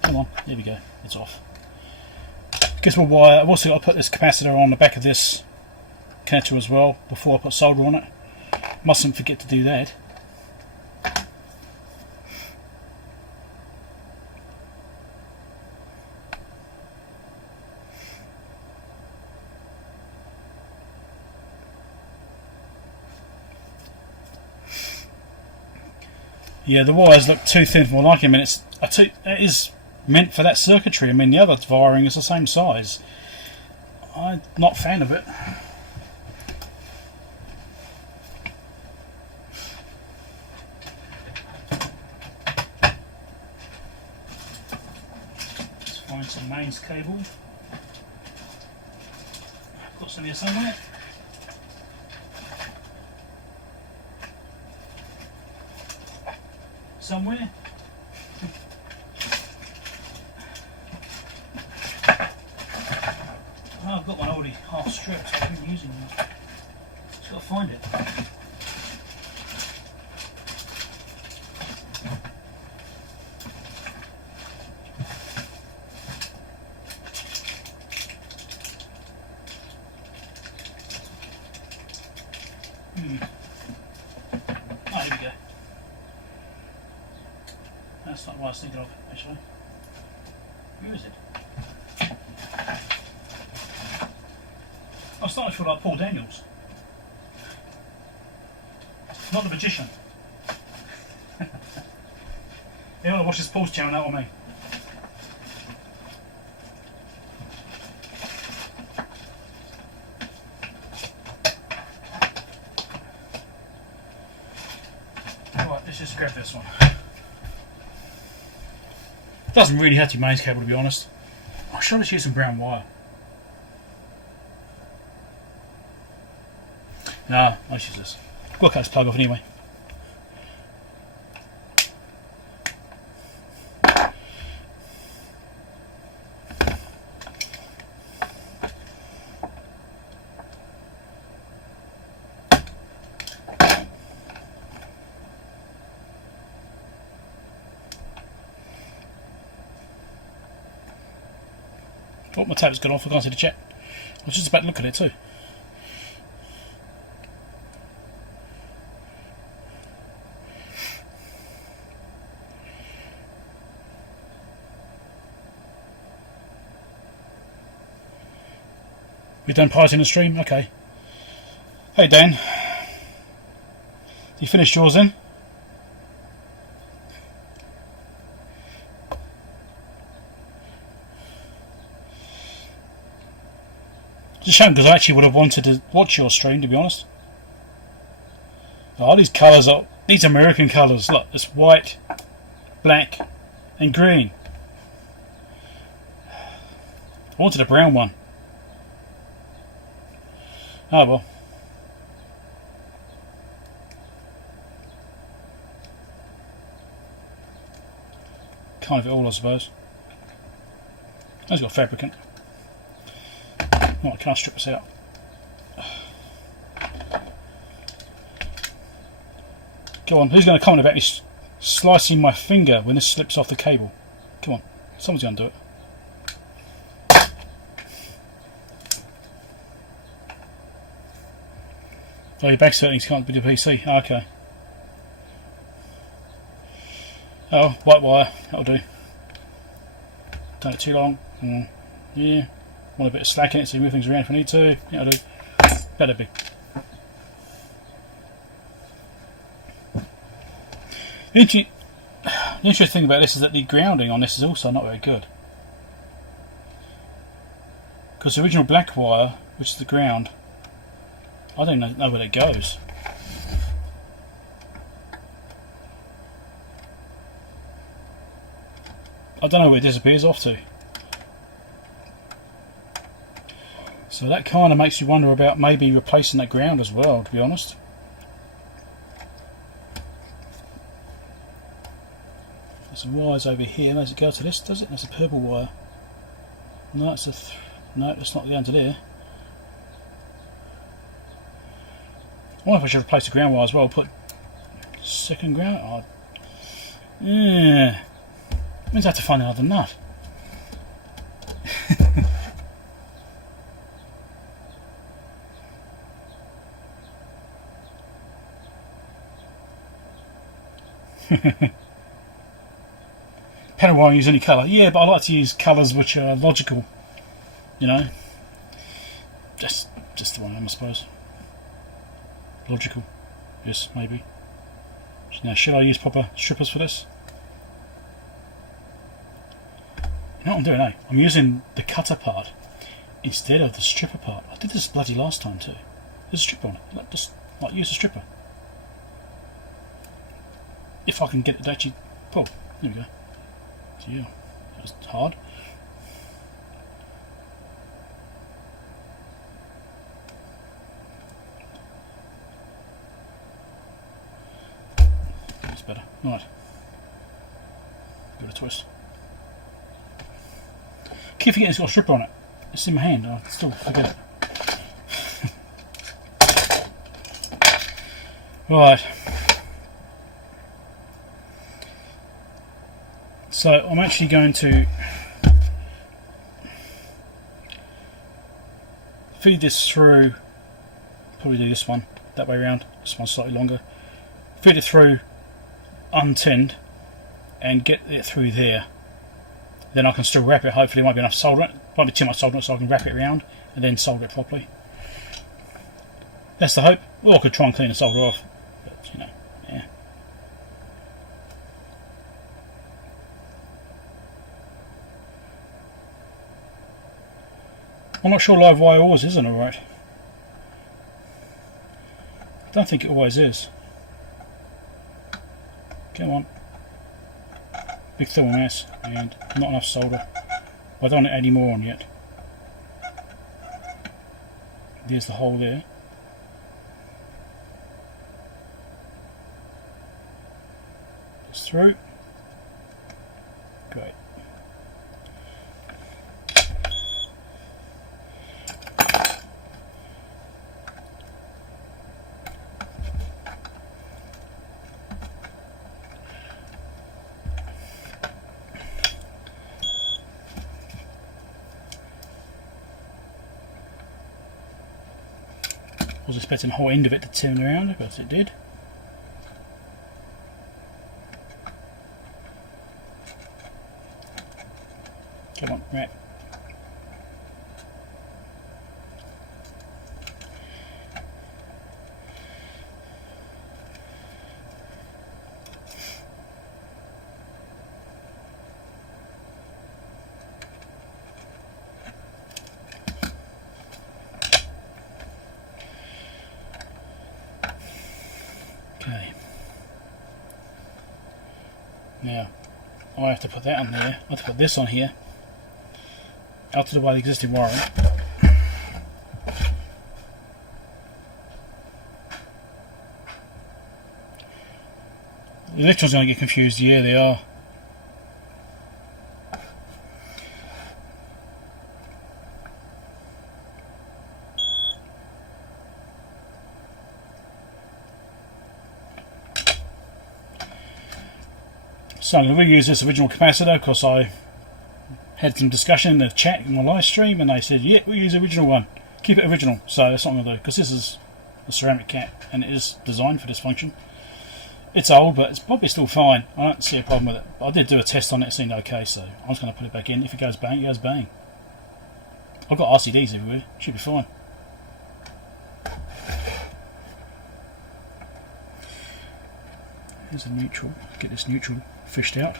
Come on, there we go, it's off. Guess what wire, I've also got to put this capacitor on the back of this connector as well before I put solder on it. Mustn't forget to do that. Yeah, the wires look too thin for what I like. I mean, it is meant for that circuitry. I mean, the other wiring is the same size. I'm not a fan of it. Let's find some mains cable. I've got some here somewhere. Somewhere. Oh, I've got one already half stripped, so I've been using that. Just got to find it. Oh, here we go. That's not what I was thinking of, actually. Where is it? I'm starting to feel like Paul Daniels. Not the magician. You want to watch this Paul's channel out on me. Right, let's just grab this one. Doesn't really have to be mains cable, to be honest. I should have used some brown wire. No, I should just. We'll cut this plug off anyway. Oh, my tape's gone off. I can't see the chat. I was just about to look at it too. You done piloting the stream? Okay. Hey Dan. You finished yours then? It's a shame because I actually would have wanted to watch your stream, to be honest. Oh, these colours are... These American colours. Look, it's white, black and green. I wanted a brown one. Oh well. Kind of it all, I suppose. That's got fabricant. Right, can I strip this out? Go on, who's going to comment about me slicing my finger when this slips off the cable? Come on, someone's going to do it. Oh, your back settings can't be the PC. Oh, okay. Oh, white wire, that'll do. Don't it too long. Yeah. Want a bit of slack in it so you move things around if I need to. Yeah, I do. Better be. The interesting thing about this is that the grounding on this is also not very good. Because the original black wire, which is the ground, I don't know where it goes. I don't know where it disappears off to. So that kind of makes you wonder about maybe replacing that ground as well, to be honest. There's some wires over here. Does it go to this? Does it? That's a purple wire. No, it's no, it's not going to there. I wonder if I should replace the ground wire as well. Put second ground. Oh. Yeah. Means I have to find another nut. Panel wire use any colour. Yeah, but I like to use colours which are logical. You know, just the one I suppose. Logical. Yes, maybe. Now, should I use proper strippers for this? You know what I'm doing, eh? I'm using the cutter part instead of the stripper part. I did this bloody last time too. There's a stripper on it. Just use a stripper. If I can get it to actually pull. There we go. So yeah, that was hard. That's better. Right. Give it a twist. Keep forgetting it's got a stripper on it. It's in my hand. I still forget it. Right. So I'm actually going to feed this through, probably do this one that way around, this one's slightly longer, feed it through untinned and get it through there. Then I can still wrap it. Hopefully there won't be enough solder, won't be too much solder, so I can wrap it around and then solder it properly. That's the hope. Or I could try and clean the solder off, but you know, yeah. I'm not sure live wire always isn't alright. I don't think it always is. Come on. Big thermal mass and not enough solder. I don't want to add any more on yet. There's the hole there. It's through. Great. I was expecting the whole end of it to turn around, but it did. Come on, right. Now, I have to put that on there. I have to put this on here. Out to the way the existing wiring. The electrons are going to get confused. Yeah, they are. So I'm going to reuse this original capacitor because I had some discussion in the chat in my live stream and they said, yeah, we'll use the original one. Keep it original. So that's what I'm going to do because this is a ceramic cap and it is designed for this function. It's old, but it's probably still fine. I don't see a problem with it. I did do a test on it, it seemed okay, so I'm just going to put it back in. If it goes bang, it goes bang. I've got RCDs everywhere. Should be fine. Here's the neutral. Get this neutral fished out.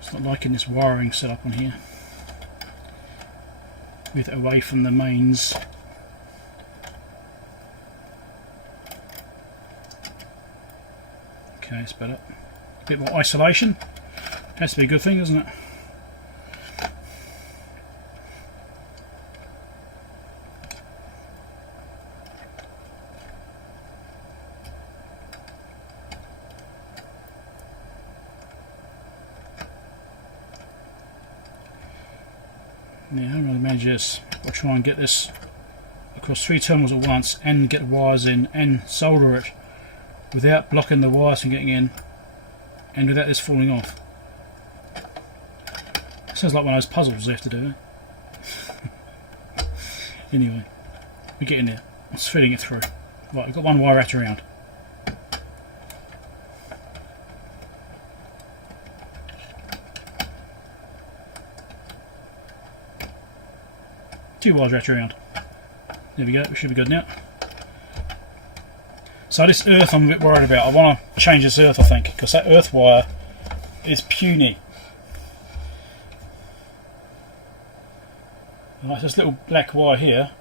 It's not liking this wiring set up on here with it away from the mains. Okay, it's better. A bit more isolation. Has to be a good thing, doesn't it? Now I'm going to manage this. I'll try and get this across 3 terminals at once and get the wires in and solder it without blocking the wires from getting in and without this falling off. Sounds like one of those puzzles they have to do. Anyway, we're getting there. I'm just feeding it through. Right, I've got one wire wrapped around. Two wires wrapped around. There we go, we should be good now. So this earth I'm a bit worried about. I want to change this earth, I think, because that earth wire is puny. Right, this little black wire here,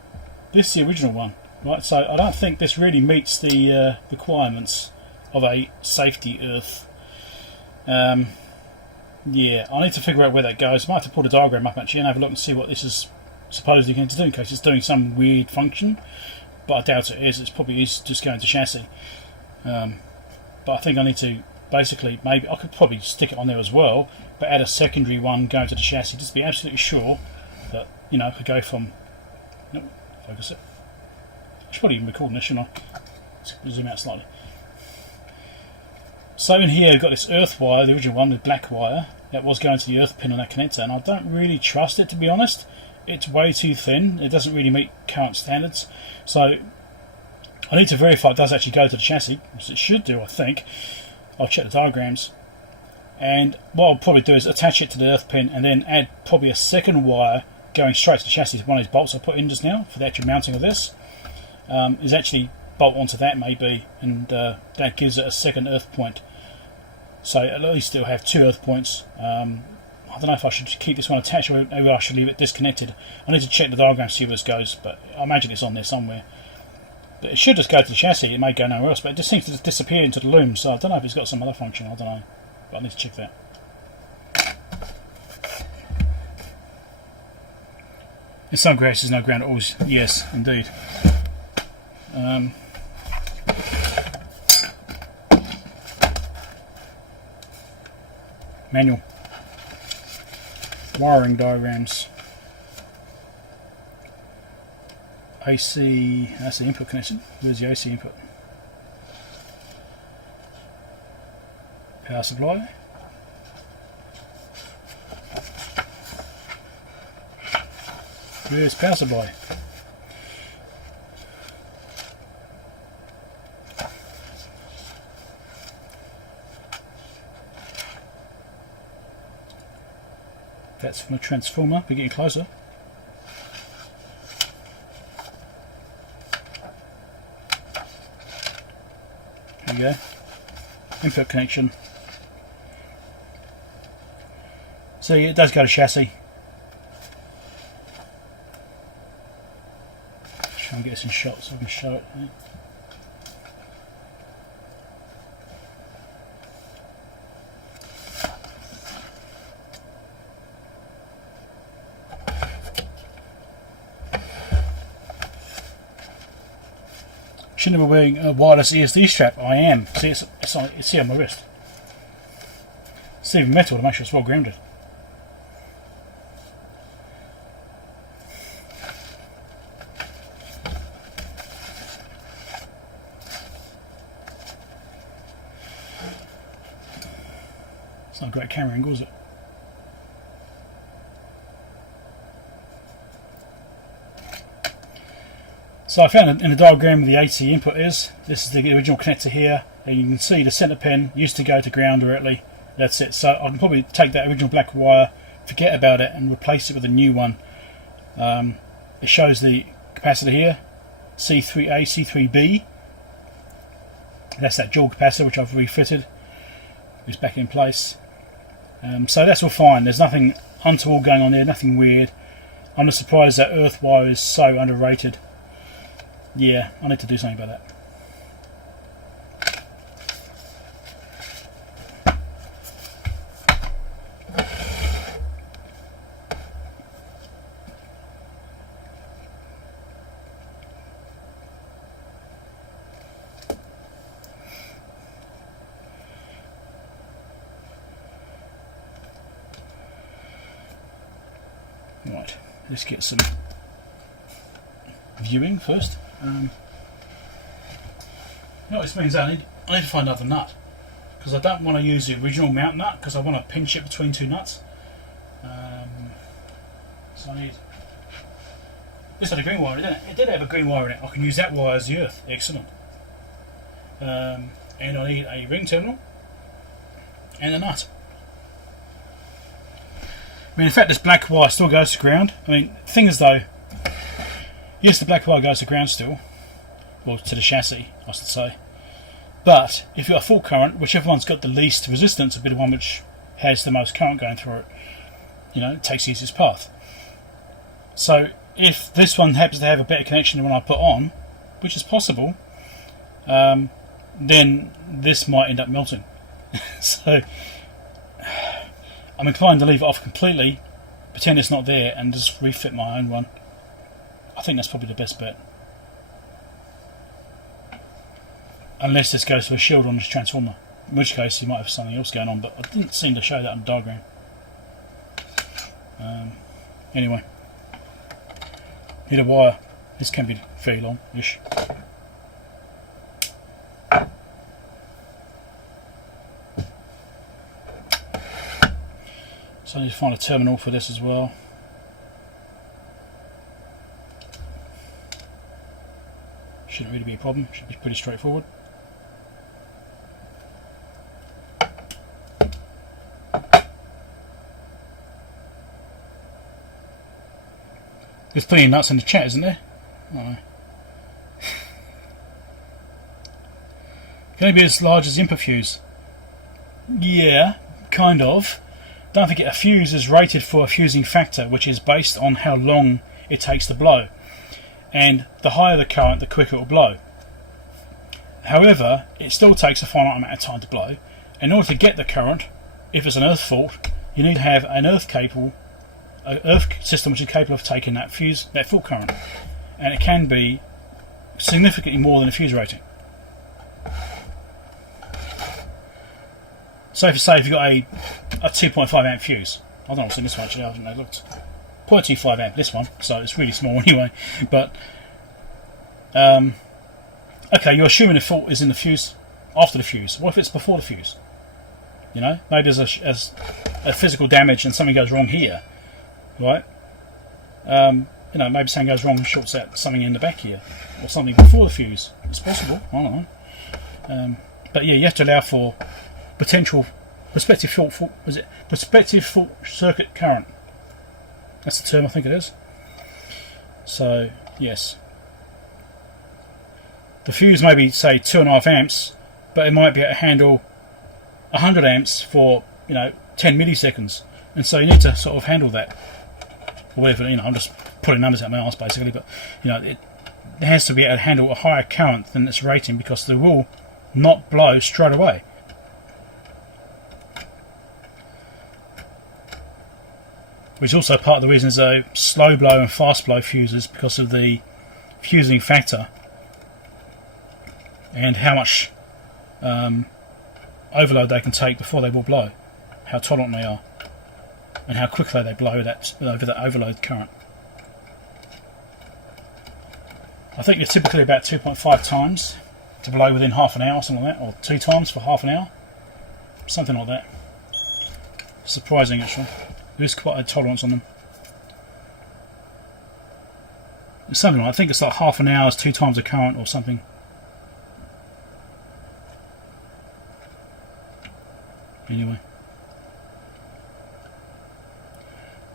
this is the original one, right? So I don't think this really meets the requirements of a safety earth. Yeah, I need to figure out where that goes. I might have to pull the diagram up actually and have a look and see what this is supposedly going to do in case it's doing some weird function. But I doubt it is. It's probably just going to chassis. But I think I need to basically, maybe I could probably stick it on there as well, but add a secondary one going to the chassis just to be absolutely sure that, you know, I could go from, nope, focus it. I should probably even record this, shouldn't I? Let's zoom out slightly. So in here we've got this earth wire, the original one, the black wire, that was going to the earth pin on that connector, and I don't really trust it, to be honest. It's way too thin, it doesn't really meet current standards, so I need to verify it does actually go to the chassis, which it should do, I think. I'll check the diagrams, and what I'll probably do is attach it to the earth pin and then add probably a second wire going straight to the chassis. One of these bolts I put in just now for the actual mounting of this is actually bolt onto that maybe, and that gives it a second earth point. So at least it'll have 2 earth points. I don't know if I should keep this one attached or maybe I should leave it disconnected. I need to check the diagram to see where this goes, but I imagine it's on there somewhere. But it should just go to the chassis, it may go nowhere else, but it just seems to just disappear into the loom, so I don't know if it's got some other function, I don't know. But I need to check that. In some grass there's no ground at all. Yes, indeed. Manual. Wiring diagrams. AC, that's the input connection. Where's the AC input? Power supply. Where's power supply? That's from a transformer. We're getting closer. There we go. Input connection. So it does go to chassis. try and get this in shot so I can show it. Shouldn't be wearing a wireless ESD strap. I am. See, it's here on my wrist. It's even metal to make sure it's well grounded. It's not a great camera angle, is it? So I found in the diagram where the AC input is. This is the original connector here, and you can see the centre pin used to go to ground directly. That's it. So I can probably take that original black wire, forget about it, and replace it with a new one. It shows the capacitor here, C3A, C3B. That's that dual capacitor which I've refitted. It's back in place. So that's all fine. There's nothing untoward going on there, nothing weird. I'm just surprised that earth wire is so underrated. Yeah, I need to do something about that. Right, let's get some viewing first. You know what this means? I need to find another nut, because I don't want to use the original mount nut, because I want to pinch it between two nuts. So I need. This had a green wire in it. It did have a green wire in it. I can use that wire as the earth. Excellent. And I need a ring terminal and a nut. I mean, in fact, this black wire still goes to ground. I mean, the thing is though, yes, the black wire goes to ground still, or to the chassis, I should say. But if you've got a full current, whichever one's got the least resistance will be the one which has the most current going through it. You know, it takes the easiest path. So if this one happens to have a better connection than one I put on, which is possible, then this might end up melting. So I'm inclined to leave it off completely, pretend it's not there, and just refit my own one. I think that's probably the best bet. Unless this goes to a shield on this transformer, in which case you might have something else going on, but I didn't seem to show that on the diagram. Anyway, need a wire. This can be very long-ish. So I need to find a terminal for this as well. Shouldn't really be a problem, should be pretty straightforward. There's plenty of nuts in the chat, isn't there? Oh. Can it be as large as the input fuse? Yeah, kind of. Don't forget, a fuse is rated for a fusing factor, which is based on how long it takes to blow. And the higher the current, the quicker it will blow. However, it still takes a finite amount of time to blow. In order to get the current, if it's an earth fault, you need to have an earth system which is capable of taking that fuse, that fault current. And it can be significantly more than a fuse rating. So if you've got a 2.5 amp fuse, I don't know what's in this one actually, I haven't looked. 0.25 amp, this one, so it's really small anyway. But okay, you're assuming the fault is in the fuse, after the fuse. What if it's before the fuse? You know, maybe there's a physical damage and something goes wrong here, right? You know, maybe something goes wrong and shorts out something in the back here, or something before the fuse. It's possible. I don't know. But yeah, you have to allow for potential prospective fault. Was it prospective fault circuit current? That's the term I think it is. So yes, the fuse may be say 2.5 amps, but it might be able to handle 100 amps for 10 milliseconds, and so you need to sort of handle that. Or whatever, I'm just putting numbers out my arse basically, but it has to be able to handle a higher current than its rating, because they will not blow straight away. Which is also part of the reason there's a slow blow and fast blow fuses, because of the fusing factor and how much overload they can take before they will blow, how tolerant they are, and how quickly they blow that over that overload current. I think it's typically about 2.5 times to blow within half an hour, something like that, or 2 times for half an hour, something like that. Surprising, actually. There is quite a tolerance on them. It's something like, I think it's like half an hour is 2 times the current or something. Anyway,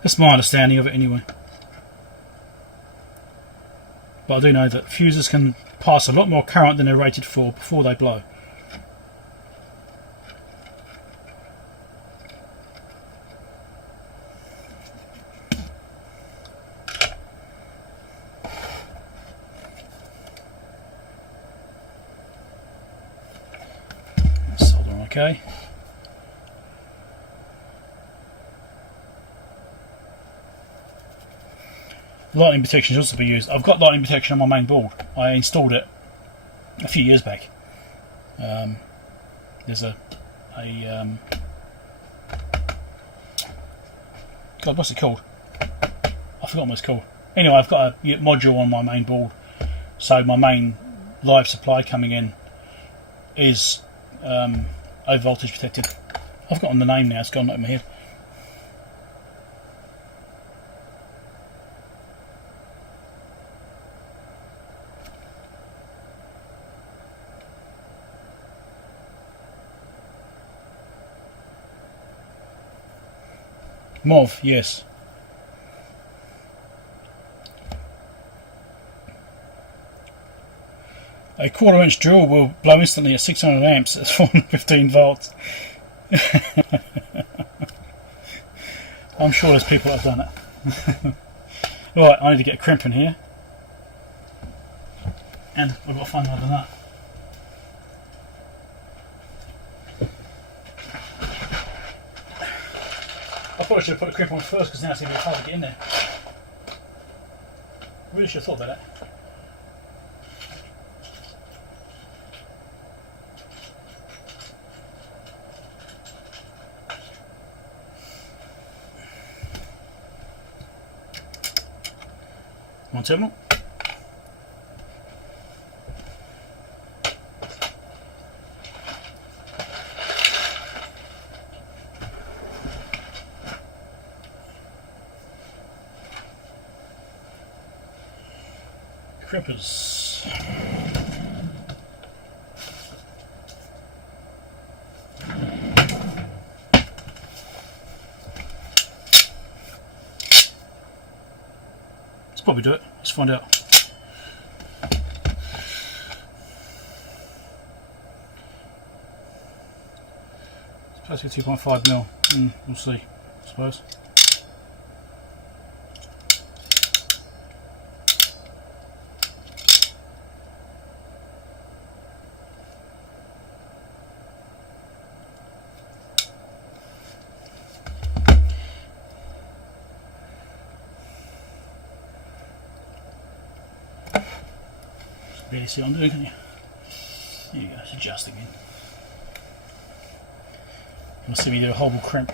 that's my understanding of it anyway. But I do know that fuses can pass a lot more current than they're rated for before they blow. Solder okay. Lightning protection should also be used. I've got lightning protection on my main board. I installed it a few years back. There's God, what's it called? I forgot what it's called. Anyway, I've got a module on my main board, so my main live supply coming in is over voltage protected. I've forgotten the name now, it's gone out of my head. MOV, yes. A 1/4 inch drill will blow instantly at 600 amps at 415 volts. I'm sure there's people that have done it. Right, I need to get a crimp in here. And we've got to find another nut. I probably should have put the crimp on first, because now it's going to be hard to get in there. I really should have thought about that. One terminal. Crimpers. Let's probably do it. Let's find out. It's supposed to be 2.5 mil. We'll see, I suppose. Really see what I'm doing, can you? There you go, it's adjusting in. You'll see me do a horrible crimp.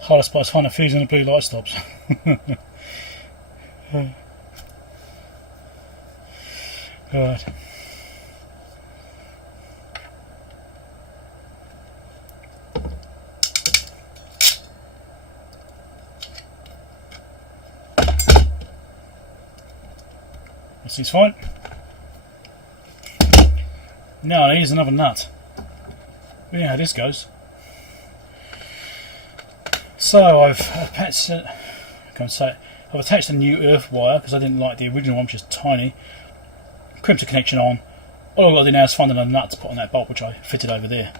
Hardest part is finding a fuse and the blue light stops. Right. This is fine. Now here's another nut. We know how this goes. So I've attached it. I can't say it. I've attached a new earth wire because I didn't like the original one, which is tiny. Crimped the connection on. All I've got to do now is find another nut to put on that bolt, which I fitted over there.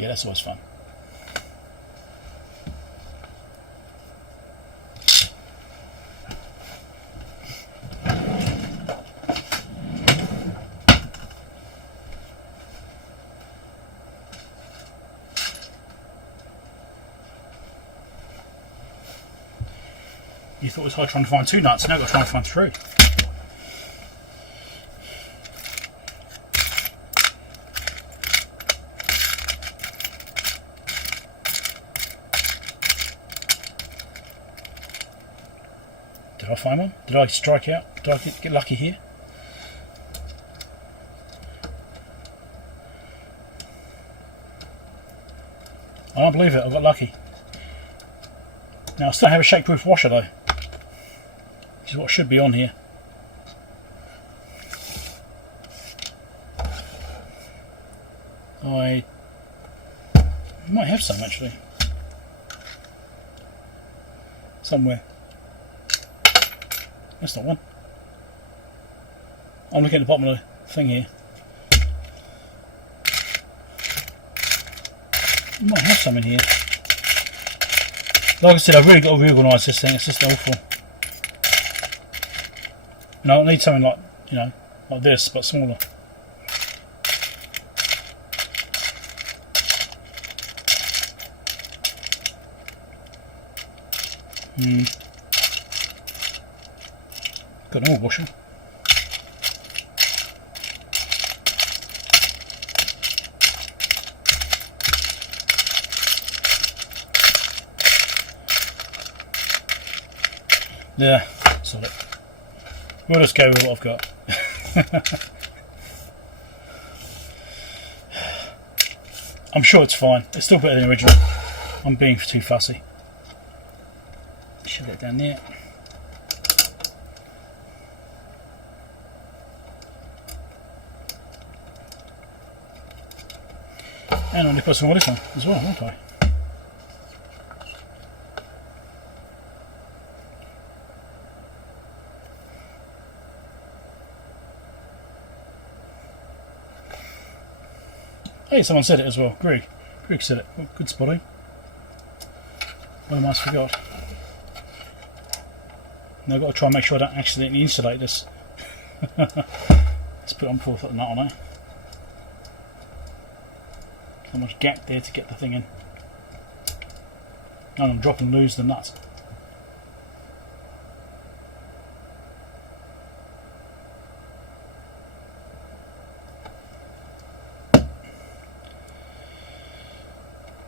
Yeah, that's always fun. You thought it was hard trying to find 2 nuts, now I've got to try and find 3. Did I find one? Did I strike out? Did I get lucky here? I don't believe it, I got lucky. Now I still don't have a shake-proof washer though, which is what should be on here. I might have some actually. Somewhere. That's not one. I'm looking at the bottom of the thing here. I might have some in here. Like I said, I've really got to reorganise this thing. It's just awful. You know, I need something like, you know, like this, but smaller. Got an oil washer. Yeah, sod it. We'll just go with what I've got. I'm sure it's fine. It's still better than the original. I'm being too fussy. Shove that down there. And I'll put some of this on as well, won't I? Hey, someone said it as well. Greg said it. Oh, good spotting. I almost forgot. Now I've got to try and make sure I don't accidentally insulate this. Let's put it on before I put the nut on it. So much gap there to get the thing in. And I'm drop and lose the nut.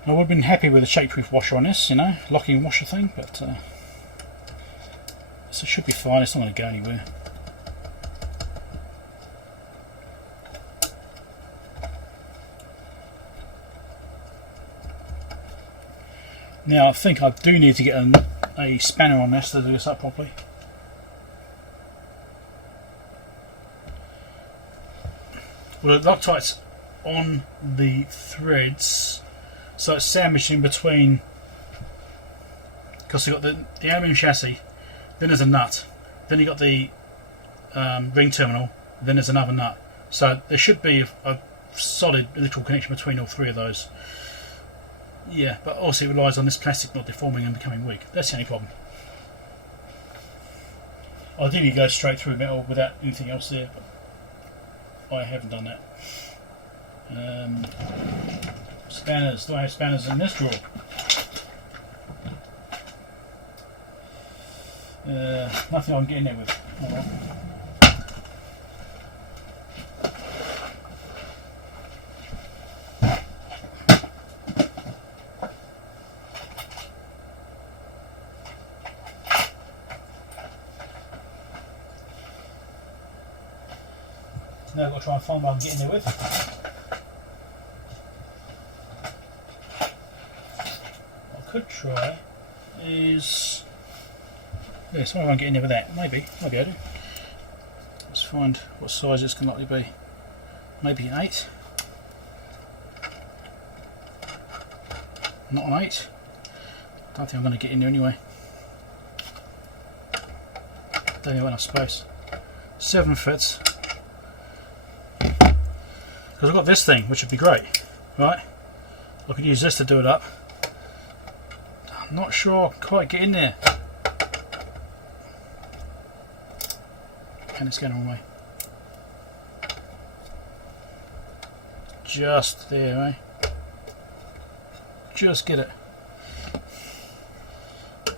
I would have been happy with a shake-proof washer on this, you know, locking washer thing, but this should be fine. It's not going to go anywhere. Now I think I do need to get a spanner on this to do this up properly. Well, the Loctite's on the threads. So it's sandwiched in between, because you've got the aluminium chassis, then there's a nut, then you've got the ring terminal, then there's another nut. So there should be a solid electrical connection between all 3 of those. Yeah, but also it relies on this plastic not deforming and becoming weak. That's the only problem. Ideally you go straight through metal without anything else there, but I haven't done that. Spanners. Do I have spanners in this drawer? Nothing I can get in there with. Oh well. Now I've got to try and find what I can get in there with. Could try is see if I can get in there with that. Maybe I'll be able to. Let's find what size it's going to likely be. Maybe an 8. Not an 8. Don't think I'm going to get in there anyway. Don't have enough space. 7 fits. Because I've got this thing, which would be great, right? I could use this to do it up. I'm not sure I can quite get in there. And it's going the wrong way. Just there, eh? Just get it.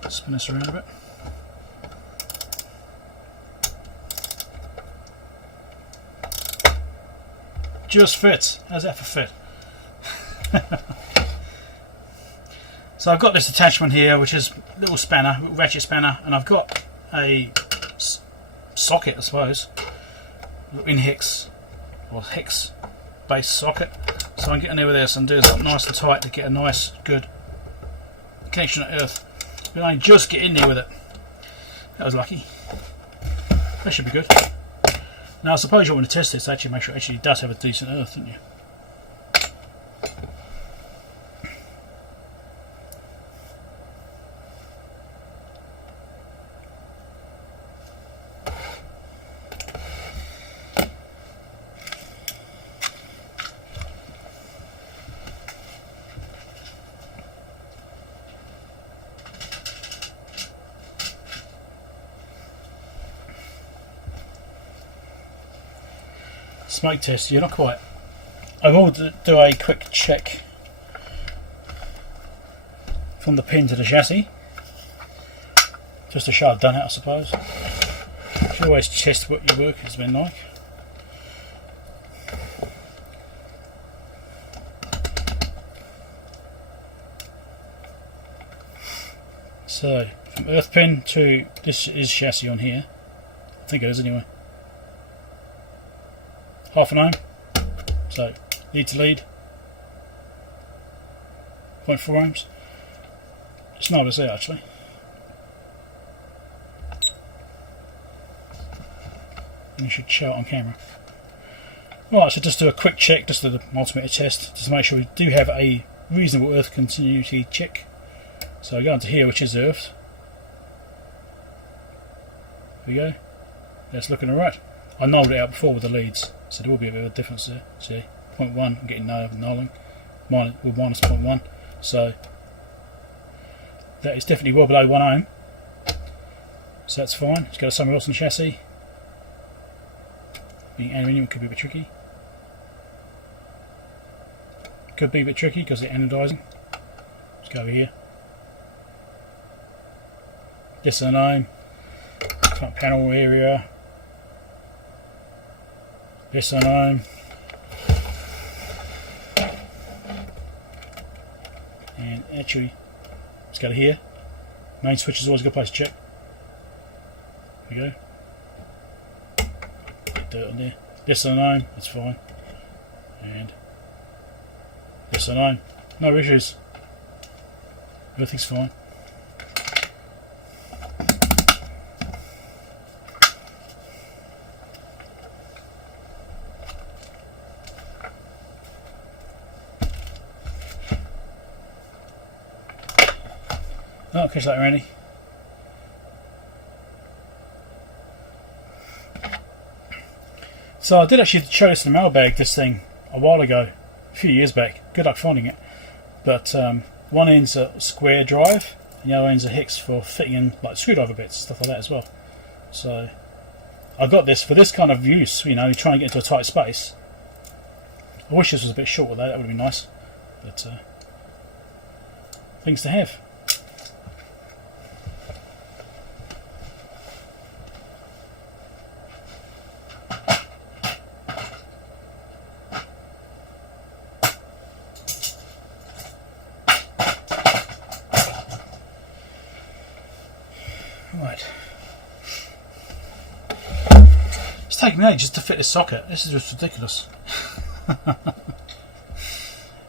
Spin this around a bit. Just fits. How's that for fit? So I've got this attachment here, which is a little spanner, little ratchet spanner, and I've got a socket, I suppose, in hex or hex base socket. So I can get in there with this and do something nice and tight to get a nice, good connection to earth. But I can just get in there with it. That was lucky. That should be good. Now I suppose you want to test this to actually make sure it actually does have a decent earth, don't you? Smoke test, you're not quite. I will do a quick check from the pin to the chassis, just to show I've done it, I suppose. You should always test what your work has been like. So, from earth pin to this is chassis on here. I think it is anyway. Half an ohm, so lead to lead, 0.4 ohms. It's not as there actually. And you should show it on camera. Right, so just do a quick check, just do the multimeter test, just to make sure we do have a reasonable earth continuity check. So I go into here, which is earth. There we go. That's looking alright. I nulled it out before with the leads, so there will be a bit of a difference there. See, 0.1, I'm getting nulling, minus 0.1, so that is definitely well below 1 ohm, so that's fine. Let's go to somewhere else in the chassis. Being aluminium could be a bit tricky. Could be a bit tricky because they're anodizing. Let's go over here. This is an ohm, front panel area. Yes, I know. And actually, let's go to here. Main switch is always a good place to check. There we go. Get dirt on there. Yes, I know. That's fine. And yes, I know. No issues. Everything's fine. I'll catch that, Randy. So I did actually show this in the mailbag, this thing, a while ago, a few years back. Good luck finding it. But one end's a square drive, and the other end's a hex for fitting in like screwdriver bits, stuff like that as well. So I got this for this kind of use, you know, trying to get into a tight space. I wish this was a bit shorter though, that would be nice. But things to have. Right. It's taking me ages to fit this socket. This is just ridiculous.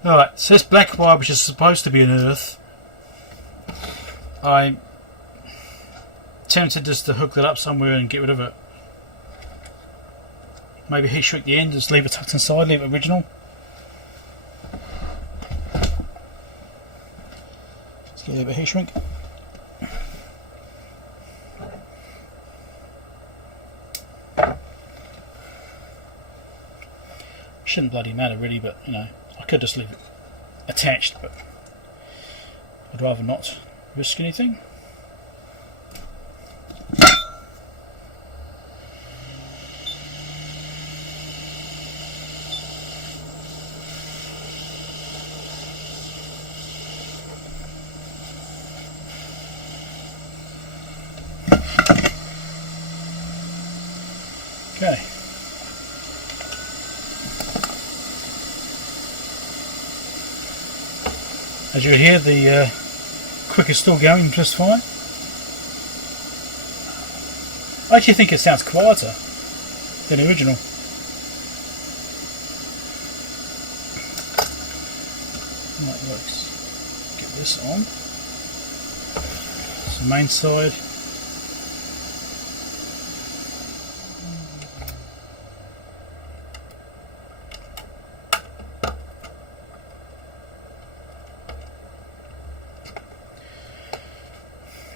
Alright, so this black wire, which is supposed to be an earth, I'm tempted just to hook that up somewhere and get rid of it. Maybe heat shrink the end, just leave it tucked inside, leave it original. Let's get a little bit of heat shrink. Shouldn't bloody matter really, but you know, I could just leave it attached, but I'd rather not risk anything. Okay. As you hear, the quick is still going just fine. I actually think it sounds quieter than the original. Right, let's get this on. It's the main side.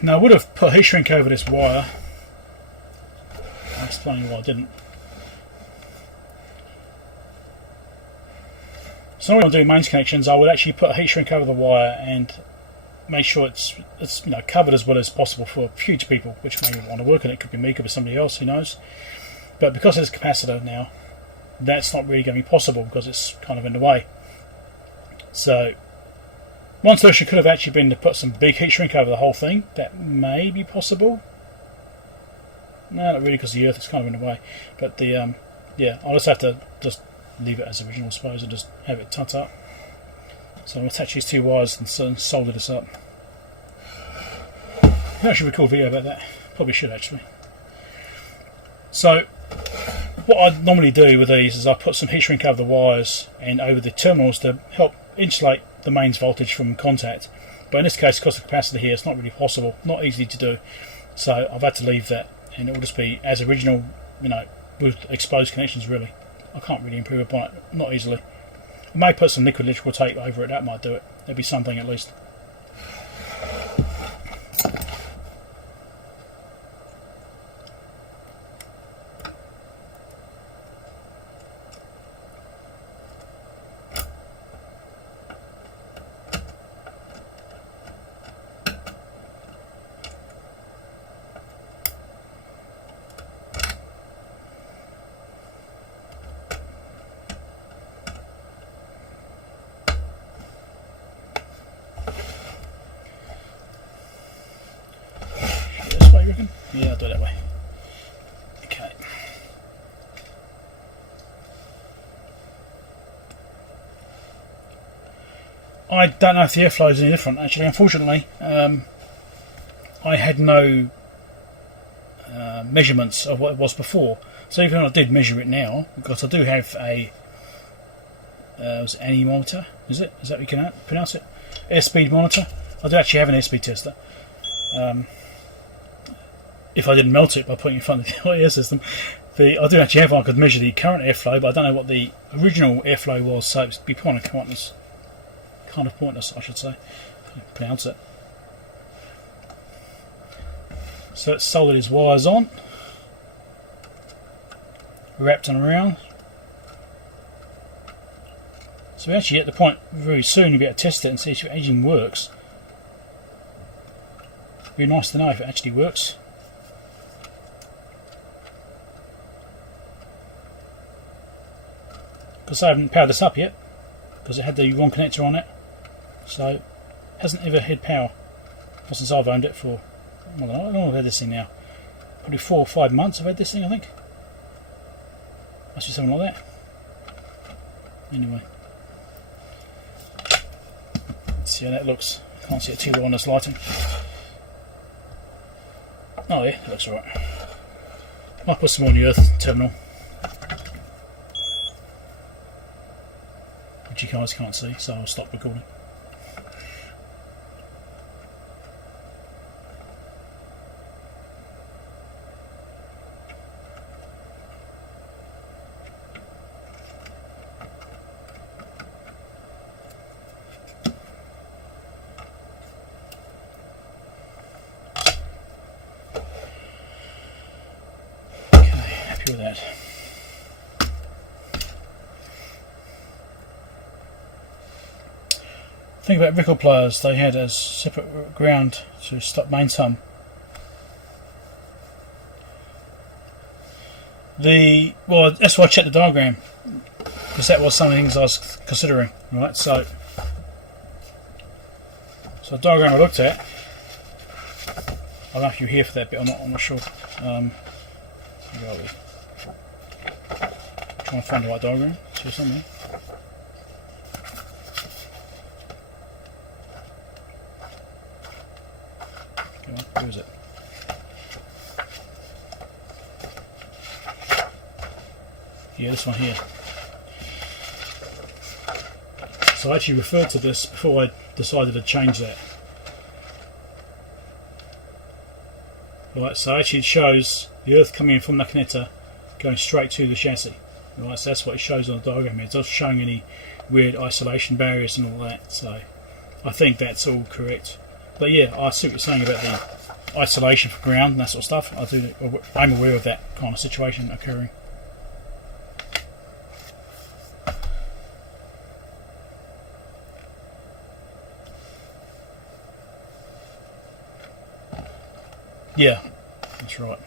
Now I would have put heat shrink over this wire. I'll explain why I didn't. So when I'm doing mains connections, I would actually put a heat shrink over the wire and make sure it's covered as well as possible for future people which may want to work on it. Could be me, could be somebody else, who knows. But because there's a capacitor now, that's not really going to be possible because it's kind of in the way. So one solution could have actually been to put some big heat shrink over the whole thing. That may be possible. No, not really, because the earth is kind of in the way. But the yeah, I'll just have to just leave it as original, I suppose, and just have it tut up. So I'll attach these two wires and solder this up. I actually record a video about that. Probably should actually. So what I normally do with these is I put some heat shrink over the wires and over the terminals to help insulate the mains voltage from contact, but in this case, because of the capacitor here, it's not really possible, not easy to do, so I've had to leave that, and it will just be as original, with exposed connections. Really, I can't really improve upon it, not easily. I may put some liquid electrical tape over it, that might do it. There'll be something at least. Yeah, I'll do it that way. Okay. I don't know if the airflow is any different, actually. Unfortunately, I had no measurements of what it was before. So even when I did measure it now, because I do have a anemometer, is it? Is that what you can pronounce it? Airspeed monitor. I do actually have an airspeed tester. If I didn't melt it by putting it in front of the air system, I do actually have one. I could measure the current airflow, but I don't know what the original airflow was, so it'd be kind of pointless. I should say. Pronounce it. So it's soldered his wires on, wrapped them around. So we actually get to the point very soon to be able to test it and see if it actually works. It'd be nice to know if it actually works. Because I haven't powered this up yet, because it had the wrong connector on it, so it hasn't ever had power. Well, since I've owned it for, I don't know how long I've had this thing now. Probably 4 or 5 months I've had this thing, I think. Must be something like that. Anyway, let's see how that looks. Can't see it too well on this lighting. Oh yeah, that looks alright. I'll put some more on the earth terminal, which you guys can't see, so I'll stop recording. With that. Think about record players, they had as separate ground to stop main hum. Well, that's why I checked the diagram, because that was some of the things I was considering. Right, so the diagram I looked at, I don't know if you're here for that bit or not, I'm not sure. Where are we? Trying to find the right diagram. See something. Come on, where is it? Yeah, this one here. So I actually referred to this before I decided to change that. Right, so actually it shows the earth coming in from the connector going straight to the chassis. Right, so that's what it shows on the diagram. It's not showing any weird isolation barriers and all that, so I think that's all correct. But yeah, I see what you're saying about the isolation for ground and that sort of stuff. I'm aware of that kind of situation occurring. Yeah, that's right.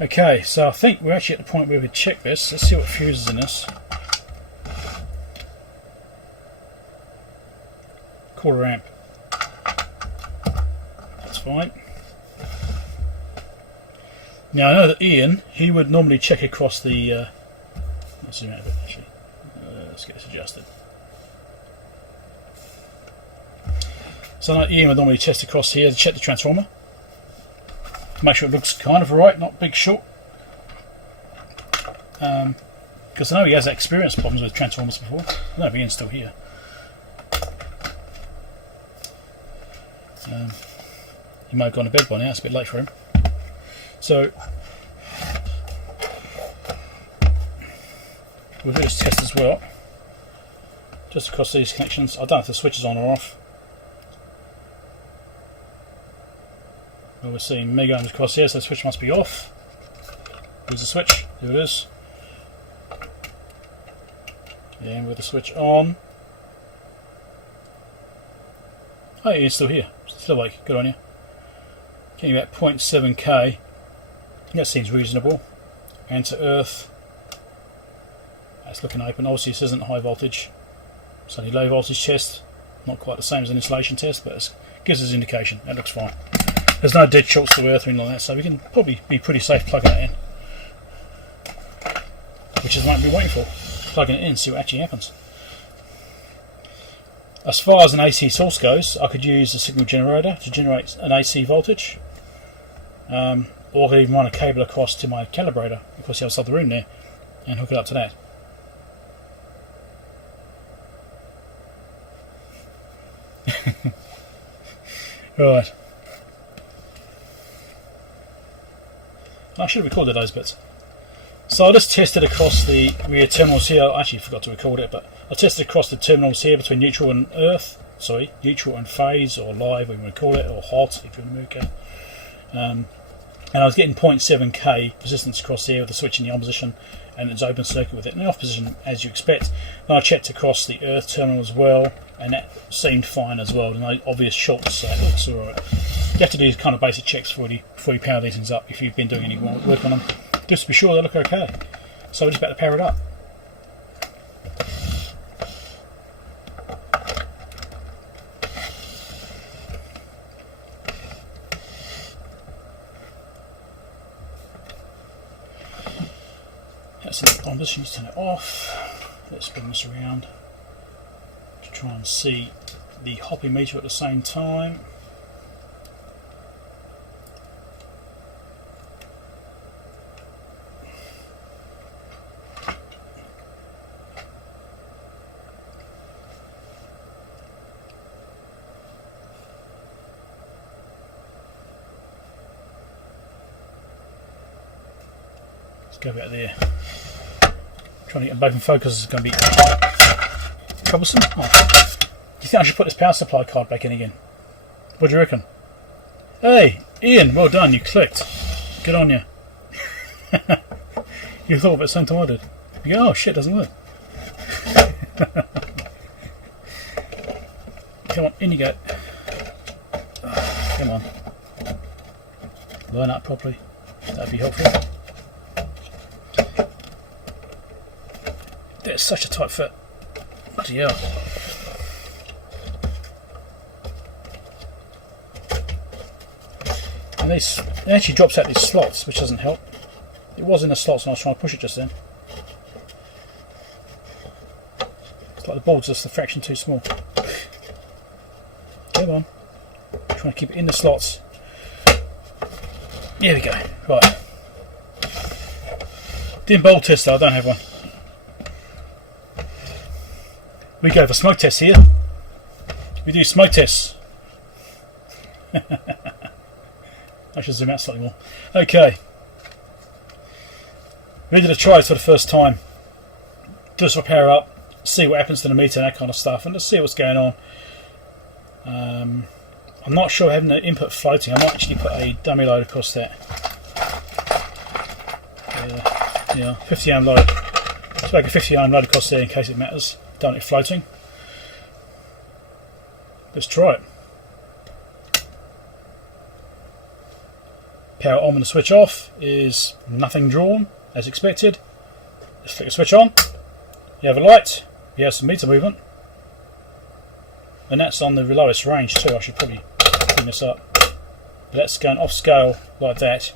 Okay, so I think we're actually at the point where we check this. Let's see what fuses in this. 1/4 amp. That's fine. Now I know that Ian, he would normally check across the. Let's zoom out a bit actually. Let's get this adjusted. So I know Ian would normally test across here to check the transformer. Make sure it looks kind of right, not big short. Because I know he has experienced problems with transformers before. I don't know if Ian's still here. He might have gone to bed by now, it's a bit late for him. So, we'll do this test as well. Just across these connections. I don't know if the switch is on or off. Well, we're seeing mega ohms across here, so the switch must be off. Here's the switch, here it is. And with the switch on. Oh, yeah, it's still here. Still awake, good on you. Getting about 0.7k. That seems reasonable. And to earth. That's looking open. Obviously, this isn't high voltage. It's only low voltage test. Not quite the same as an insulation test, but it gives us an indication. That looks fine. There's no dead shorts to earth or anything like that, so we can probably be pretty safe plugging that in. Which is what we're waiting for. Plugging it in, see what actually happens. As far as an AC source goes, I could use a signal generator to generate an AC voltage. Or I could even run a cable across to my calibrator, because you have outside the room there, and hook it up to that. Right. I should have recorded those bits. So I just tested across the rear terminals here. I actually forgot to record it, but I tested across the terminals here between neutral and earth. Sorry, neutral and phase, or live, whatever you want to call it, or hot if you're in America. And I was getting 0.7k resistance across here with the switch in the on position, and it's open circuit with it in the off position as you expect. And I checked across the earth terminal as well, and that seemed fine as well. No obvious shorts, so it looks alright. You have to do kind of basic checks before you power these things up if you've been doing any work on them, just to be sure they look okay. So we're just about to power it up. That's in the on position, let's turn it off. Let's spin this around to try and see the hopping meter at the same time. Go back there. Trying to get them both in focus is going to be troublesome. Oh. Do you think I should put this power supply card back in again? What do you reckon? Hey, Ian, well done, you clicked. Good on you. You thought of it at the same time I did. You go, oh shit, doesn't work. In you go. Come on. Line up properly. That'd be helpful. There's such a tight fit. Bloody hell. And it actually drops out these slots, which doesn't help. It was in the slots when I was trying to push it just then. It's like the board's just a fraction too small. Come on. Trying to keep it in the slots. Here we go. Right. Dim bowl tester, I don't have one. We go for smoke tests here. We do smoke tests. I should zoom out slightly more. Okay. Ready to try it for the first time. Just for power up, see what happens to the meter and that kind of stuff, and just see what's going on. I'm not sure having the input floating. I might actually put a dummy load across that. Yeah, 50 ohm load. Let's make a 50 ohm load across there in case it matters. Don't it floating. Let's try it. Power on and the switch off is nothing drawn, as expected. Let's flick the switch on. You have a light. You have some meter movement. And that's on the lowest range too. I should probably clean this up. But that's going off scale like that.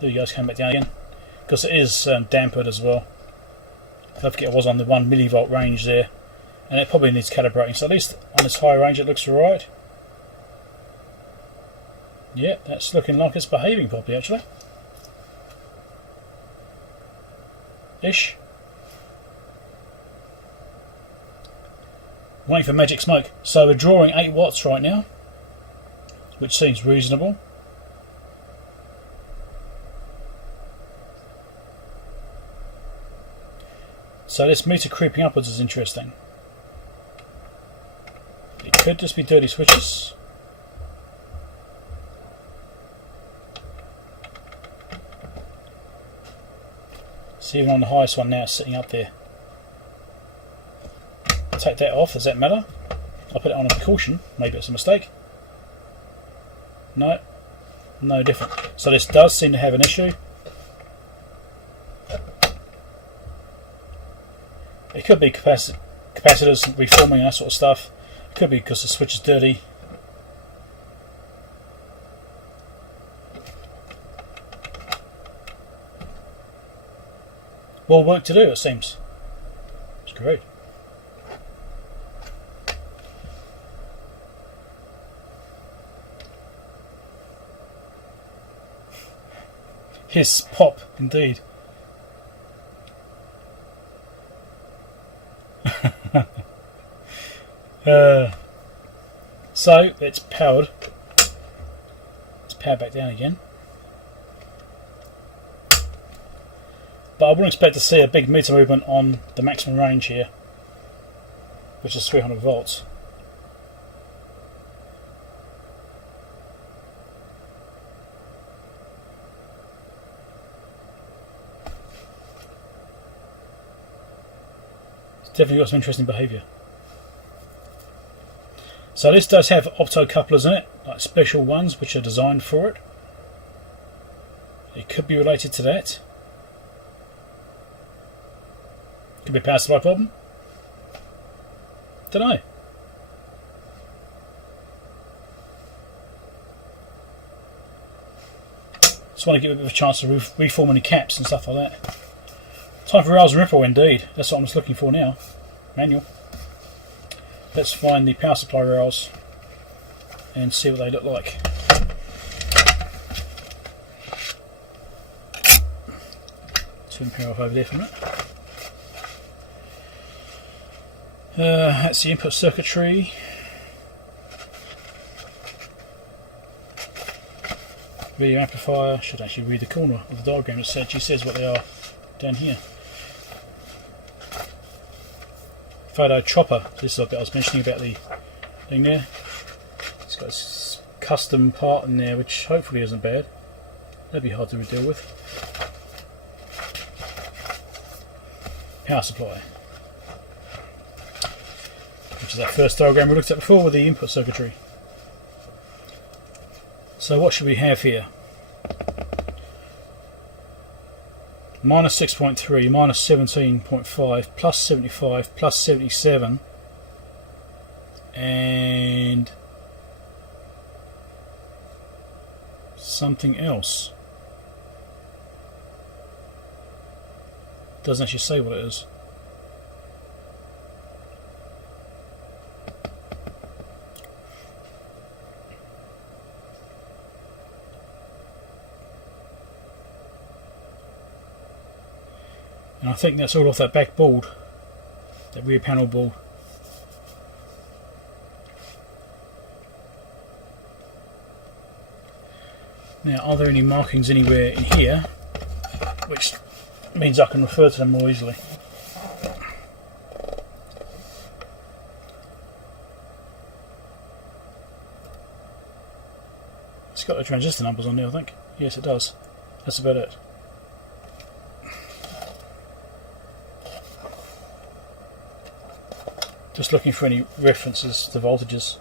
There you go, it's coming back down again. Because it is dampered as well. Don't forget I was on the 1 millivolt range there. And it probably needs calibrating. So at least on this high range it looks alright. Yeah, that's looking like it's behaving properly actually. Ish. Waiting for magic smoke. So we're drawing 8 watts right now, which seems reasonable. So this meter creeping upwards is interesting. It could just be dirty switches. See, even on the highest one now it's sitting up there. Take that off, does that matter? I'll put it on a precaution, maybe it's a mistake. No, no different. So this does seem to have an issue. It could be capacitors reforming and that sort of stuff. It could be because the switch is dirty. More work to do, it seems. It's great. Hiss, pop, indeed. So it's powered. Let's power back down again. But I wouldn't expect to see a big meter movement on the maximum range here, which is 300 volts. It's definitely got some interesting behaviour. So this does have optocouplers in it, like special ones which are designed for it. It could be related to that. Could be a power supply problem. Don't know. Just want to give it a bit of a chance to reform any caps and stuff like that. Time for rails and ripple indeed. That's what I'm just looking for now. Manual. Let's find the power supply rails and see what they look like. Turn the power off over there for a minute. That's the input circuitry. Video amplifier. I should actually read the corner of the diagram. It says what they are down here. Photo chopper. This is what I was mentioning about the thing there. It's got this custom part in there, which hopefully isn't bad. That'd be hard to deal with. Power supply. which is that first diagram we looked at before with the input circuitry. So what should we have here? Minus 6.3, minus 17.5, plus 75, plus 77, and something else. Doesn't actually say what it is. And I think that's all off that back board, that rear panel board. Now, are there any markings anywhere in here, which means I can refer to them more easily? It's got the transistor numbers on there, I think. Yes, it does. That's about it. Just looking for any references to voltages.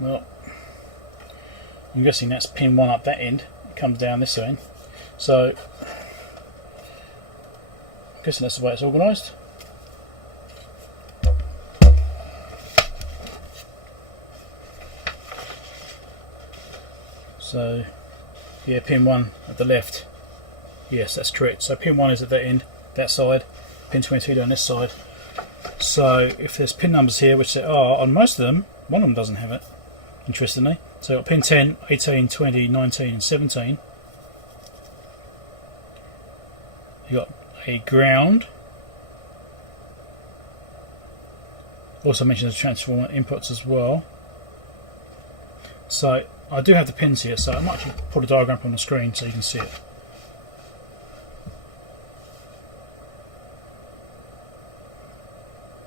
Well, I'm guessing that's pin 1 up that end. It comes down this end. So, I'm guessing that's the way it's organised. So, yeah, pin 1 at the left. Yes, that's correct. So pin 1 is at that end, that side. Pin 22 down this side. So if there's pin numbers here, which there are on most of them, one of them doesn't have it, interestingly. So you've got pin 10, 18, 20, 19 and 17. You've got a ground. Also mentions the transformer inputs as well. So I do have the pins here, so I might actually put a diagram up on the screen so you can see it.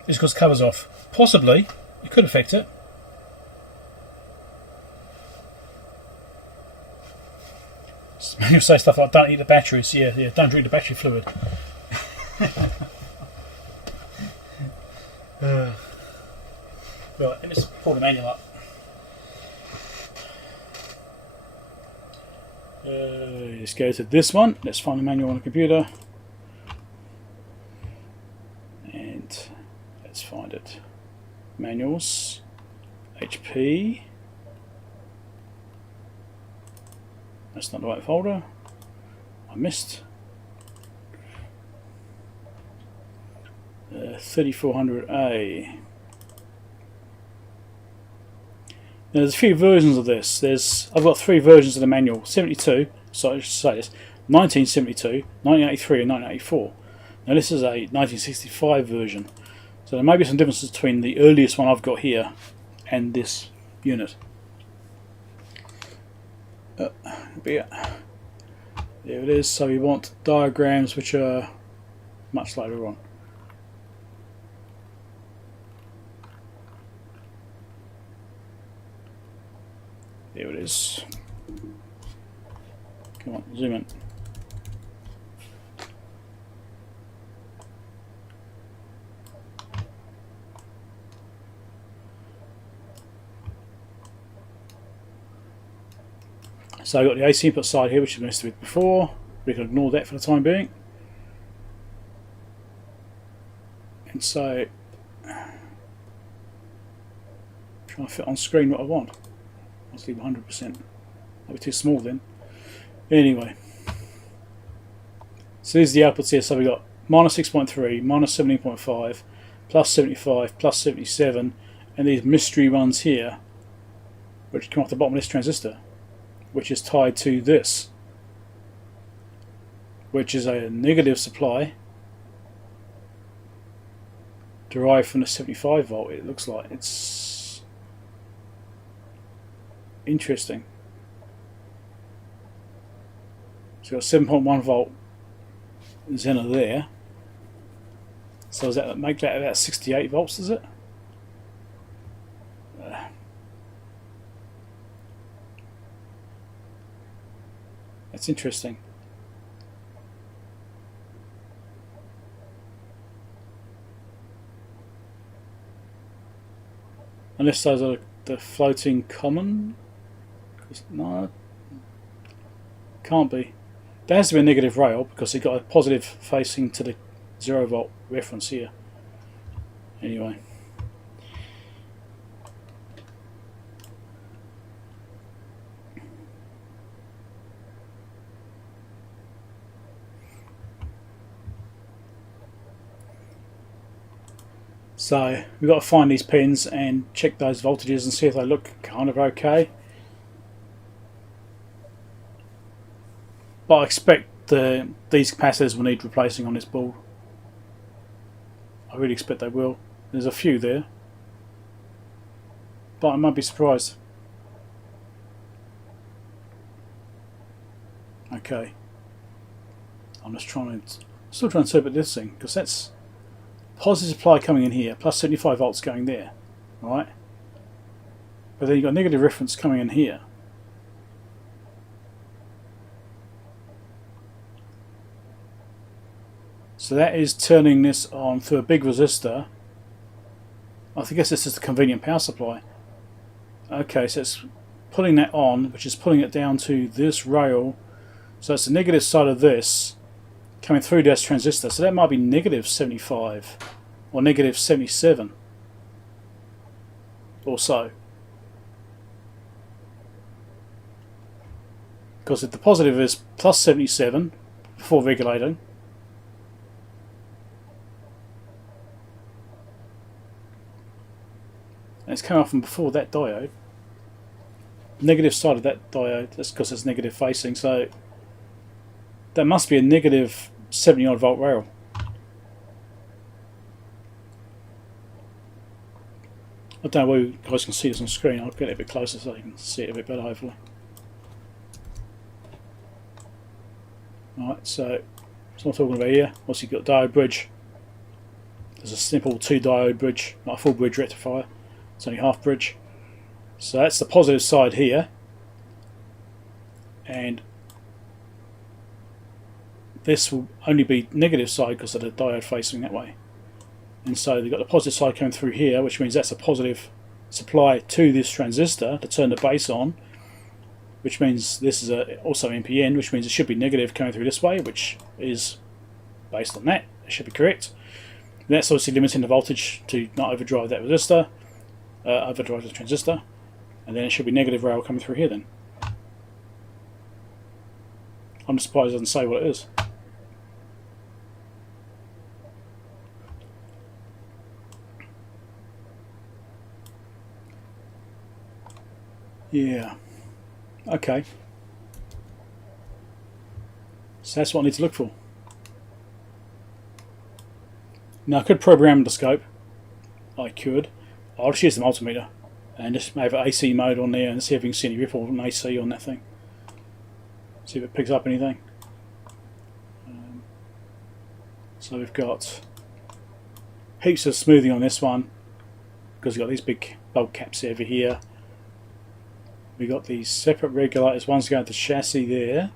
This because covers off. Possibly, it could affect it. You'll say stuff like, don't eat the batteries. Yeah, don't drink the battery fluid. Right, let's pull the manual up. Let's go to this one. Let's find the manual on the computer. And let's find it. Manuals. HP. That's not the right folder. I missed. 3400A. Now there's a few versions of this. I've got 3 versions of the manual. 72, so I should say this, 1972, 1983 and 1984. Now this is a 1965 version. So there may be some differences between the earliest one I've got here and this unit. But yeah, there it is. So we want diagrams which are much later on. There it is. Come on, zoom in. So I've got the AC input side here, which I messed with before. We can ignore that for the time being. And so, trying to fit on screen what I want. Let's leave 100%. That'll be too small then. Anyway, so these are the outputs here. So we've got minus 6.3, minus 17.5, plus 75, plus 77, and these mystery ones here, which come off the bottom of this transistor, which is tied to this, which is a negative supply derived from the 75 volt. It looks like it's interesting. So you've got 7.1 volt Zener there. So does that make that about 68 volts, is it? That's interesting. Unless those are the floating common? No, can't be. There has to be a negative rail because it got a positive facing to the 0 volt reference here. Anyway. So we've got to find these pins and check those voltages and see if they look kind of okay. But I expect these capacitors will need replacing on this board. I really expect they will. There's a few there, but I might be surprised. Okay, I'm still trying to interpret this thing, because that's positive supply coming in here, plus 75 volts going there, right? But then you've got negative reference coming in here. So that is turning this on through a big resistor. I guess this is the convenient power supply. Okay, so it's putting that on, which is pulling it down to this rail. So it's the negative side of this coming through this transistor. So that might be negative 75 or negative 77 or so. Because if the positive is plus 77 before regulating, and it's coming off from before that diode, negative side of that diode, that's because it's negative facing, so that must be a negative 70 odd volt rail. I don't know whether you guys can see this on screen. I'll get it a bit closer so you can see it a bit better, hopefully. Alright, so that's what I'm talking about here. Once you've got diode bridge, there's a simple 2 diode bridge, not a full bridge rectifier. It's only half bridge. So that's the positive side here, and this will only be negative side because of the diode facing that way. And so they've got the positive side coming through here, which means that's a positive supply to this transistor to turn the base on, which means this is also NPN, which means it should be negative coming through this way, which is based on that. It should be correct. And that's obviously limiting the voltage to not overdrive that resistor, overdrive the transistor, and then it should be negative rail coming through here then. I'm just surprised it doesn't say what it is. Yeah. Okay. So that's what I need to look for. Now I could program the scope. I could. I'll just use the multimeter and just have AC mode on there and see if we can see any ripple on AC on that thing. See if it picks up anything. So we've got heaps of smoothing on this one because we've got these big bulb caps over here. We've got these separate regulators. One's going to the chassis there.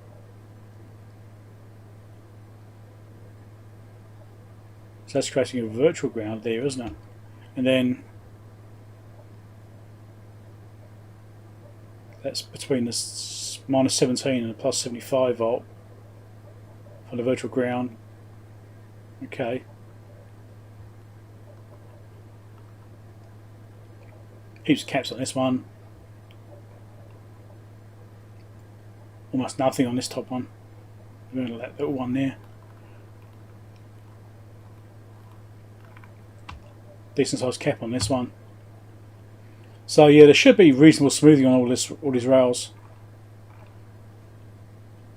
So that's creating a virtual ground there, isn't it? And then that's between the minus 17 and the plus 75 volt for the virtual ground. Okay. Heaps of caps on this one. Almost nothing on this top one. We're going to let that little one there. Decent sized cap on this one. So yeah, there should be reasonable smoothing on all these rails.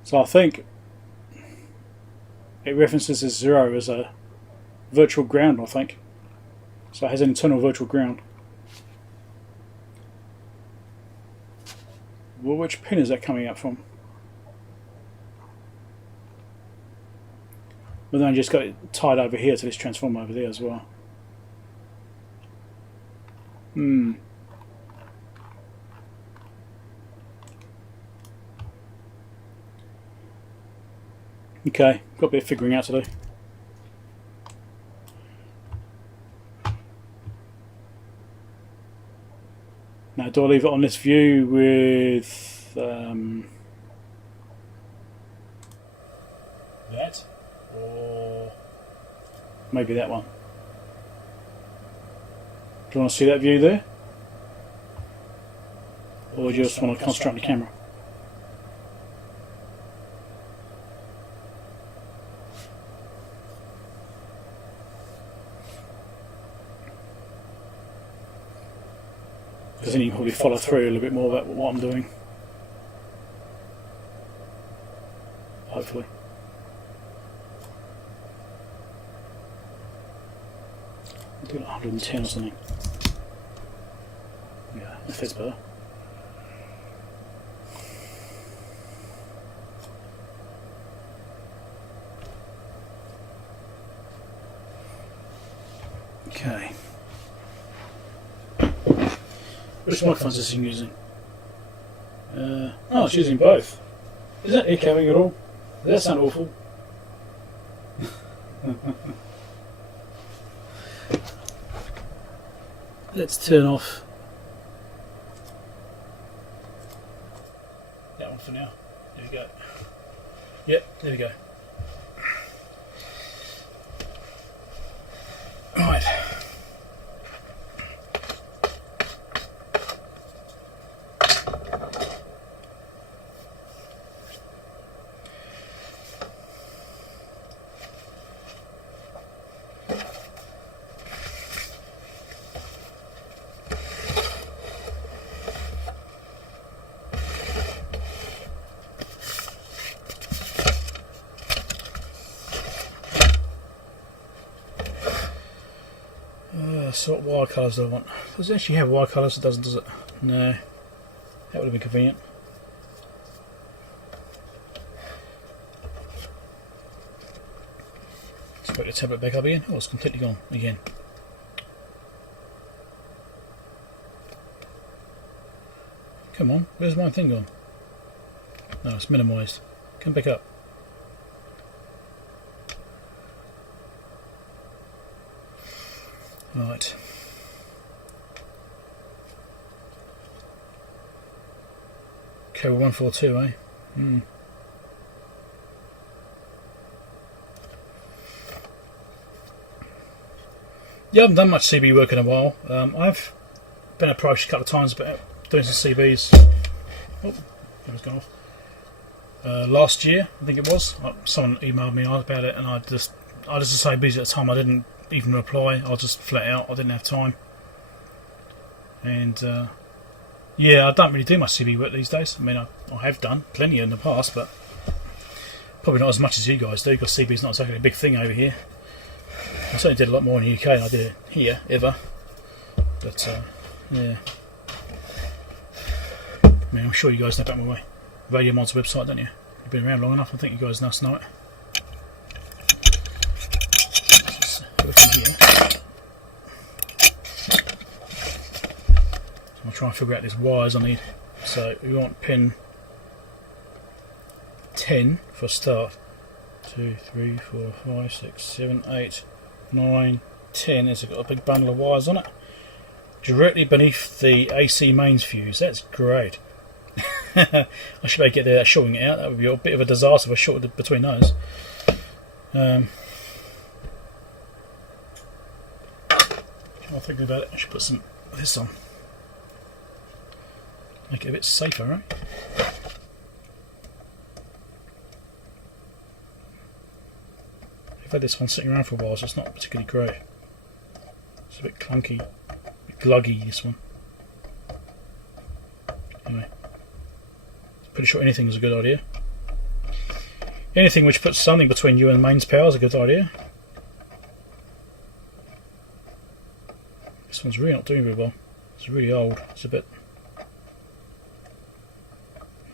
So I think it references as 0 as a virtual ground, I think. So it has an internal virtual ground. Well, which pin is that coming out from? But then I just got it tied over here to this transformer over there as well. Okay, got a bit of figuring out to do. Now, do I leave it on this view with that, or maybe that one? Do you want to see that view there, or do you just want to concentrate on the camera? Because then you can probably follow through a little bit more about what I'm doing. Hopefully. I'll do like 110 or something. Yeah, if it's better. Okay. Which microphones is he using? Oh, it's using both. Is that echoing at all? Does that sound awful? Let's turn off that one for now. There we go. Yep, there we go. Right. So what wire colours do I want? Does it actually have wire colours? It doesn't, does it? No. That would have been convenient. Let's put the tablet back up again. Oh, it's completely gone again. Come on, where's my thing gone? No, it's minimised. Come back up. Right. Okay, we're 142, eh? Yeah, I haven't done much CB work in a while. I've been approached a couple of times about doing some CBs. Oh, that was gone off. Last year, I think it was. Someone emailed me about it, and I just so busy at the time I didn't even reply. I was just flat out. I didn't have time. And yeah, I don't really do much CB work these days. I mean, I have done plenty in the past, but probably not as much as you guys do, because CB is not exactly a big thing over here. I certainly did a lot more in the UK than I did here, ever. But yeah. I mean, I'm sure you guys know about my Radio Mods website, don't you? You've been around long enough, I think you guys must know it. Look in here. I'll try and figure out these wires I need. So we want pin 10 for a start. 2, 3, 4, 5, 6, 7, 8, 9, 10. It's got a big bundle of wires on it. Directly beneath the AC mains fuse. That's great. I should maybe get there without shorting it out. That would be a bit of a disaster if I shorted between those. I'm thinking about it. I should put some of this on. Make it a bit safer, right? I've had this one sitting around for a while, so it's not particularly great. It's a bit clunky, a bit gluggy, this one. Anyway, pretty sure anything is a good idea. Anything which puts something between you and mains power is a good idea. This one's really not doing very well. It's really old. It's a bit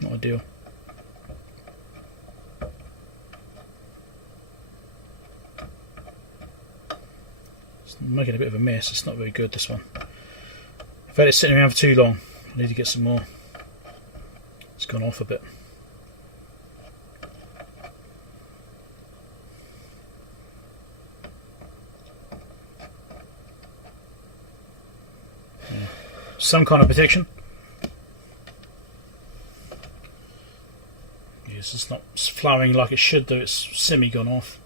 not ideal. It's making a bit of a mess. It's not very good, this one. I've had it sitting around for too long. I need to get some more. It's gone off a bit. some kind of protection. Yes, it's not flowing like it should do. It's semi gone off.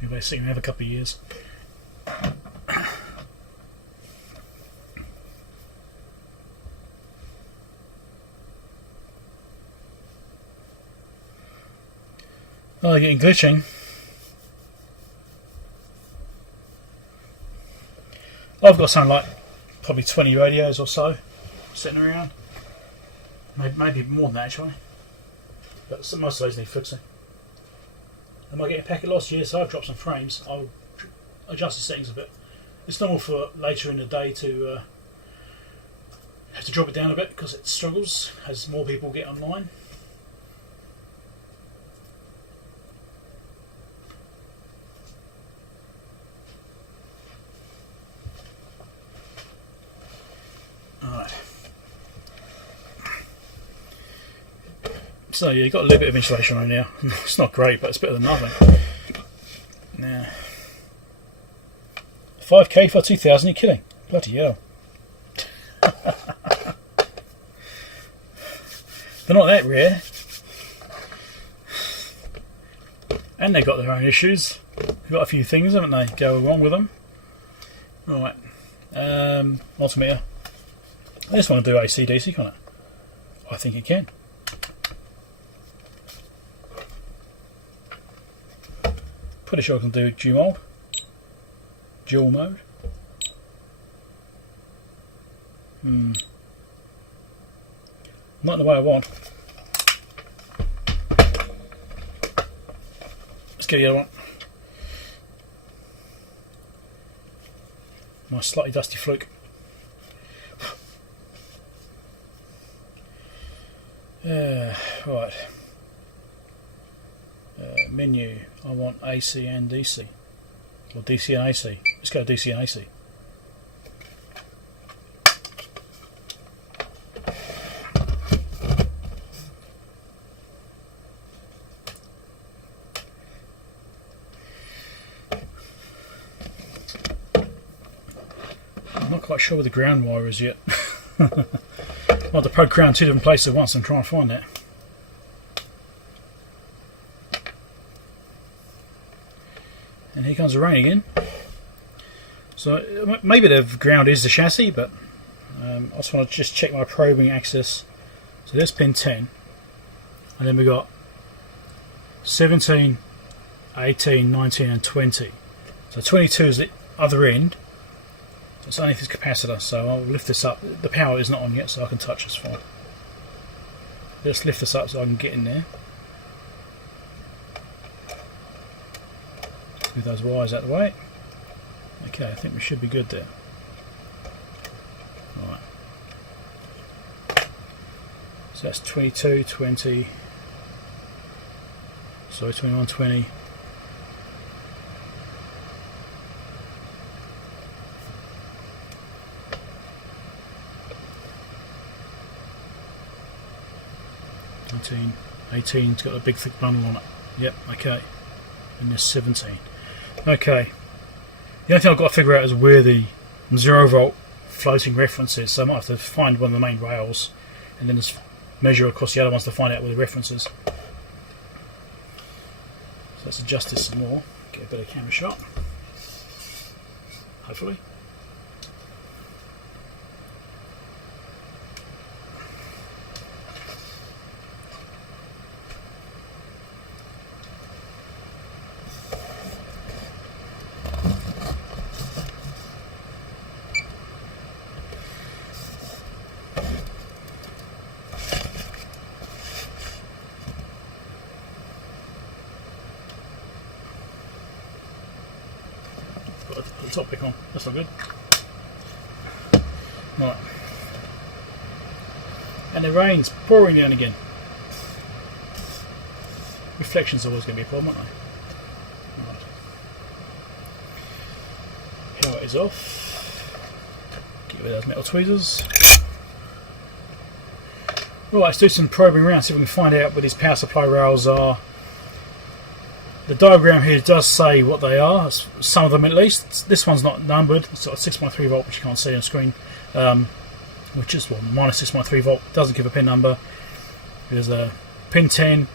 Maybe they seem to have a couple of years. Oh, they're getting glitching. I've got something like probably 20 radios or so sitting around. Maybe more than that actually. But most of those need fixing. Am I getting packet loss? Yes, I've dropped some frames. I'll adjust the settings a bit. It's normal for later in the day to have to drop it down a bit because it struggles as more people get online. Alright. So yeah, you've got a little bit of insulation on now. It's not great, but it's better than nothing. Now, 5k for 2,000, you're kidding. Bloody hell. They're not that rare. And they've got their own issues. They've got a few things, haven't they, go wrong with them. Right. Multimeter. I just want to do AC/DC, can't it? I think it can. Pretty sure I can do dual mode. Not in the way I want. Let's get the other one. My slightly dusty Fluke. Right. Menu. I want AC and DC. Or DC and AC. Let's go DC and AC. I'm not quite sure where the ground wire is yet. I'll have to poke around two different places at once and try and find that. And here comes the rain again. So maybe the ground is the chassis, but I just want to check my probing axis. So there's pin 10, and then we've got 17, 18, 19 and 20. So 22 is the other end. So it's only this capacitor, so I'll lift this up. The power is not on yet, so I can touch this fine. Let's lift this up so I can get in there. Move those wires out of the way. Okay, I think we should be good there. Right. So that's 22, 20. Sorry, 21, 20. $19, 18, it's got a big thick bundle on it. Yep, okay. And there's 17. Okay. The only thing I've got to figure out is where the 0 volt floating reference is. So I might have to find one of the main rails and then just measure across the other ones to find out where the reference is. So let's adjust this some more. Get a better camera shot. Hopefully. Put the top pick on, that's not good. Right. And the rain's pouring down again. Reflection's always going to be a problem, aren't they? Right. Power is off. Get rid of those metal tweezers. Right, let's do some probing around, see if we can find out where these power supply rails are The diagram here does say what they are, some of them at least. This one's not numbered. It's got a 6.3 volt, which you can't see on screen, which is minus 6.3 volt. Doesn't give a pin number. There's a pin 10,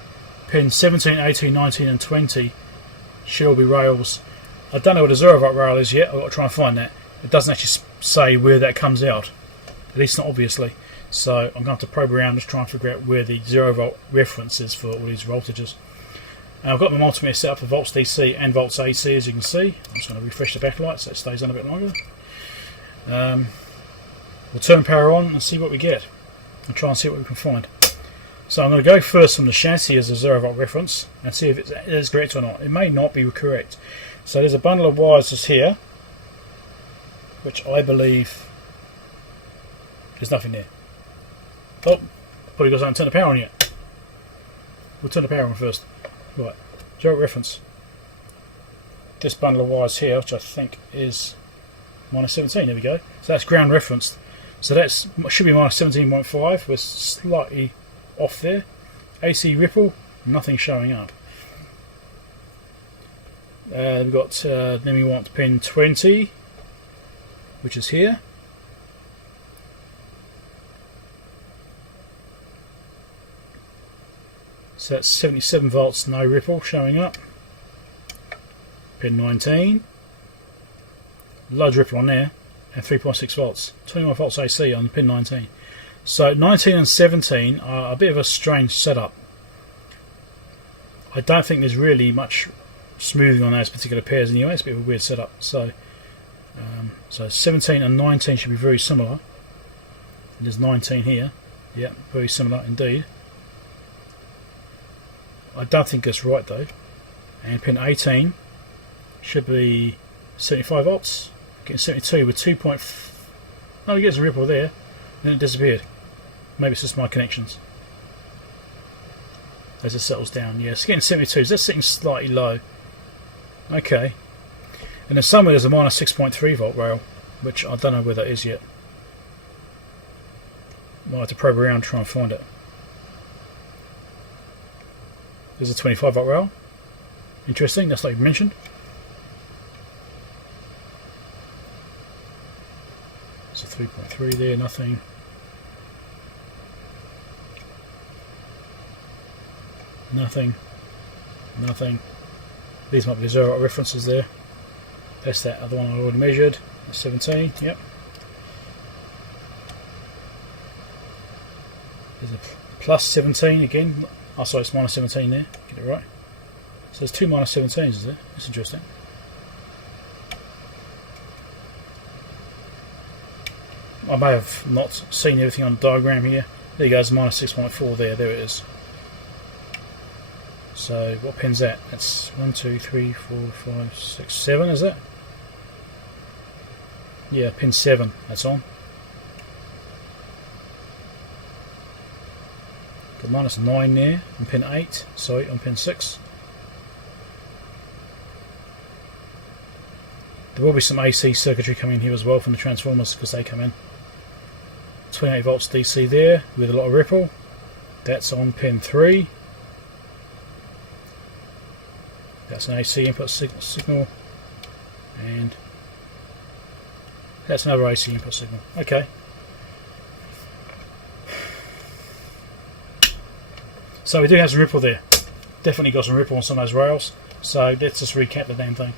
pin 17, 18, 19, and 20 should all be rails. I don't know what a 0 volt rail is yet. I've got to try and find that. It doesn't actually say where that comes out, at least not obviously. So I'm going to have to probe around just try and figure out where the 0 volt reference is for all these voltages. And I've got my multimeter set up for volts DC and volts AC, as you can see. I'm just going to refresh the backlight so it stays on a bit longer. We'll turn power on and see what we get, and try and see what we can find. So I'm going to go first from the chassis as a 0 volt reference and see if it is correct or not. It may not be correct. So there's a bundle of wires just here, which I believe there's nothing there. Oh, probably got something to turn the power on yet. We'll turn the power on first. Right, 0 reference. This bundle of wires here, which I think is minus 17, there we go. So that's ground referenced. So that should be minus 17.5. We're slightly off there. AC ripple, nothing showing up. We've got, then we want pin 20, which is here. So that's 77 volts, no ripple showing up. Pin 19, large ripple on there, and 3.6 volts. 21 volts AC on pin 19. So 19 and 17 are a bit of a strange setup. I don't think there's really much smoothing on those particular pairs anyway. It's a bit of a weird setup. So 17 and 19 should be very similar. And there's 19 here. Yeah, very similar indeed. I don't think that's right though. And pin 18 should be 75 volts. Getting 72 with 2. Oh, he gets a ripple there, and then it disappeared. Maybe it's just my connections. As it settles down, yeah, it's getting 72. So that's sitting slightly low. Okay. And then somewhere there's a minus 6.3 volt rail, which I don't know where that is yet. Might have to probe around and try and find it. There's a 25 volt rail. Interesting, that's not even mentioned. There's a 3.3 there, nothing. Nothing. Nothing. These might be the 0 volt references there. That's that other one I already measured. That's 17, yep. There's a plus 17 again. Oh, sorry, it's minus 17 there. Get it right. So there's 2 minus 17s, is there? That's interesting. I may have not seen everything on the diagram here. There you go, it's minus 6.4 there. There it is. So what pin's that? That's 1, 2, 3, 4, 5, 6, 7, is it? Yeah, pin 7, that's on. Got minus 9 there on pin 8, sorry, on pin 6. There will be some AC circuitry coming in here as well from the transformers because they come in. 28 volts DC there with a lot of ripple. That's on pin 3. That's an AC input signal, and that's another AC input signal. Okay. So we do have some ripple there. Definitely got some ripple on some of those rails. So let's just recap the damn thing.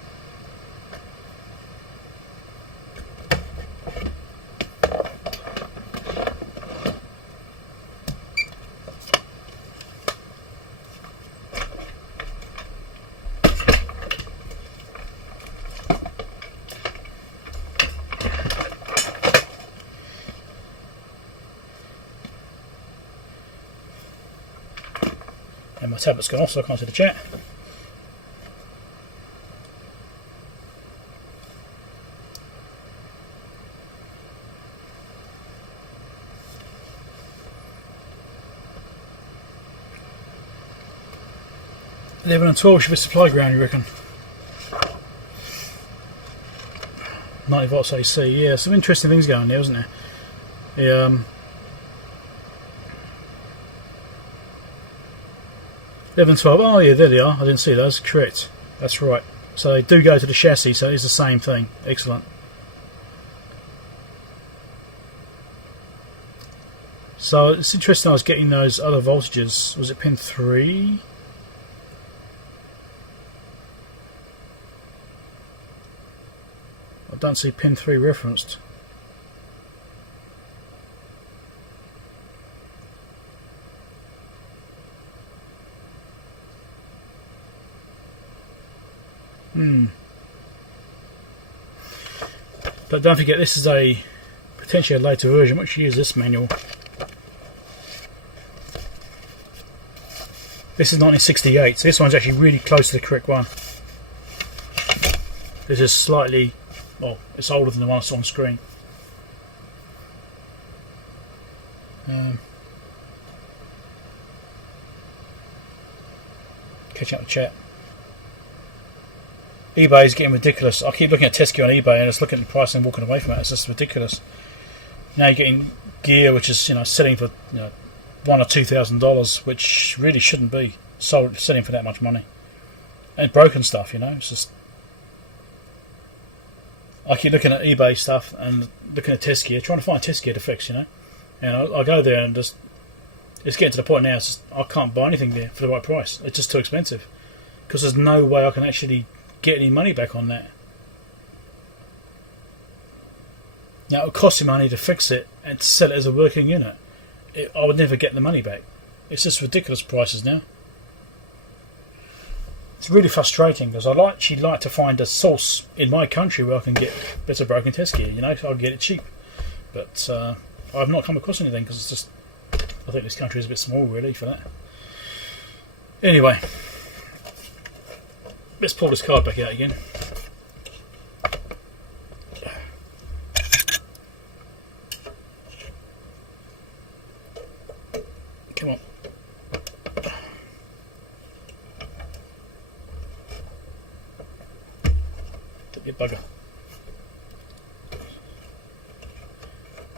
And my tablet's gone off, so I can't see the chat. $11 and 12 should be supply ground, you reckon? 90 volts AC, yeah, some interesting things going there, isn't there? Yeah, 11, 12. Oh yeah, there they are. I didn't see those. Correct. That's right. So they do go to the chassis, so it's the same thing. Excellent. So it's interesting I was getting those other voltages. Was it pin 3? I don't see pin 3 referenced. But don't forget, this is a potentially a later version. Which use this manual. This is 1968, so this one's actually really close to the correct one. This is slightly, well, it's older than the one that's on screen. Catch up the chat. eBay is getting ridiculous. I keep looking at test gear on eBay and just looking at the price and walking away from it. It's just ridiculous. Now you're getting gear which is, selling for $1,000 or $2,000, which really shouldn't be selling for that much money. And broken stuff, it's just. I keep looking at eBay stuff and looking at test gear, trying to find test gear to fix, And I go there and just. It's getting to the point now. It's just, I can't buy anything there for the right price. It's just too expensive because there's no way I can actually get any money back on that. Now it would cost you money to fix it and to sell it as a working unit. I would never get the money back. It's just ridiculous prices now. It's really frustrating because I'd actually like to find a source in my country where I can get better broken test gear. So I can get it cheap, but I've not come across anything because it's just. I think this country is a bit small, really, for that. Anyway, let's pull this card back out again. Come on. Don't be a bugger.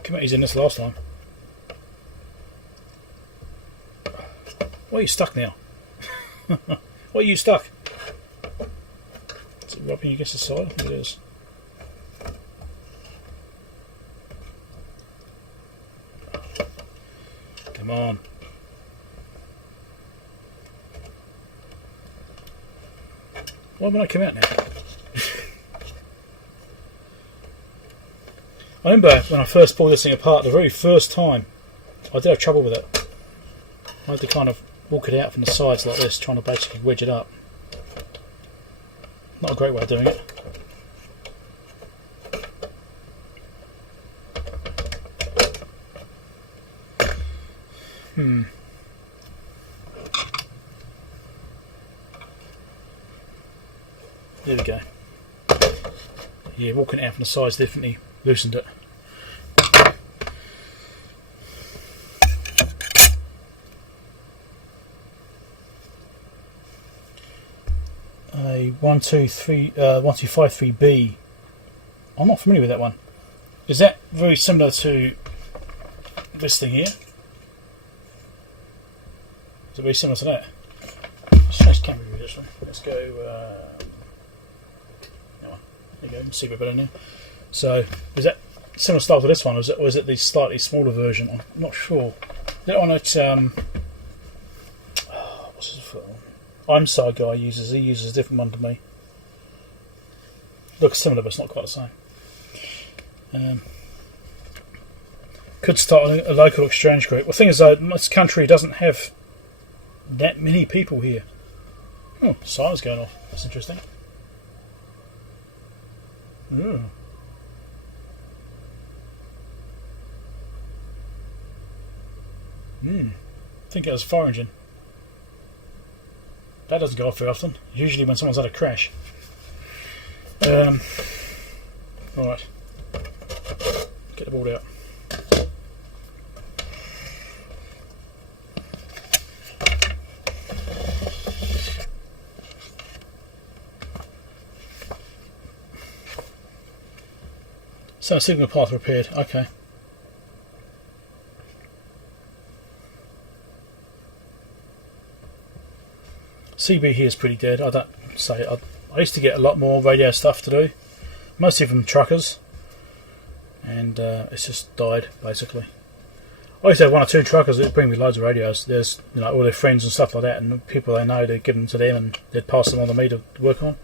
Come on, he's in this last time. Why are you stuck now? Why are you stuck? Is it rubbing against the side? I think it is. Come on. Why won't I come out now? I remember when I first pulled this thing apart the very first time, I did have trouble with it. I had to kind of walk it out from the sides like this, trying to basically wedge it up. Not a great way of doing it. There we go. Yeah, walking it out from the sides definitely loosened it. A 1253B. I'm not familiar with that one. Is that very similar to this thing here? Is it very similar to that? Let's change camera view this way. Let's go. There you go. You can see a bit better now. So, is that similar style to this one, or is it the slightly smaller version? I'm not sure. That one at what's his foot? IMSAR guy uses. He uses a different one to me. Looks similar, but it's not quite the same. Could start a local exchange group. Well, the thing is, though, this country doesn't have that many people here. Oh, siren's going off. That's interesting. Ooh. I think it was a fire engine. That doesn't go off very often. Usually when someone's had a crash. Right. Get the board out. So signal path repaired. Okay. CB here is pretty dead. I don't say I used to get a lot more radio stuff to do, mostly from truckers, and it's just died basically. I used to have 1 or 2 truckers that bring me loads of radios. There's all their friends and stuff like that, and people they know, they'd give them to them and they'd pass them on to me to work on.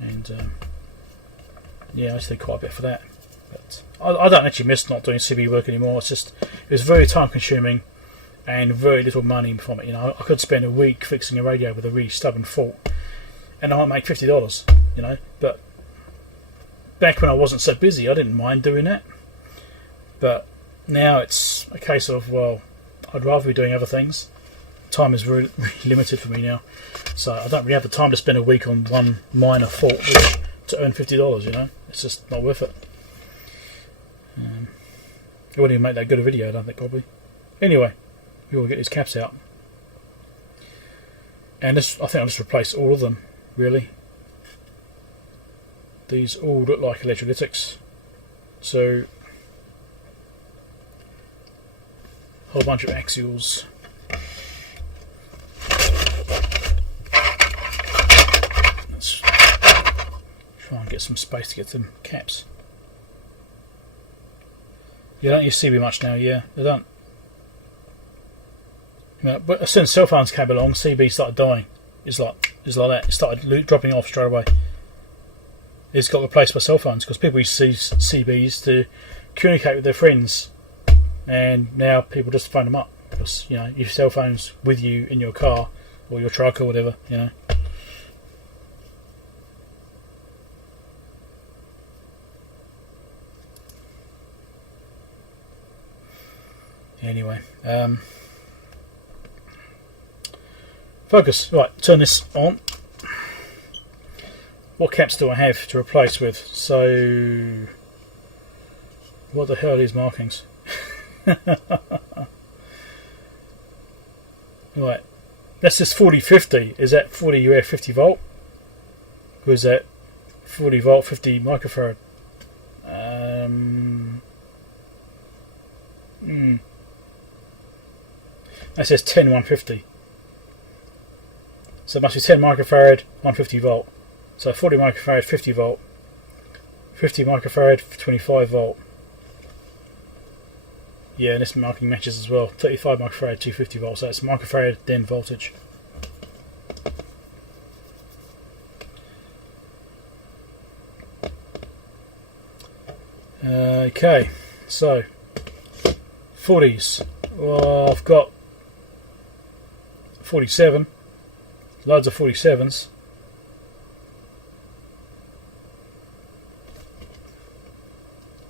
And yeah, I used to do quite a bit for that. But I don't actually miss not doing CB work anymore. It's just it was very time consuming and very little money from it. I could spend a week fixing a radio with a really stubborn fault, and I might make $50. But back when I wasn't so busy, I didn't mind doing that. But now it's a case of, well, I'd rather be doing other things. Time is really, really limited for me now, so I don't really have the time to spend a week on one minor fault to earn $50. It's just not worth it. It wouldn't even make that good a video, I don't think, probably. Anyway, we will get these caps out, and this, I think I'll just replace all of them. Really, these all look like electrolytics, so a whole bunch of axials. Let's try and get some space to get some caps. You don't use CB much now, yeah, they don't. But as soon as cell phones came along, CB started dying. It's like that. It started dropping off straight away. It's got replaced by cell phones because people used to use CBs to communicate with their friends, and now people just phone them up because your cell phone's with you in your car or your truck or whatever. Anyway, focus. Right, turn this on. What caps do I have to replace with? So, what the hell are these markings? Right, that's just 4050. Is that 40 UF 50 volt? Or is that 40 volt 50 microfarad? That says 10 150. So it must be 10 microfarad 150 volt. So 40 microfarad 50 volt, 50 microfarad 25 volt. Yeah, and this marking matches as well. 35 microfarad 250 volts. So it's microfarad then voltage. Okay, so 40s. Well, I've got 47, loads of 47s.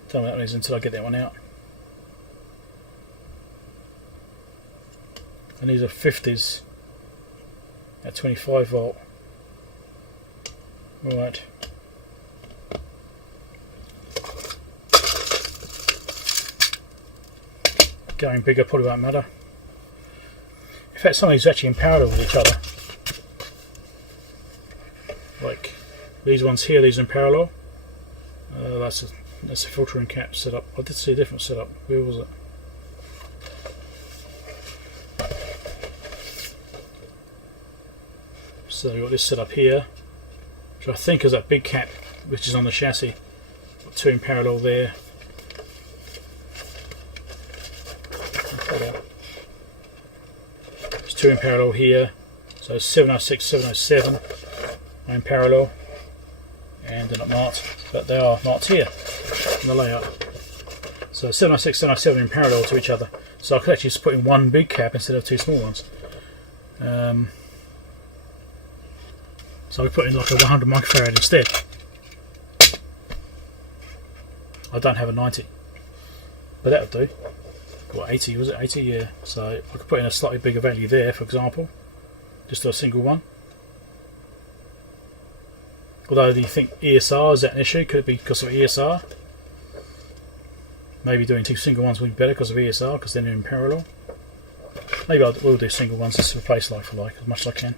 Tell me what that is until I get that one out. And these are 50s at 25 volt. Right. Going bigger probably won't matter. In fact, some of these are actually in parallel with each other. Like these ones here, these are in parallel. That's a filtering cap setup. I did see a different setup. Where was it? So we've got this set up here, which I think is that big cap which is on the chassis. Got 2 in parallel there. There's 2 in parallel here. So 706, 707 are in parallel, and they're not marked, but they are marked here in the layout. So 706, 707 in parallel to each other. So I could actually just put in one big cap instead of 2 small ones. So we put in like a 100 microfarad instead. I don't have a 90, but that would do. What, 80, was it 80? Yeah. So I could put in a slightly bigger value there, for example, just to a single one. Although, do you think ESR, is that an issue? Could it be because of ESR? Maybe doing 2 single ones would be better because of ESR, because then they're in parallel. Maybe I will do single ones just to replace like for like as much as I can.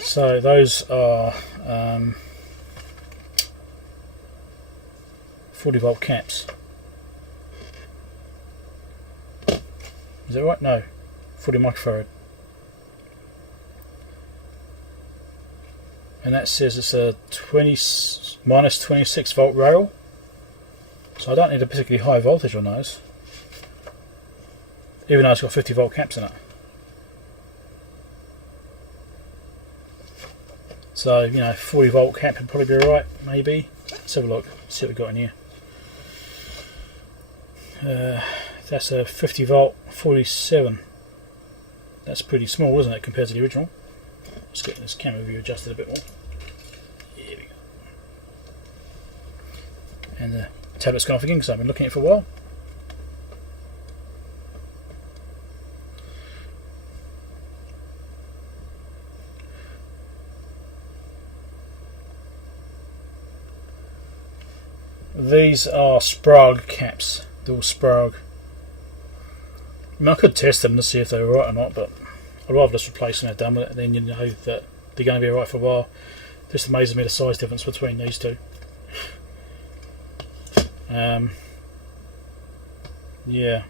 So those are 40 volt caps. Is that right? No. 40 microfarad. And that says it's a minus 26 volt rail. So I don't need a particularly high voltage on those. Even though it's got 50 volt caps in it. So, you know, 40 volt cap would probably be alright, maybe. Let's have a look, see what we've got in here. That's a 50 volt 47. That's pretty small, isn't it, compared to the original? Let's get this camera view adjusted a bit more. Here we go. And the tablet's gone off again because I've been looking at it for a while. These are Sprague caps. They're all Sprague. I mean, I could test them to see if they were right or not, but I'd rather just replace them and done with it, and then you know that they're going to be alright for a while. Just amazes me the size difference between these two. Yeah.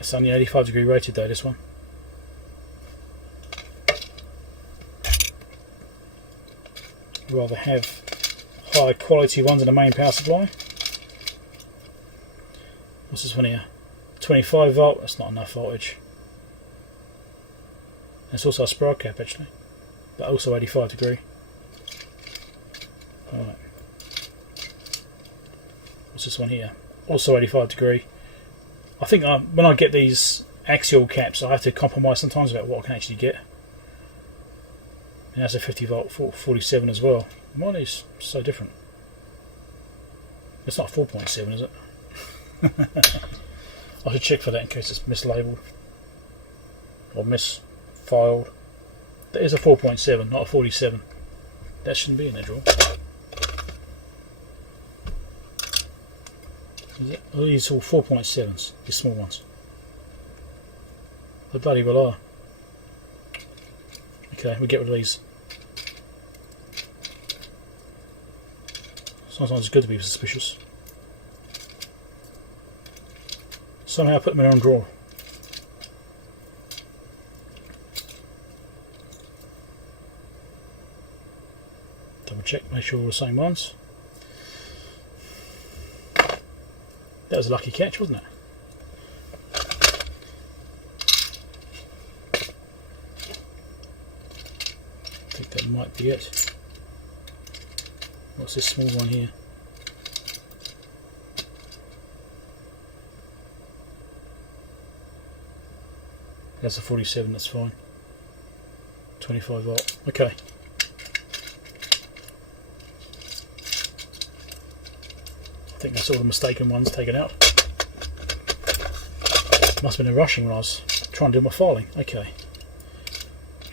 It's only 85 degree rated though, this one. I'd rather have high quality ones in the main power supply. What's this one here? 25 volt, that's not enough voltage. And it's also a Sprague cap actually, but also 85 degree. Alright. What's this one here? Also 85 degree. I think when I get these axial caps I have to compromise sometimes about what I can actually get. And that's a 50 volt 47 as well. Why are these so different? It's not 4.7, is it? I should check for that in case it's mislabeled or misfiled. That is a 4.7, not a 47. That shouldn't be in the drawer. Is it? Oh, these are all 4.7s, these small ones. They bloody well are. Okay, we'll get rid of these. Sometimes it's good to be suspicious. Somehow I put them in my own drawer. Double check, make sure all the same ones. That was a lucky catch, wasn't it? I think that might be it. What's this small one here? That's a 47, that's fine. 25 volt, okay. I think that's all the mistaken ones taken out. Must have been a rushing when I was trying to do my filing. Okay.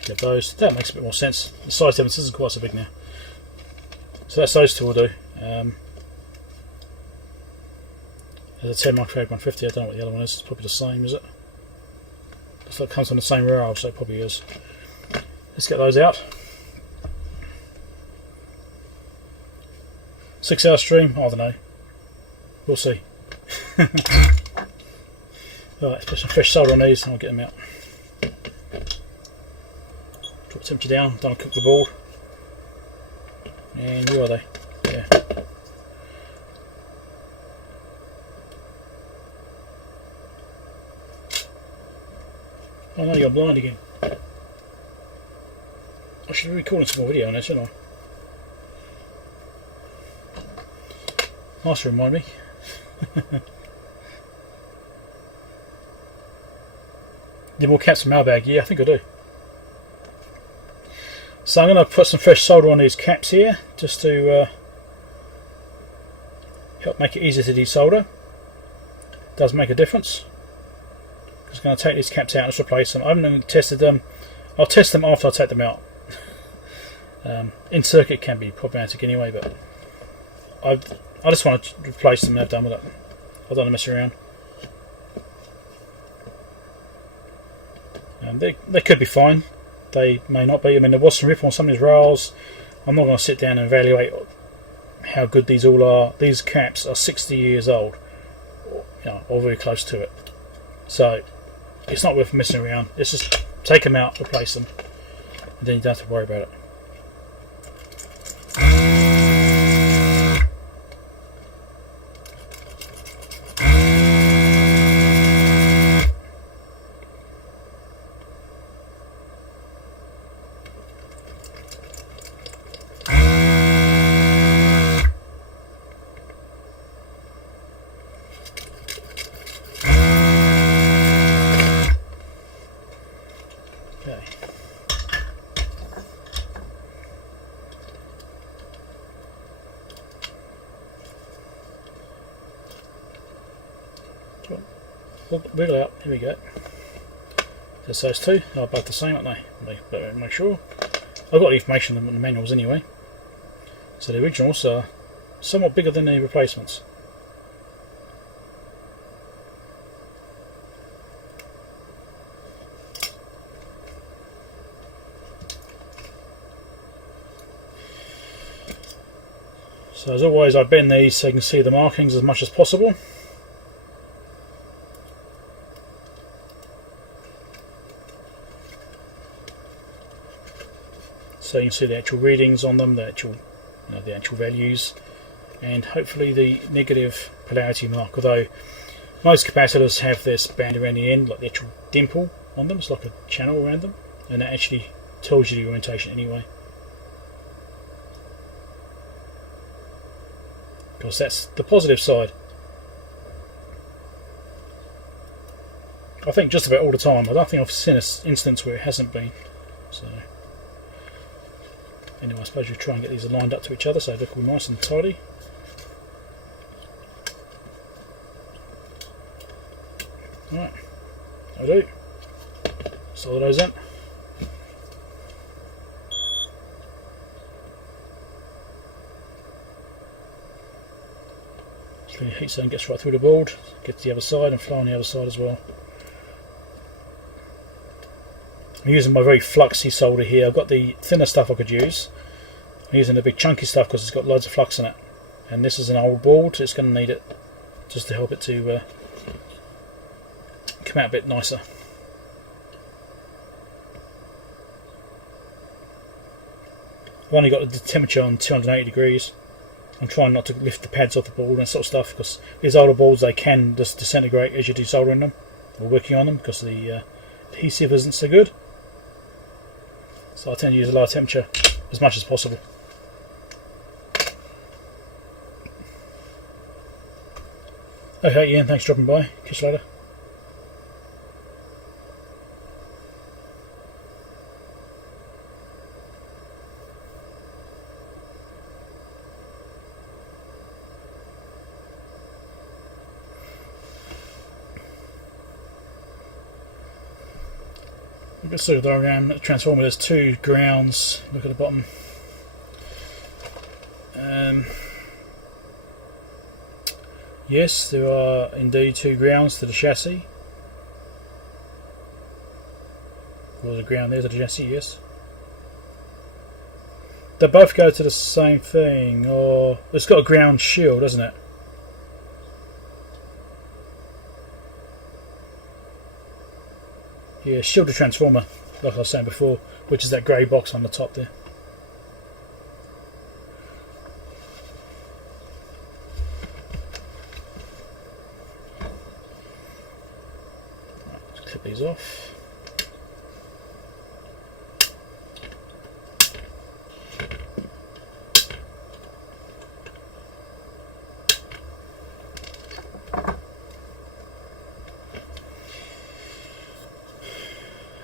Get those. That makes a bit more sense. The size difference isn't quite so big now. So that's those two will do. There's a 10 microfarad 150. I don't know what the other one is. It's probably the same, is it? Looks like it comes on the same rail, so it probably is. Let's get those out. 6 hour stream? I don't know. We'll see. Right, let's put some fresh solder on these and I'll get them out. Drop the temperature down, don't cook the board. And where are they? Yeah. Oh no, you're blind again. I should be recording some more video on this, shouldn't I? Nice to remind me. Need more caps in my bag? Yeah, I think I do. So I'm going to put some fresh solder on these caps here, just to help make it easier to desolder. Does make a difference. I'm just going to take these caps out and just replace them. I haven't tested them. I'll test them after I take them out. In circuit can be problematic anyway, but I just want to replace them and have done with it. I don't want to mess around. They could be fine. They may not be. I mean, there was some rip on some of these rails. I'm not going to sit down and evaluate how good these all are. These caps are 60 years old. or very close to it. So it's not worth messing around. Let's just take them out, replace them, and then you don't have to worry about it. Wiggle out, here we go. There's those two, they're both the same, aren't they? But make sure. I've got the information on the manuals anyway. So the originals are somewhat bigger than the replacements. So as always, I bend these so you can see the markings as much as possible. So you can see the actual readings on them, the actual values, and hopefully the negative polarity mark. Although most capacitors have this band around the end, like the actual dimple on them. It's like a channel around them, and that actually tells you the orientation anyway. Because that's the positive side. I think just about all the time. I don't think I've seen an instance where it hasn't been. So anyway, I suppose you try and get these lined up to each other so they look all nice and tidy. Right, that'll do. Solder those in. So your heat zone gets right through the board, get to the other side and fly on the other side as well. I'm using my very fluxy solder here. I've got the thinner stuff I could use. I'm using the big chunky stuff because it's got loads of flux in it. And this is an old board, so it's going to need it just to help it to come out a bit nicer. I've only got the temperature on 280 degrees. I'm trying not to lift the pads off the board and sort of stuff, because these older boards, they can just disintegrate as you do soldering them or working on them, because the adhesive isn't so good. So I tend to use a lower temperature as much as possible. Okay, Ian, thanks for dropping by. Catch you later. Let's look at the diagram. The transformer, there's two grounds. Look at the bottom. Yes, there are indeed two grounds to the chassis. Well, there's a ground there to the chassis, yes. They both go to the same thing, or it's got a ground shield, doesn't it? Yeah, shielded transformer, like I was saying before, which is that grey box on the top there. Right, let's clip these off.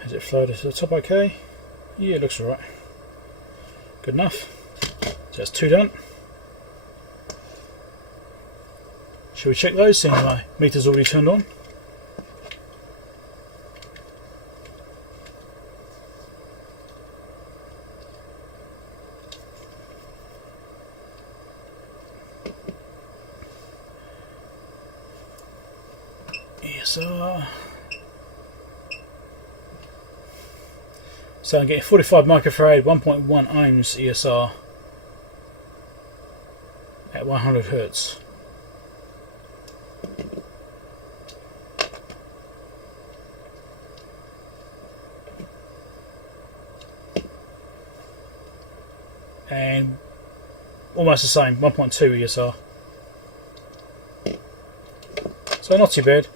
Has it flowed to the top okay? Yeah, it looks alright. Good enough. So that's two done. Shall we check those, seeing my meter's already turned on? ESR. So I'm getting 45 microfarad, 1.1 ohms ESR at 100 Hertz. almost the same, 1.2 ESR. So not too bad.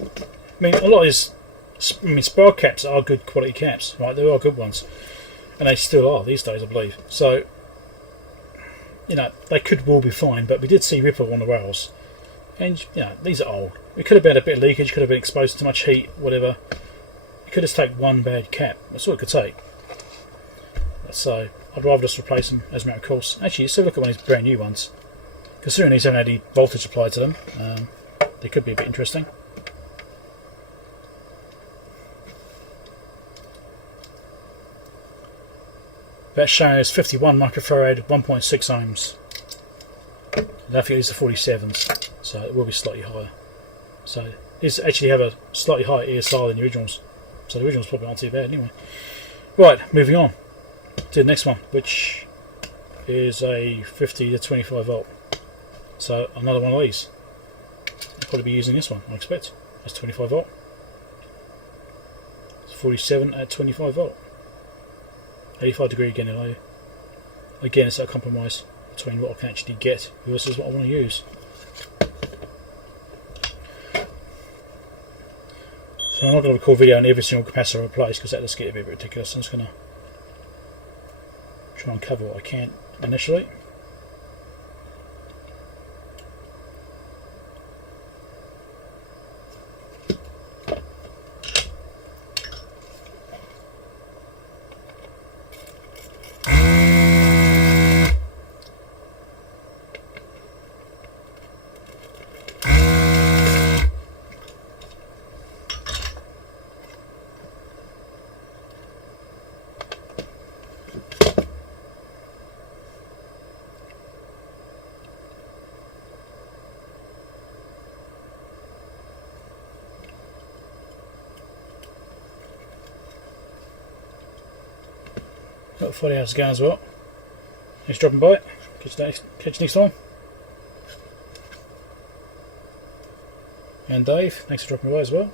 I mean, a lot of these, spiral caps are good quality caps, right? They are good ones, and they still are these days, I believe. So, you know, they could well be fine, but we did see ripple on the rails, and you know, these are old. It could have been a bit of leakage, could have been exposed to too much heat, whatever. It could just take one bad cap. That's all it could take. So I'd rather just replace them as a matter of course. Actually, let's have a look at one of these brand new ones. Considering these haven't had any voltage applied to them, they could be a bit interesting. That's showing as 51 microfarad, 1.6 ohms. And I think these are 47s, so it will be slightly higher. So these actually have a slightly higher ESR than the originals. So the originals probably aren't too bad anyway. Right, moving on to the next one, which is a 50 to 25 volt. So another one of these. I'll probably be using this one, I expect. That's 25 volt. It's 47 at 25 volt. 85 degree again, again it's a compromise between what I can actually get versus what I want to use. So I'm not going to record video on every single capacitor I replace because that does get a bit ridiculous. I'm just going to try and cover what I can initially. Got 40 hours to go as well. Thanks for dropping by. Catch you next time. And Dave, thanks for dropping by as well.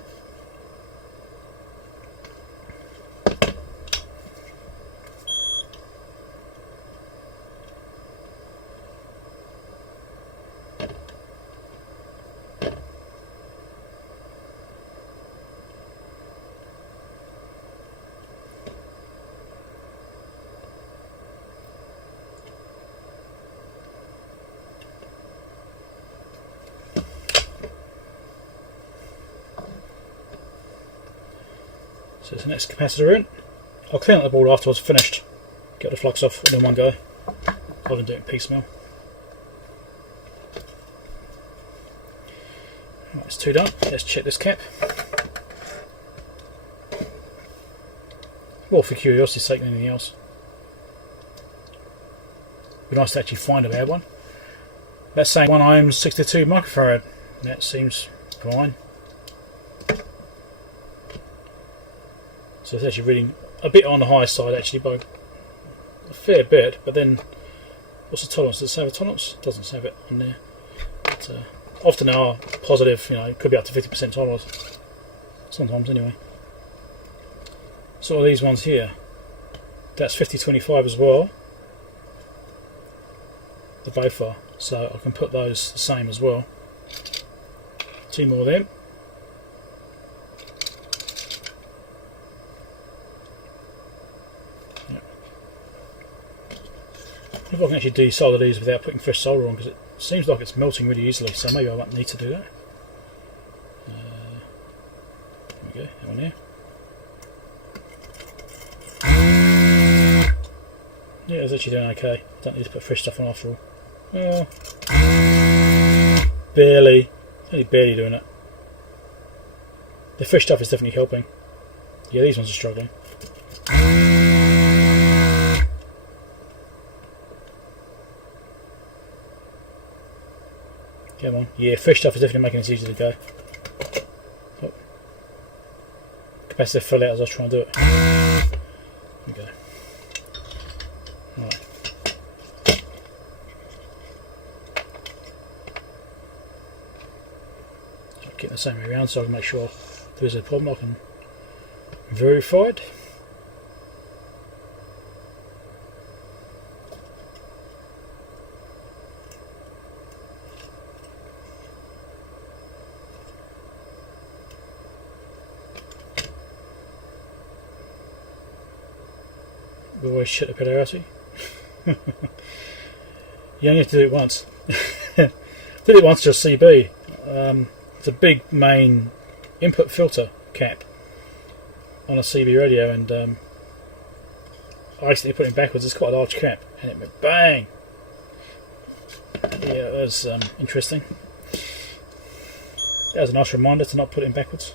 So there's the next capacitor in. I'll clean up the board afterwards, finished. Get the flux off in one go. Rather than do it piecemeal. Right, it's two done. Let's check this cap. More for curiosity's sake than anything else. It'd be nice to actually find a bad one. That's saying 1 ohm, 62 microfarad. That seems fine. So it's actually reading a bit on the high side actually by a fair bit, but then what's the tolerance? Does it have a tolerance? It doesn't have it on there. But, often they are positive, you know, it could be up to 50% tolerance. Sometimes anyway. So are these ones here. That's 50-25 as well. They both are. So I can put those the same as well. 2 more of them. If I can actually desolder these without putting fresh solder on, because it seems like it's melting really easily, so maybe I won't need to do that. There we go, that one there. Yeah, it's actually doing okay. Don't need to put fresh stuff on after all. Barely. Only barely doing it. The fresh stuff is definitely helping. Yeah, these ones are struggling. Come on. Yeah, fresh stuff is definitely making it easier to go. Oh. Capacitor fell out as I was trying to do it. There we go. Right. So I'll get the same way around so I can make sure if there's a problem I can verify it. We always shit the polarity. You only have to do it once. Did it once, just CB. It's a big main input filter cap on a CB radio, and I accidentally put it backwards. It's quite a large cap, and it went bang. Yeah, that was interesting. That was a nice reminder to not put it in backwards.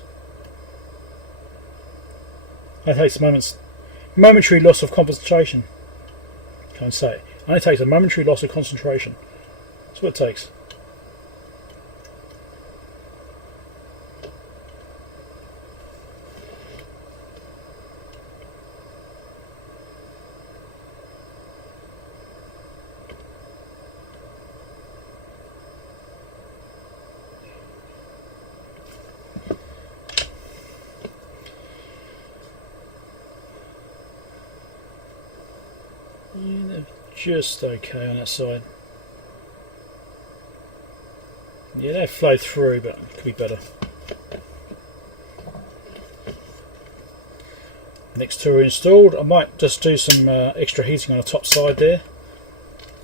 It takes momentary loss of concentration. Can't say it. It only takes a momentary loss of concentration. That's what it takes. Yeah, they're just okay on that side. Yeah, they flowed through, but it could be better. Next two are installed. I might just do some extra heating on the top side there,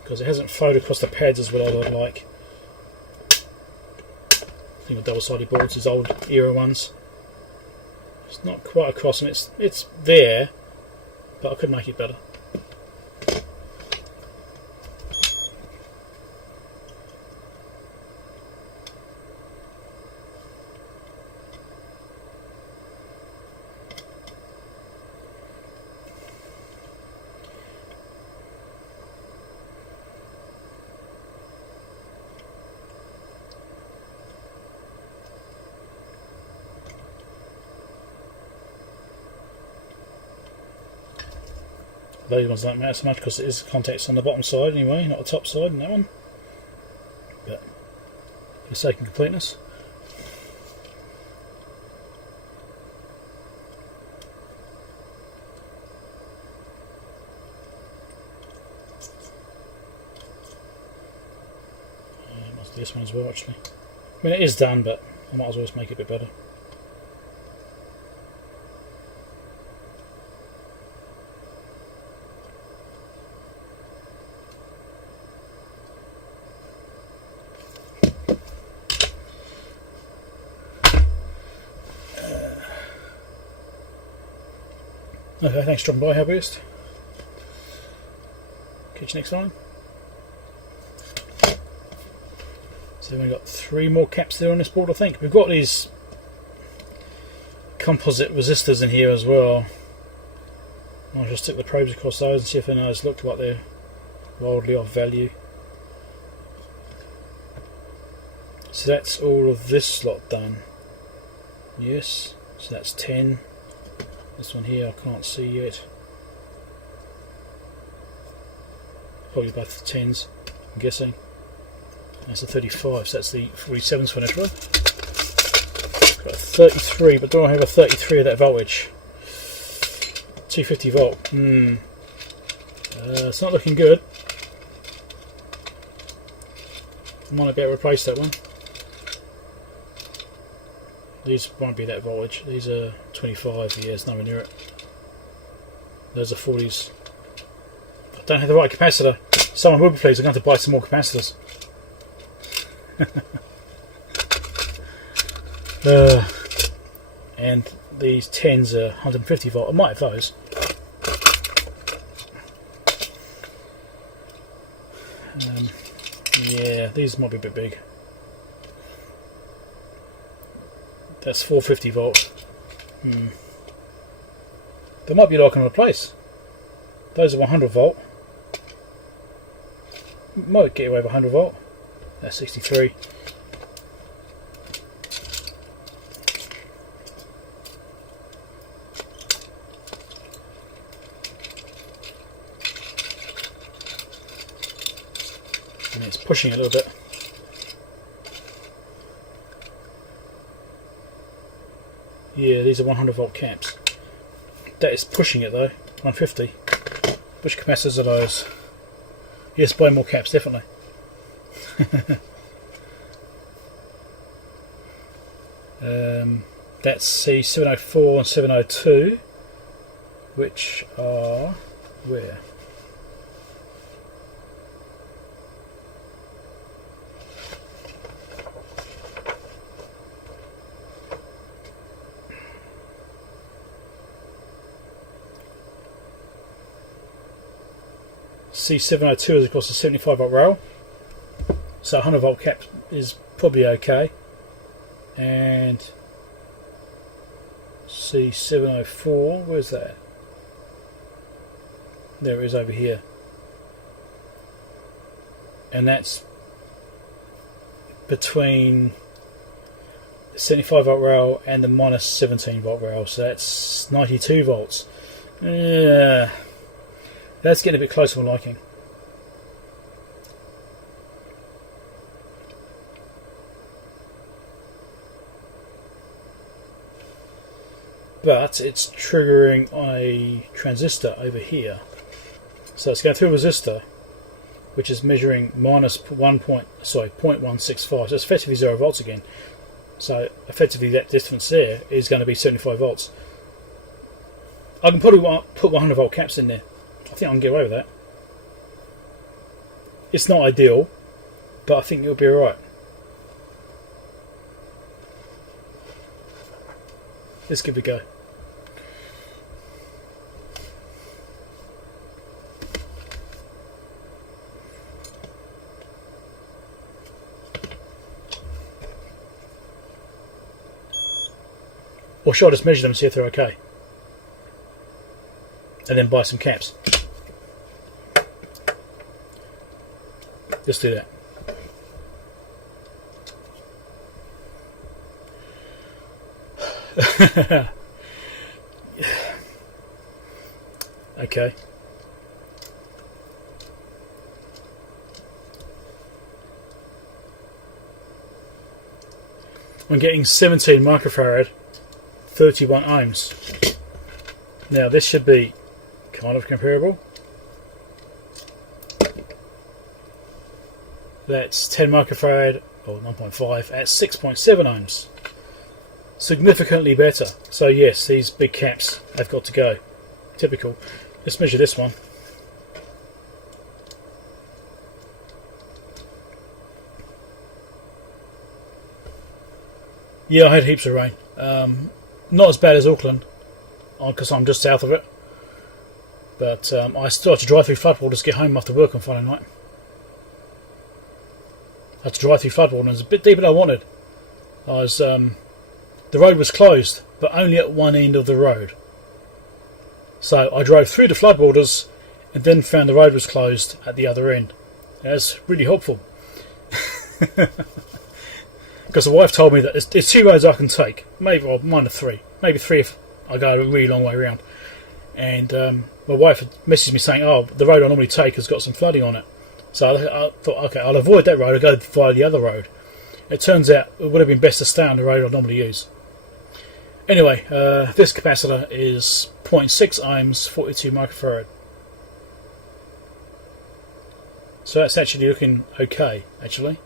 because it hasn't flowed across the pads as well as I'd like. I think the double-sided boards, these old era ones. It's not quite across them. It's there, but I could make it better. Those ones don't matter so much because it is contacts on the bottom side anyway, not the top side in that one. But for the sake of completeness. I must do this one as well actually. I mean it is done, but I might as well just make it a bit better. Okay, thanks for dropping by, Hellboost. Catch you next time. So we've got 3 more caps there on this board, I think. We've got these composite resistors in here as well. I'll just stick the probes across those and see if those look like they're wildly off value. So that's all of this slot done. Yes, so that's 10. This one here I can't see yet. Probably both the 10s, I'm guessing. That's the 35, so that's the 47s for this one. Got a 33, but do I have a 33 of that voltage? 250 volt. It's not looking good. I might be able to replace that one. These won't be that voltage. These are 25. Yeah, it's nowhere near it. Those are 40s. I don't have the right capacitor. Someone would be pleased. I'm going to have to buy some more capacitors. And these 10s are 150 volt. I might have those. Yeah, these might be a bit big. That's 450 volt. They might be like another place. Those are 100 volt. Might get away with 100 volt. That's 63. And it's pushing a little bit. Yeah, these are 100 volt caps. That is pushing it though. 150. Which capacitors are those? Yes, buy more caps, definitely. That's C704 and 702, which are Where? C702 is of course a 75 volt rail, so 100 volt cap is probably okay, and C704, where's that? There it is over here, and that's between the 75 volt rail and the minus 17 volt rail, so that's 92 volts. That's getting a bit close to my liking. But it's triggering on a transistor over here. So it's going through a resistor, which is measuring minus 0.165. So it's effectively 0 volts again. So effectively that difference there is going to be 75 volts. I can probably put 100 volt caps in there. I think I can get away with that. It's not ideal, but I think it'll be alright. Let's give it a go. Or should I just measure them and see if they're okay? And then buy some caps. Let's do that. Okay. I'm getting 17 microfarad, 31 ohms. Now this should be kind of comparable. That's 10 microfarad, or 1.5, at 6.7 ohms. Significantly better. So yes, these big caps have got to go. Typical. Let's measure this one. Yeah, I had heaps of rain. Not as bad as Auckland, because I'm just south of it. But I still had to drive through floodwaters to get home after work on Friday night. I had to drive through floodwater, and it was a bit deeper than I wanted. The road was closed, but only at one end of the road. So I drove through the floodwaters and then found the road was closed at the other end. That's really helpful. Because the wife told me that there's 2 roads I can take, maybe, or mine are 3, maybe 3 if I go a really long way around. And my wife had messaged me saying, "Oh, the road I normally take has got some flooding on it." So I thought, okay, I'll avoid that road. I'll go via the other road. It turns out it would have been best to stay on the road I normally use. Anyway, this capacitor is 0.6 ohms, 42 microfarad. So that's actually looking okay, actually.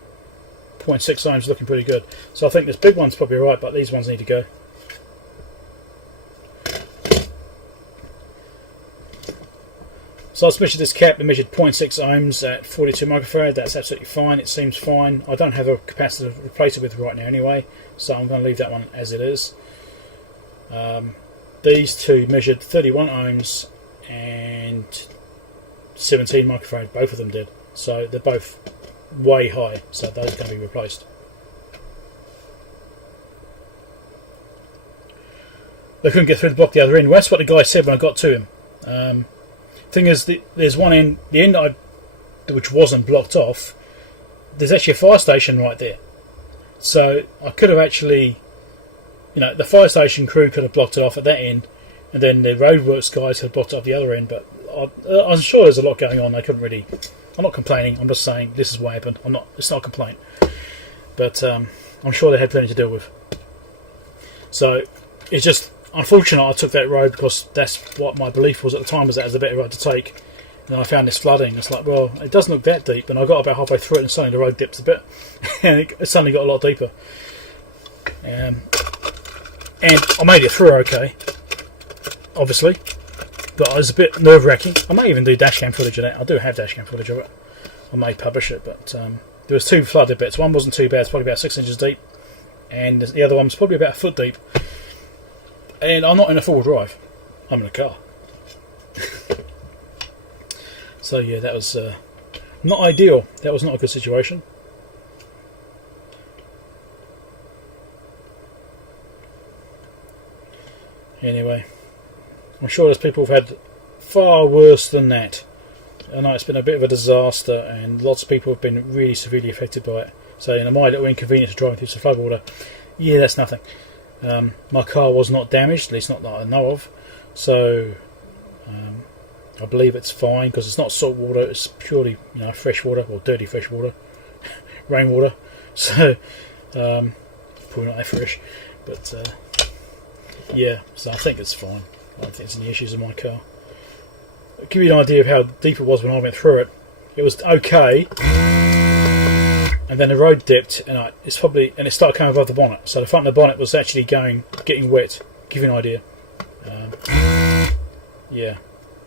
0.6 ohms looking pretty good. So I think this big one's probably right, but these ones need to go. So I measured this cap and measured 0.6 ohms at 42 microfarad. That's absolutely fine. It seems fine. I don't have a capacitor to replace it with right now anyway, so I'm going to leave that one as it is. These two measured 31 ohms and 17 microfarad. Both of them did. So they're both way high. So those are going to be replaced. They couldn't get through the block the other end. Well, that's what the guy said when I got to him. Thing is, there's one end, the end which wasn't blocked off. There's actually a fire station right there, so I could have actually, the fire station crew could have blocked it off at that end, and then the roadworks guys had blocked it off the other end. But I'm sure there's a lot going on. They couldn't really. I'm not complaining. I'm just saying this is what happened. It's not a complaint, but I'm sure they had plenty to deal with. So it's just. Unfortunately, I took that road because that's what my belief was at the time, was that was the better road to take. And then I found this flooding. It's like, well, it doesn't look that deep. And I got about halfway through it, and suddenly the road dips a bit, and it suddenly got a lot deeper. And I made it through okay, obviously, But it was a bit nerve-wracking. I may even do dashcam footage of that. I do have dashcam footage of it. I may publish it, but there was 2 flooded bits. One wasn't too bad, it's probably about 6 inches deep, and the other one was probably about a foot deep. And I'm not in a four-wheel drive. I'm in a car. So yeah, that was not ideal. That was not a good situation. Anyway, I'm sure there's people who've had far worse than that. I know it's been a bit of a disaster, and lots of people have been really severely affected by it. So, my little inconvenience of driving through some floodwater, yeah, that's nothing. My car was not damaged, at least not that I know of. So, I believe it's fine because it's not salt water; it's purely, fresh water or dirty fresh water, rainwater. So, probably not that fresh, but yeah. So I think it's fine. I don't think there's any issues in my car. I'll give you an idea of how deep it was when I went through it. It was okay, and then the road dipped, and it started coming above the bonnet. So the front of the bonnet was actually getting wet. Give you an idea. Yeah,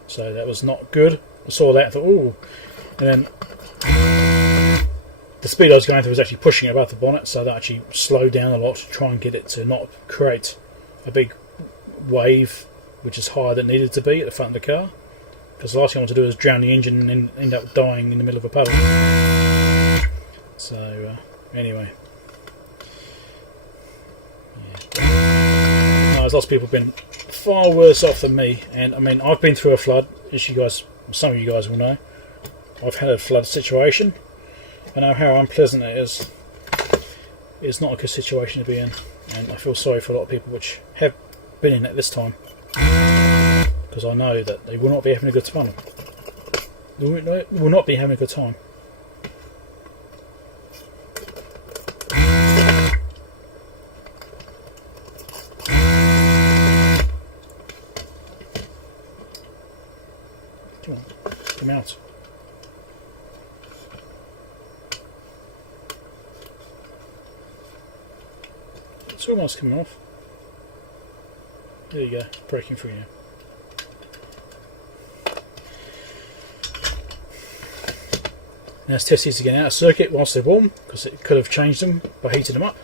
so that was not good. I saw that, I thought, ooh, and then the speed I was going through was actually pushing it above the bonnet, so that actually slowed down a lot to try and get it to not create a big wave, which is higher than it needed to be at the front of the car. Because the last thing I want to do is drown the engine and then end up dying in the middle of a puddle. So, anyway. Yeah. There's lots of people have been far worse off than me. And, I've been through a flood, as some of you guys will know. I've had a flood situation. I know how unpleasant it is. It's not a good situation to be in. And I feel sorry for a lot of people which have been in it this time. Because I know that they will not be having a good time. They will not be having a good time. Come on, come out. It's almost coming off. There you go, breaking free now. Now let's test these again out of circuit whilst they're warm, because it could have changed them by heating them up.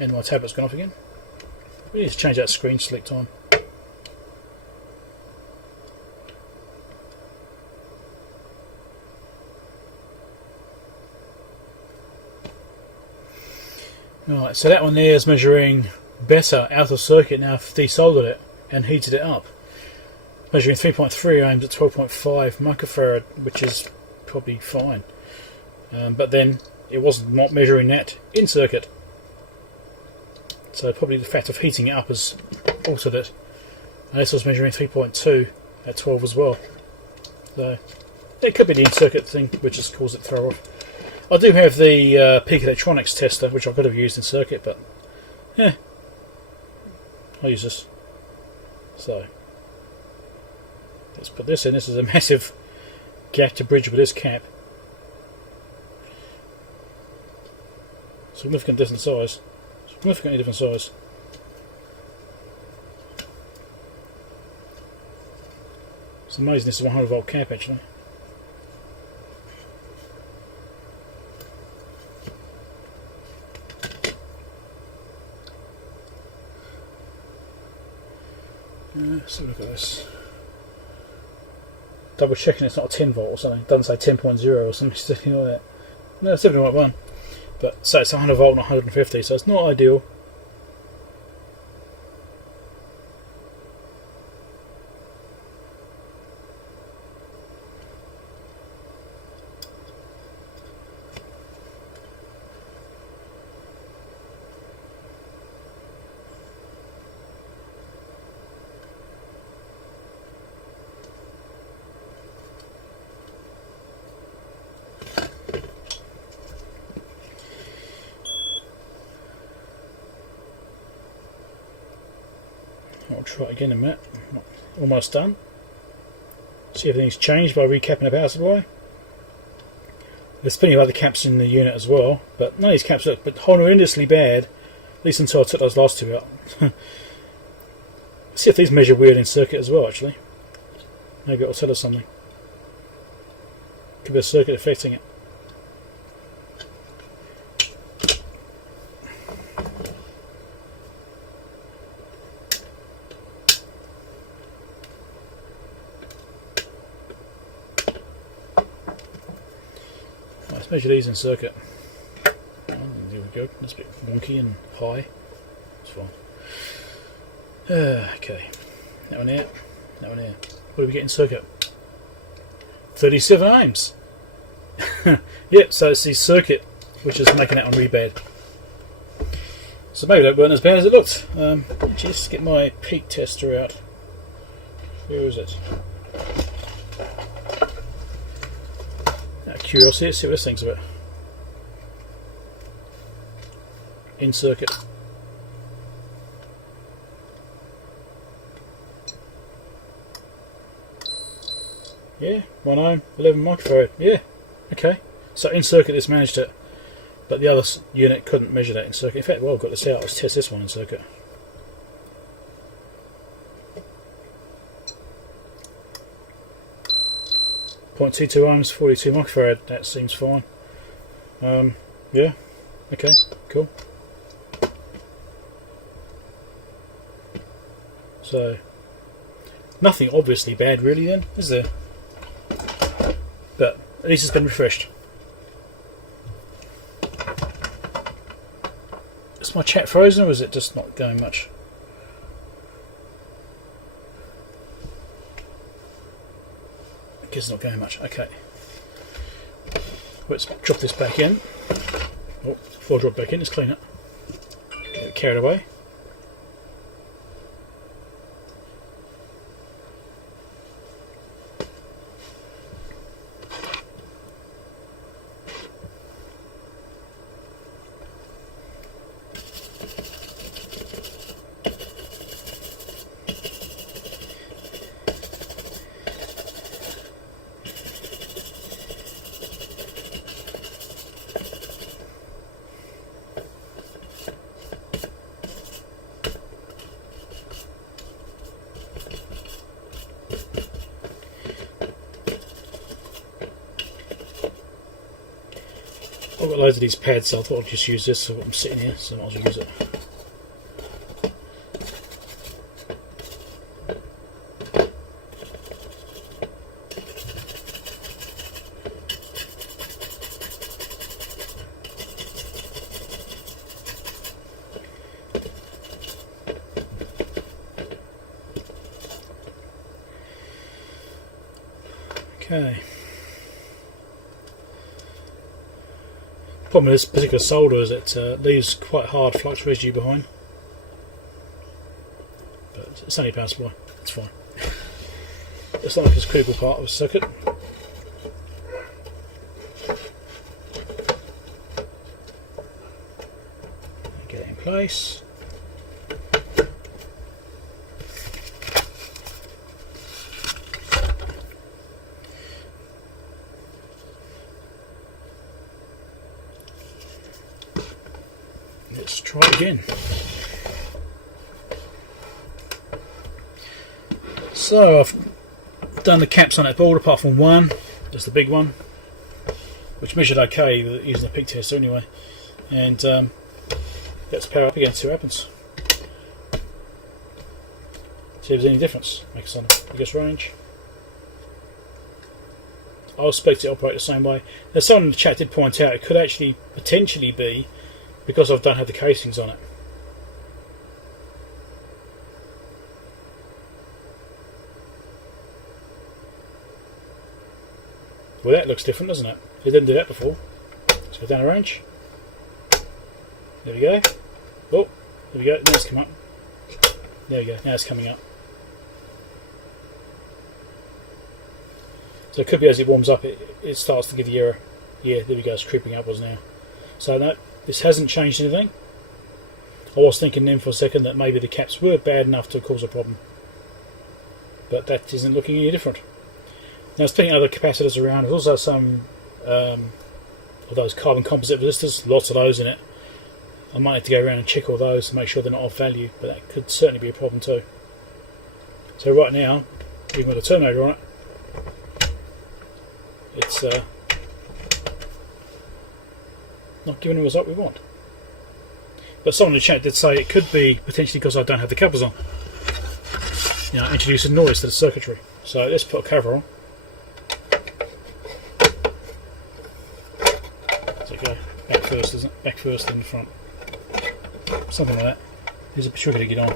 And my tablet's gone off again. We need to change that screen select on. Right, so that one there is measuring better out of circuit now. I've desoldered it and heated it up. Measuring 3.3 ohms at 12.5 microfarad, which is probably fine. But then it was not measuring that in circuit. So probably the fact of heating it up has altered it. And this was measuring 3.2 at 12 as well. So it could be the in circuit thing which has caused it to throw off. I do have the Peak Electronics tester, which I could have used in circuit, but yeah, I'll use this. So let's put this in. This is a massive gap to bridge with this cap. Significant different size. Significantly different size. It's amazing this is a 100 volt cap actually. Let's have a look at this. Double checking it's not a 10 volt or something. It doesn't say 10.0 or something like that. No, it's definitely the right one. But so it's 100 volt and 150, so it's not ideal. I'll try it again in a minute. Almost done. See if everything's changed by recapping the power supply. There's plenty of other caps in the unit as well, but none of these caps look horrendously bad, at least until I took those last two out. See if these measure weird in circuit as well, actually. Maybe it'll tell us something. Could be a circuit affecting it. Right, let's measure these in circuit. Oh, there we go. That's a bit wonky and high. It's fine. Okay. That one here. That one here. What do we get in circuit? 37 ohms. Yep, so it's the circuit which is making that one really bad. So maybe that weren't as bad as it looked. Just get my peak tester out. Where is it? Out of curiosity, let's see what this thing's about. In circuit. Yeah, 1 ohm, 11 microfarad. Yeah, okay. So in circuit this managed it, but the other unit couldn't measure that in circuit. In fact, while I've got this out, let's test this one in circuit. .22 ohms, 42 microfarad. That seems fine. Yeah, okay, cool. So nothing obviously bad really then, is there? But at least it's been refreshed. Is my chat frozen or is it just not going much? I guess it's not going much. Okay. Let's drop this back in. Oh, before I drop back in, let's clean it. Get it carried away. I've got loads of these pads, so I thought I'd just use this so I'm sitting here, so I might as well use it. Okay. Problem with this particular solder is it leaves quite hard flux residue behind, but it's only a power supply, it's fine. It's not like it's a critical part of a circuit. Get it in place. Let's try it again. So I've done the caps on that board apart from one, just the big one, which measured okay using the peak tester anyway. And let's power up again, see what happens. See if there's any difference. Make us on I guess range. I expect it to operate the same way. Now someone in the chat did point out it could actually potentially be because I don't have the casings on it. Well, that looks different, doesn't it? It didn't do that before. Let's go down a range. There we go. Oh, there we go. Now it's come up. There we go. Now it's coming up. So it could be as it warms up, it starts to give the error. Yeah, there we go. It's creeping upwards now. So no, this hasn't changed anything. I was thinking then for a second that maybe the caps were bad enough to cause a problem, but that isn't looking any different. Now there's plenty of other capacitors around. There's also some of those carbon composite resistors, lots of those in it. I might have to go around and check all those to make sure they're not off value, but that could certainly be a problem too. So right now, even with a terminator on it, it's not giving the result we want. But someone in the chat did say it could be potentially because I don't have the covers on. You know, introducing noise to the circuitry. So let's put a cover on. So go back first, isn't it? Back first, then the front. Something like that. Here's a trigger to get on.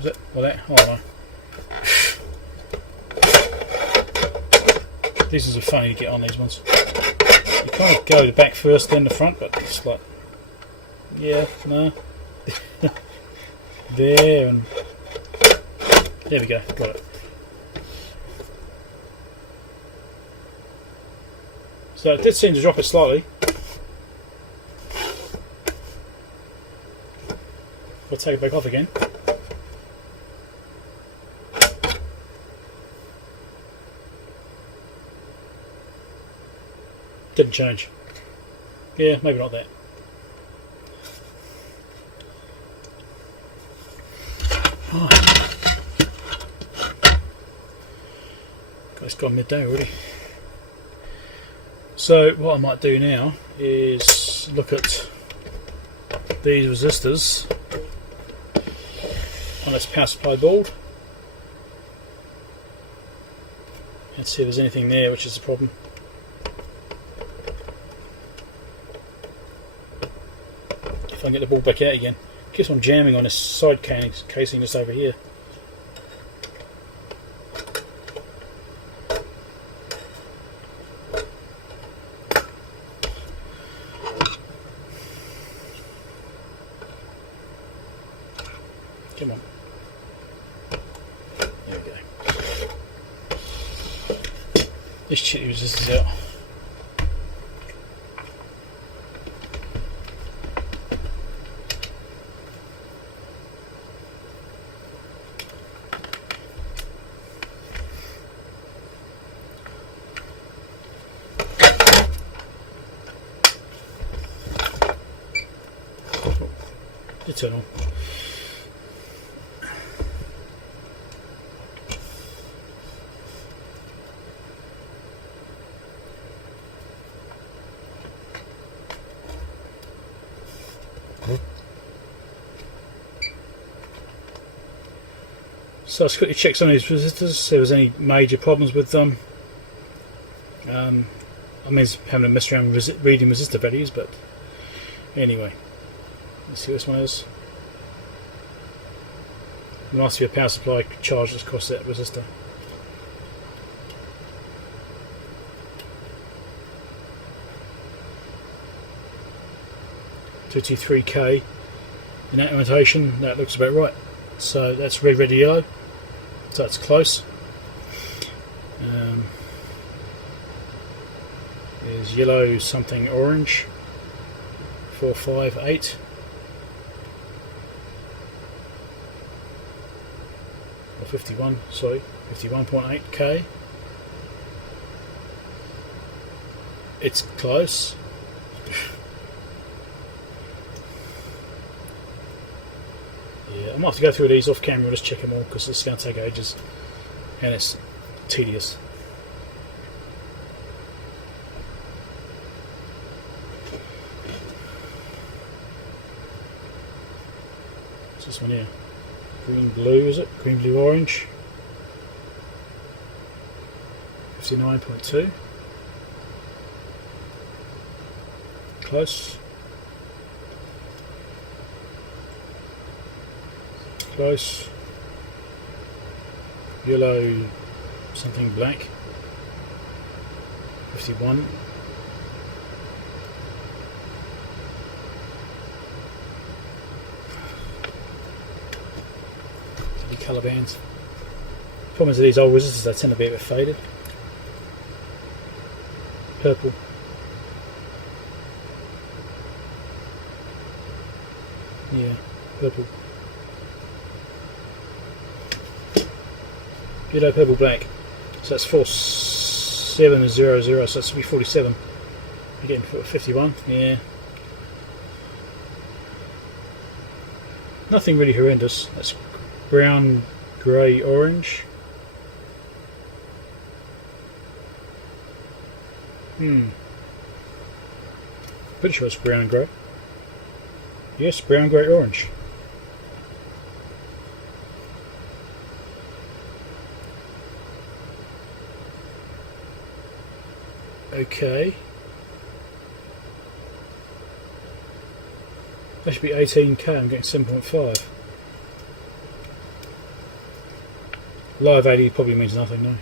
Is it? Well, that? I don't know. These are funny to get on, these ones. You kind of go the back first, then the front, but it's like, yeah, no. There, and there we go, got it. So it did seem to drop it slightly. I'll take it back off again. Didn't change. Yeah, maybe not that. Right. It's gone midday already. So what I might do now is look at these resistors on this power supply board and see if there's anything there which is a problem. If I can get the board back out again. It keeps on jamming on this side casing just over here. Come on. There we go. Let's check the resistors out. Turn on. So let's quickly check some of these resistors, see if there's any major problems with them. I mean, having a mess around reading resistor values, but anyway. Let's see what this one is. There must be a power supply charge that's across that resistor. $223K in that orientation, that looks about right. So that's red, red, yellow. So that's close. There's yellow, something orange. 458. Or 51, sorry, 51.8K. It's close. Yeah, I might have to go through these off camera and just check them all because it's going to take ages and it's tedious. What's this one here? Green blue, is it? Green blue orange. 59.2. Close. Close. Yellow, something black. 51. Colour bands. Problems with these old resistors, they tend to be a bit faded. Purple. Yeah, purple. Yellow, purple, black. So that's 4700, so that's to be 47. You're getting 51, yeah. Nothing really horrendous. That's brown, grey, orange. Pretty sure it's brown and grey. Yes, brown, grey, orange. Okay. That should be 18k, I'm getting 7.5. Live 80 probably means nothing, no.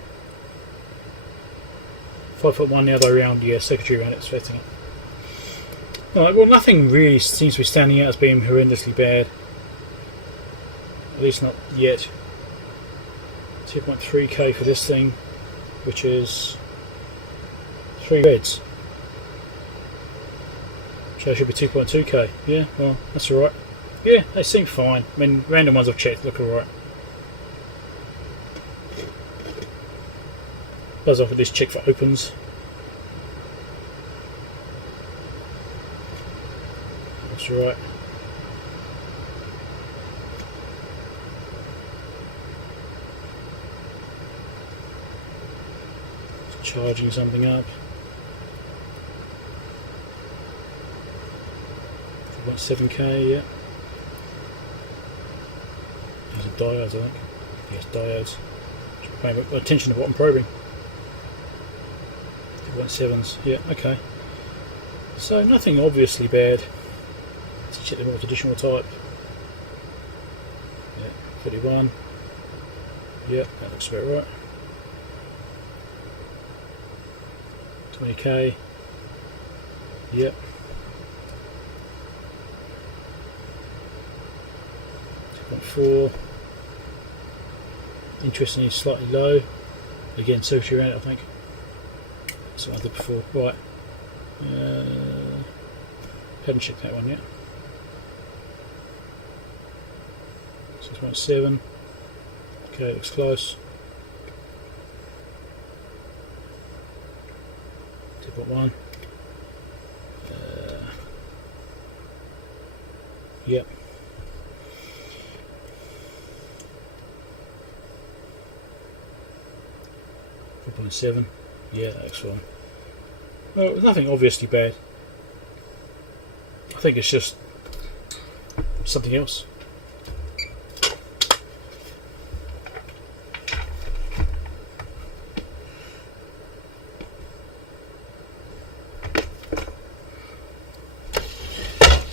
5.1 the other way around, yeah, secondary round, it's fitting it. Alright, well, nothing really seems to be standing out as being horrendously bad. At least not yet. 2.3k for this thing, which is 3 reds. So it should be 2.2k. Yeah, well, that's alright. Yeah, they seem fine. I mean, random ones I've checked look alright. Buzz off with this check for opens. That's alright. Charging something up. 7k, yeah. These are diodes, I think. Yes, diodes. Should be paying attention to what I'm probing. 2.7s, yeah, okay. So nothing obviously bad. Let's check the more traditional type. Yeah, 31. Yeah, that looks about right. 20k. Yep. 2.4. Interestingly, slightly low. Again, circuitry around it, I think. That's what I did before. Right. Hadn't checked that one yet. 6.7. Okay, looks close. 2.1. Yep. 4.7. Yeah, that looks fine. Well, nothing obviously bad. I think it's just something else.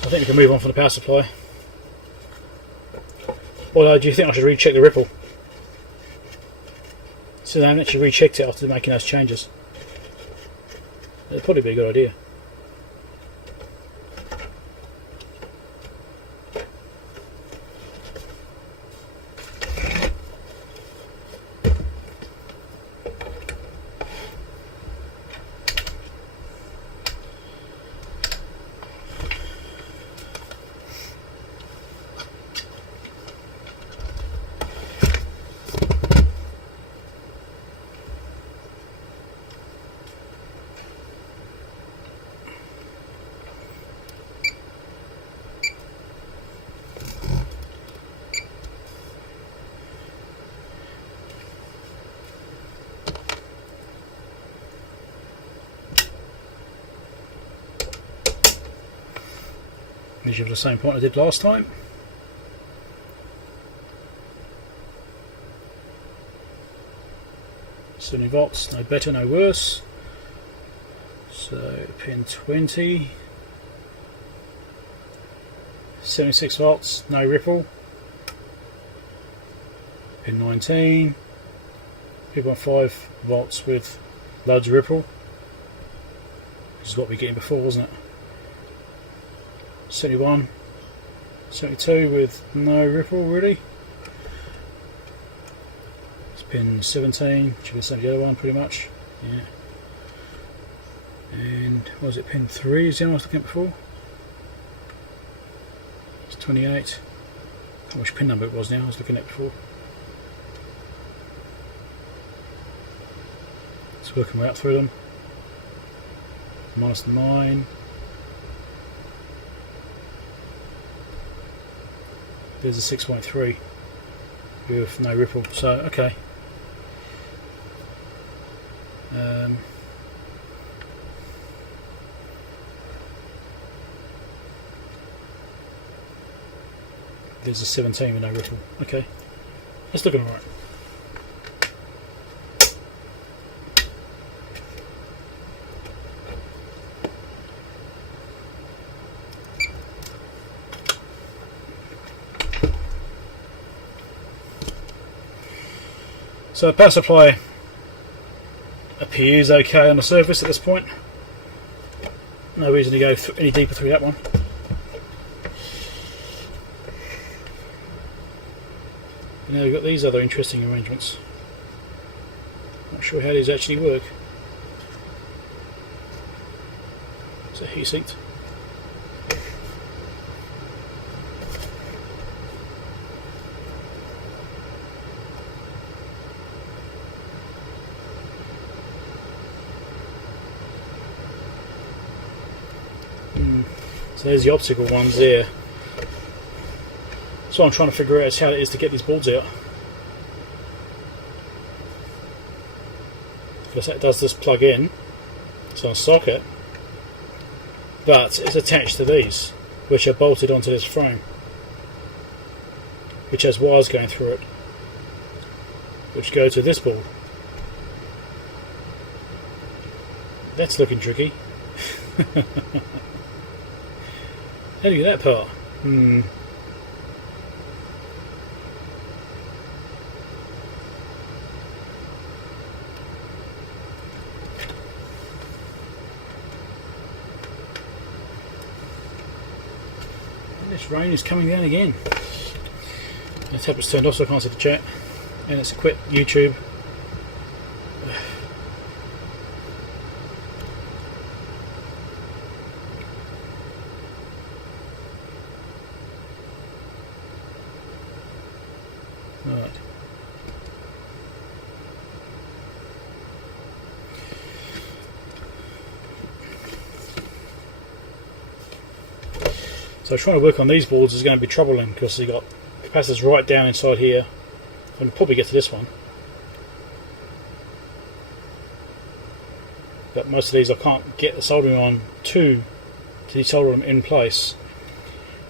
I think we can move on from the power supply. Although, do you think I should recheck the ripple? So I haven't actually rechecked it after making those changes. That'd probably be a good idea. Measure for the same point I did last time. $70 volts, no better, no worse. So pin 20, 76 volts, no ripple. Pin 19, 2.5 volts with loads of ripple. This is what we were getting before, wasn't it? 71, 72 with no ripple really. It's pin 17, should be the same as the other one pretty much. Yeah. And what was it, pin 3 is the one I was looking at before? It's 28. I don't know which pin number it was now I was looking at before. It's working way up through them. -9. There's a 6.3. with no ripple. So okay. There's a 17 with no ripple. Okay, that's looking alright. So the power supply appears okay on the surface at this point. No reason to go any deeper through that one. And now we've got these other interesting arrangements. Not sure how these actually work. It's a heat sink. So there's the optical ones there. So what I'm trying to figure out is how it is to get these boards out. Because that does this plug in, it's on a socket, but it's attached to these, which are bolted onto this frame, which has wires going through it, which go to this board. That's looking tricky. How do you get that part? This rain is coming down again. The tablet's turned off so I can't see the chat. And it's quit YouTube. Right. So trying to work on these boards is going to be troubling because you've got capacitors right down inside here. I can probably get to this one, but most of these I can't get the soldering on to desolder them in place.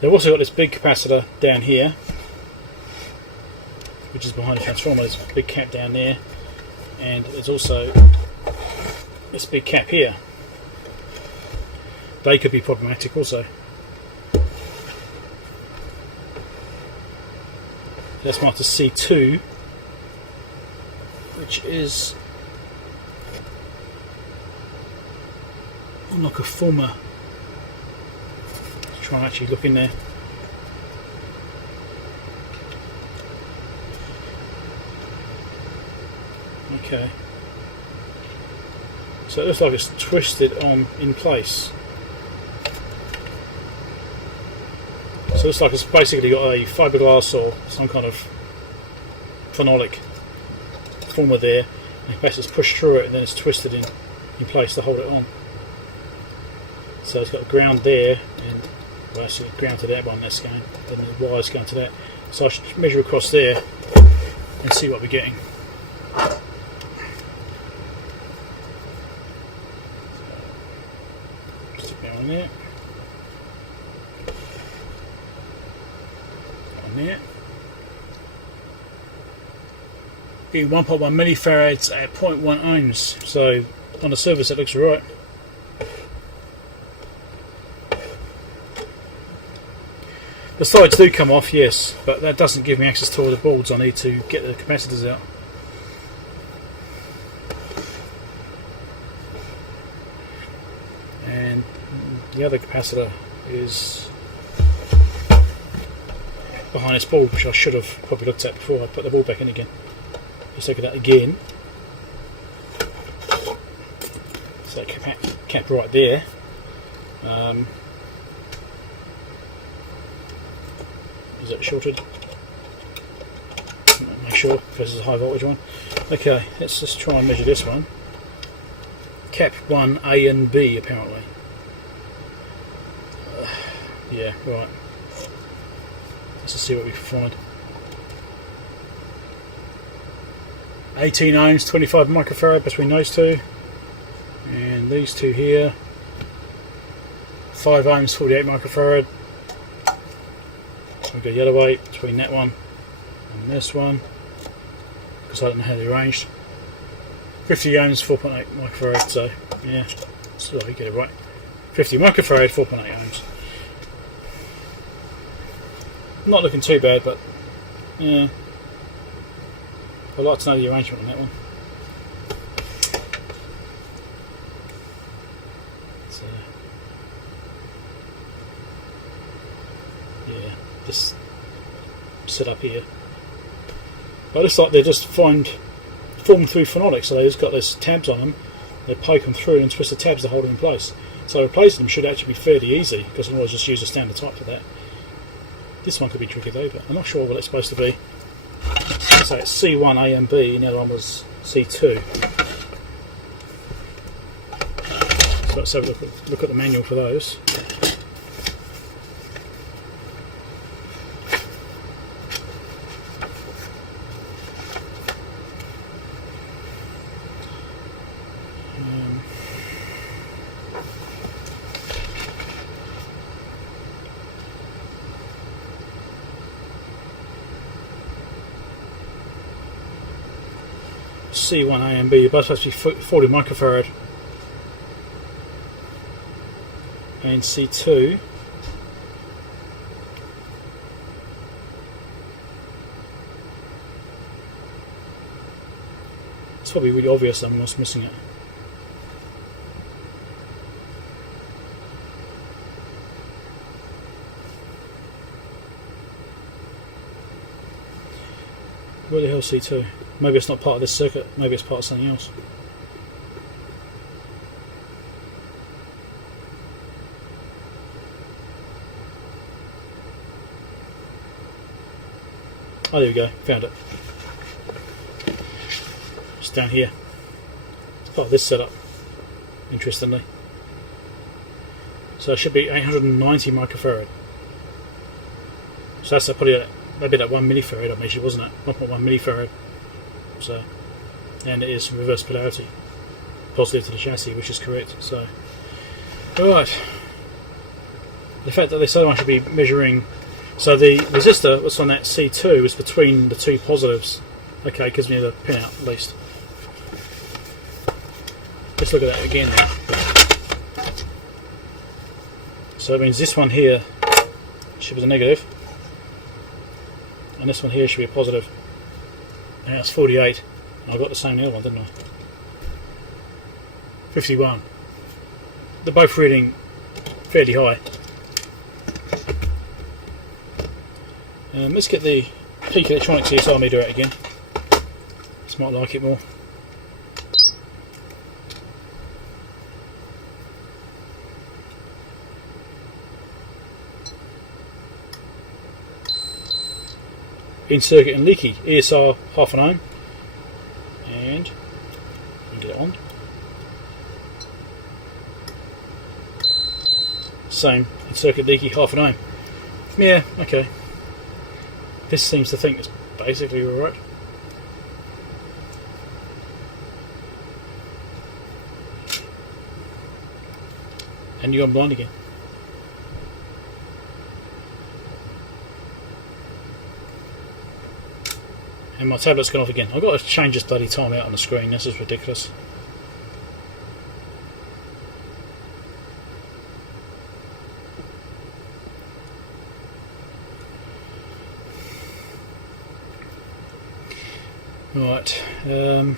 They've also got this big capacitor down here, which is behind the transformer. There's a big cap down there, and there's also this big cap here. They could be problematic also. That's marked as C2, which is like a former. Let's try and actually look in there. Okay. So it looks like it's twisted on in place. So it looks like it's basically got a fiberglass or some kind of phenolic former there, and basically it's pushed through it and then it's twisted in place to hold it on. So it's got ground there, and well, actually ground to that one that's going, then the wires going to that. So I should measure across there and see what we're getting. Stick that one there. There. Being 1.1 millifarads at 0.1 ohms, so on the surface it looks right. The sides do come off, yes, but that doesn't give me access to all the boards I need to get the capacitors out. And the other capacitor is behind this board, which I should have probably looked at before I put the board back in again. Let's look at that again. So cap right there. Is that shorted? Make sure, if this is a high voltage one. Okay, let's just try and measure this one. Cap 1 A and B apparently. Yeah, right. Let's just see what we can find. 18 ohms, 25 microfarad between those two, and these two here, 5 ohms, 48 microfarad. I'll go the other way between that one and this one, because I don't know how they're arranged. 50 ohms, 4.8 microfarad, so yeah, still I get it right. 50 microfarad, 4.8 ohms. Not looking too bad, but yeah, I'd like to know the arrangement on that one. So yeah, this setup here. But it looks like they're just formed through phonetics, so they've just got those tabs on them, they poke them through and twist the tabs to hold them in place. So replacing them should actually be fairly easy, because I can always just use a standard type for that. This one could be tricky though, but I'm not sure what it's supposed to be. So it's C1 A and B, and the other one was C2. So let's have a look at the manual for those. C1 A and B, you're both supposed to be 40 microfarad, and C2 it's probably really obvious I'm almost missing it. Where the hell is C2? Maybe it's not part of this circuit, maybe it's part of something else. Oh, there we go, found it. It's down here. It's part of this setup, interestingly. So it should be 890 microfarad. So that's probably maybe that 1 millifarad I measured, wasn't it? 1.1 millifarad. So, and it is reverse polarity, positive to the chassis, which is correct. So, alright. The fact that they said I should be measuring, so the resistor that's on that C2 is between the two positives. Okay, it gives me the pin out at least. Let's look at that again. So it means this one here should be the negative, and this one here should be a positive. And that's 48. And I got the same other one, didn't I? 51. They're both reading fairly high. Let's get the Peak Electronics ESR meter out again. This might like it more. In circuit and leaky, ESR half an ohm, and get it on. Same, in circuit leaky, half an ohm. Yeah, okay. This seems to think it's basically alright. And you're blind again. And my tablet's gone off again. I've got to change this bloody time out on the screen. This is ridiculous. Right. I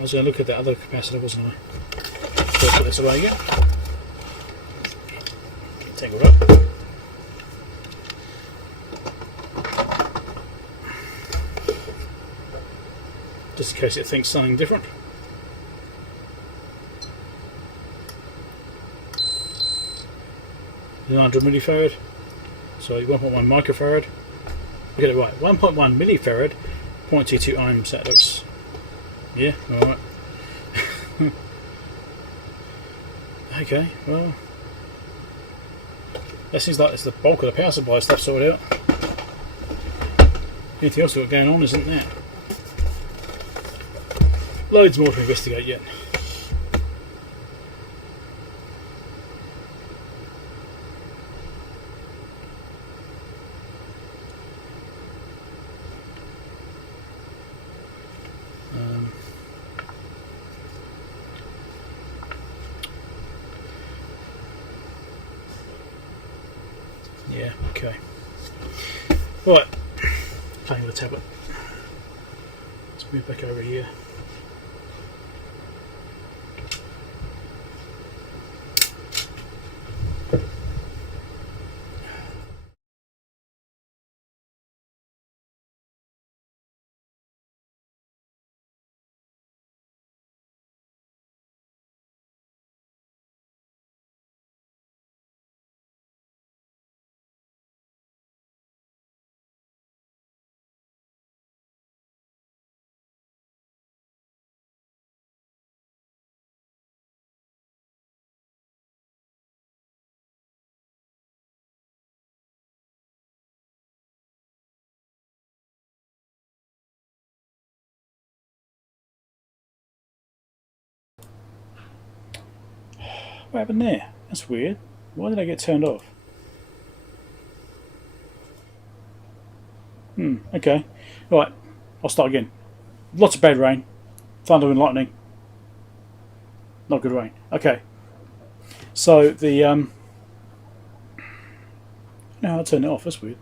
was going to look at that other capacitor, wasn't I? So I'll put this away again. Tangled up. Just in case it thinks something different. The 900 millifarad, sorry, 1.1 microfarad. I get it right. 1.1 millifarad, 0.22 ohms. That looks, yeah, all right. Okay, well, that seems like it's the bulk of the power supply stuff sorted out. Anything else we've got going on isn't that? loads more to investigate yet. Yeah, okay. Right, playing with the tablet. Let's move back over here. What happened there? That's weird. Why did I get turned off? Okay. Right, I'll start again. Lots of bad rain. Thunder and lightning. Not good rain. Okay. So the no, I'll turn it off, that's weird.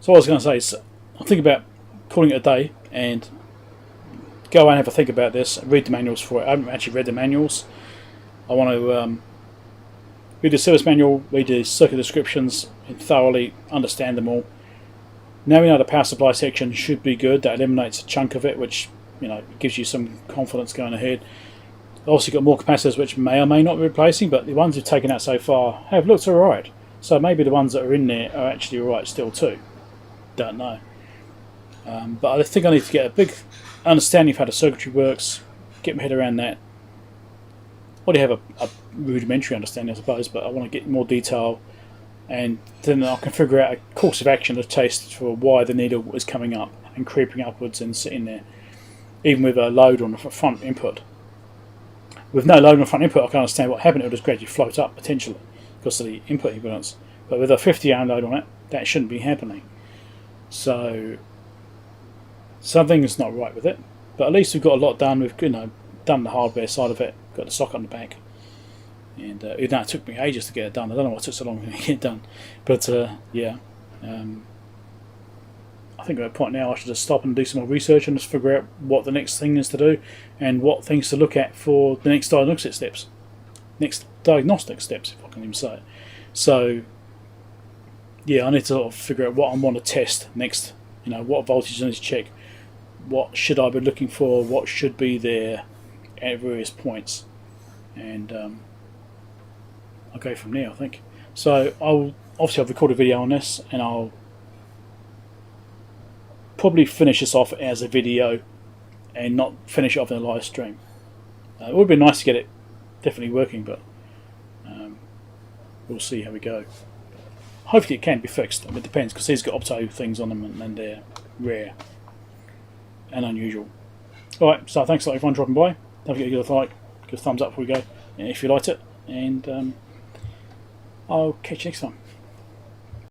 So what I was going to say is I'm thinking about calling it a day and go away and have a think about this, read the manuals for it. I haven't actually read the manuals. I want to read the service manual, read the circuit descriptions, and thoroughly understand them all. Now we know the power supply section should be good. That eliminates a chunk of it, which gives you some confidence going ahead. Also got more capacitors which may or may not be replacing, but the ones we've taken out so far have looked alright. So maybe the ones that are in there are actually alright still too. Don't know. But I think I need to get a big understanding of how the circuitry works, get my head around that. I already have a rudimentary understanding, I suppose, but I want to get more detail, and then I can figure out a course of action to test for why the needle is coming up and creeping upwards and sitting there, even with a load on the front input. With no load on the front input, I can understand what happened. It would just gradually float up potentially because of the input impedance. But with a 50 ohm load on it, that shouldn't be happening. So something's not right with it. But at least we've got a lot done. We've done the hardware side of it. Got the socket on the back, and it took me ages to get it done. I don't know why it took so long to get it done, but yeah. I think at a point now I should just stop and do some more research and just figure out what the next thing is to do and what things to look at for the next diagnostic steps. If I can even say it. So yeah, I need to sort of figure out what I want to test next. What voltage I need to check, what should I be looking for, what should be there at various points, and I'll go from there, I think. So I'll record a video on this, and I'll probably finish this off as a video and not finish it off in a live stream. It would be nice to get it definitely working, but we'll see how we go. Hopefully it can be fixed. It depends, because these got opto things on them, and they're rare and unusual. Alright, so thanks a lot everyone dropping by. Don't forget to give it a like, give a thumbs up before we go if you liked it, and I'll catch you next time.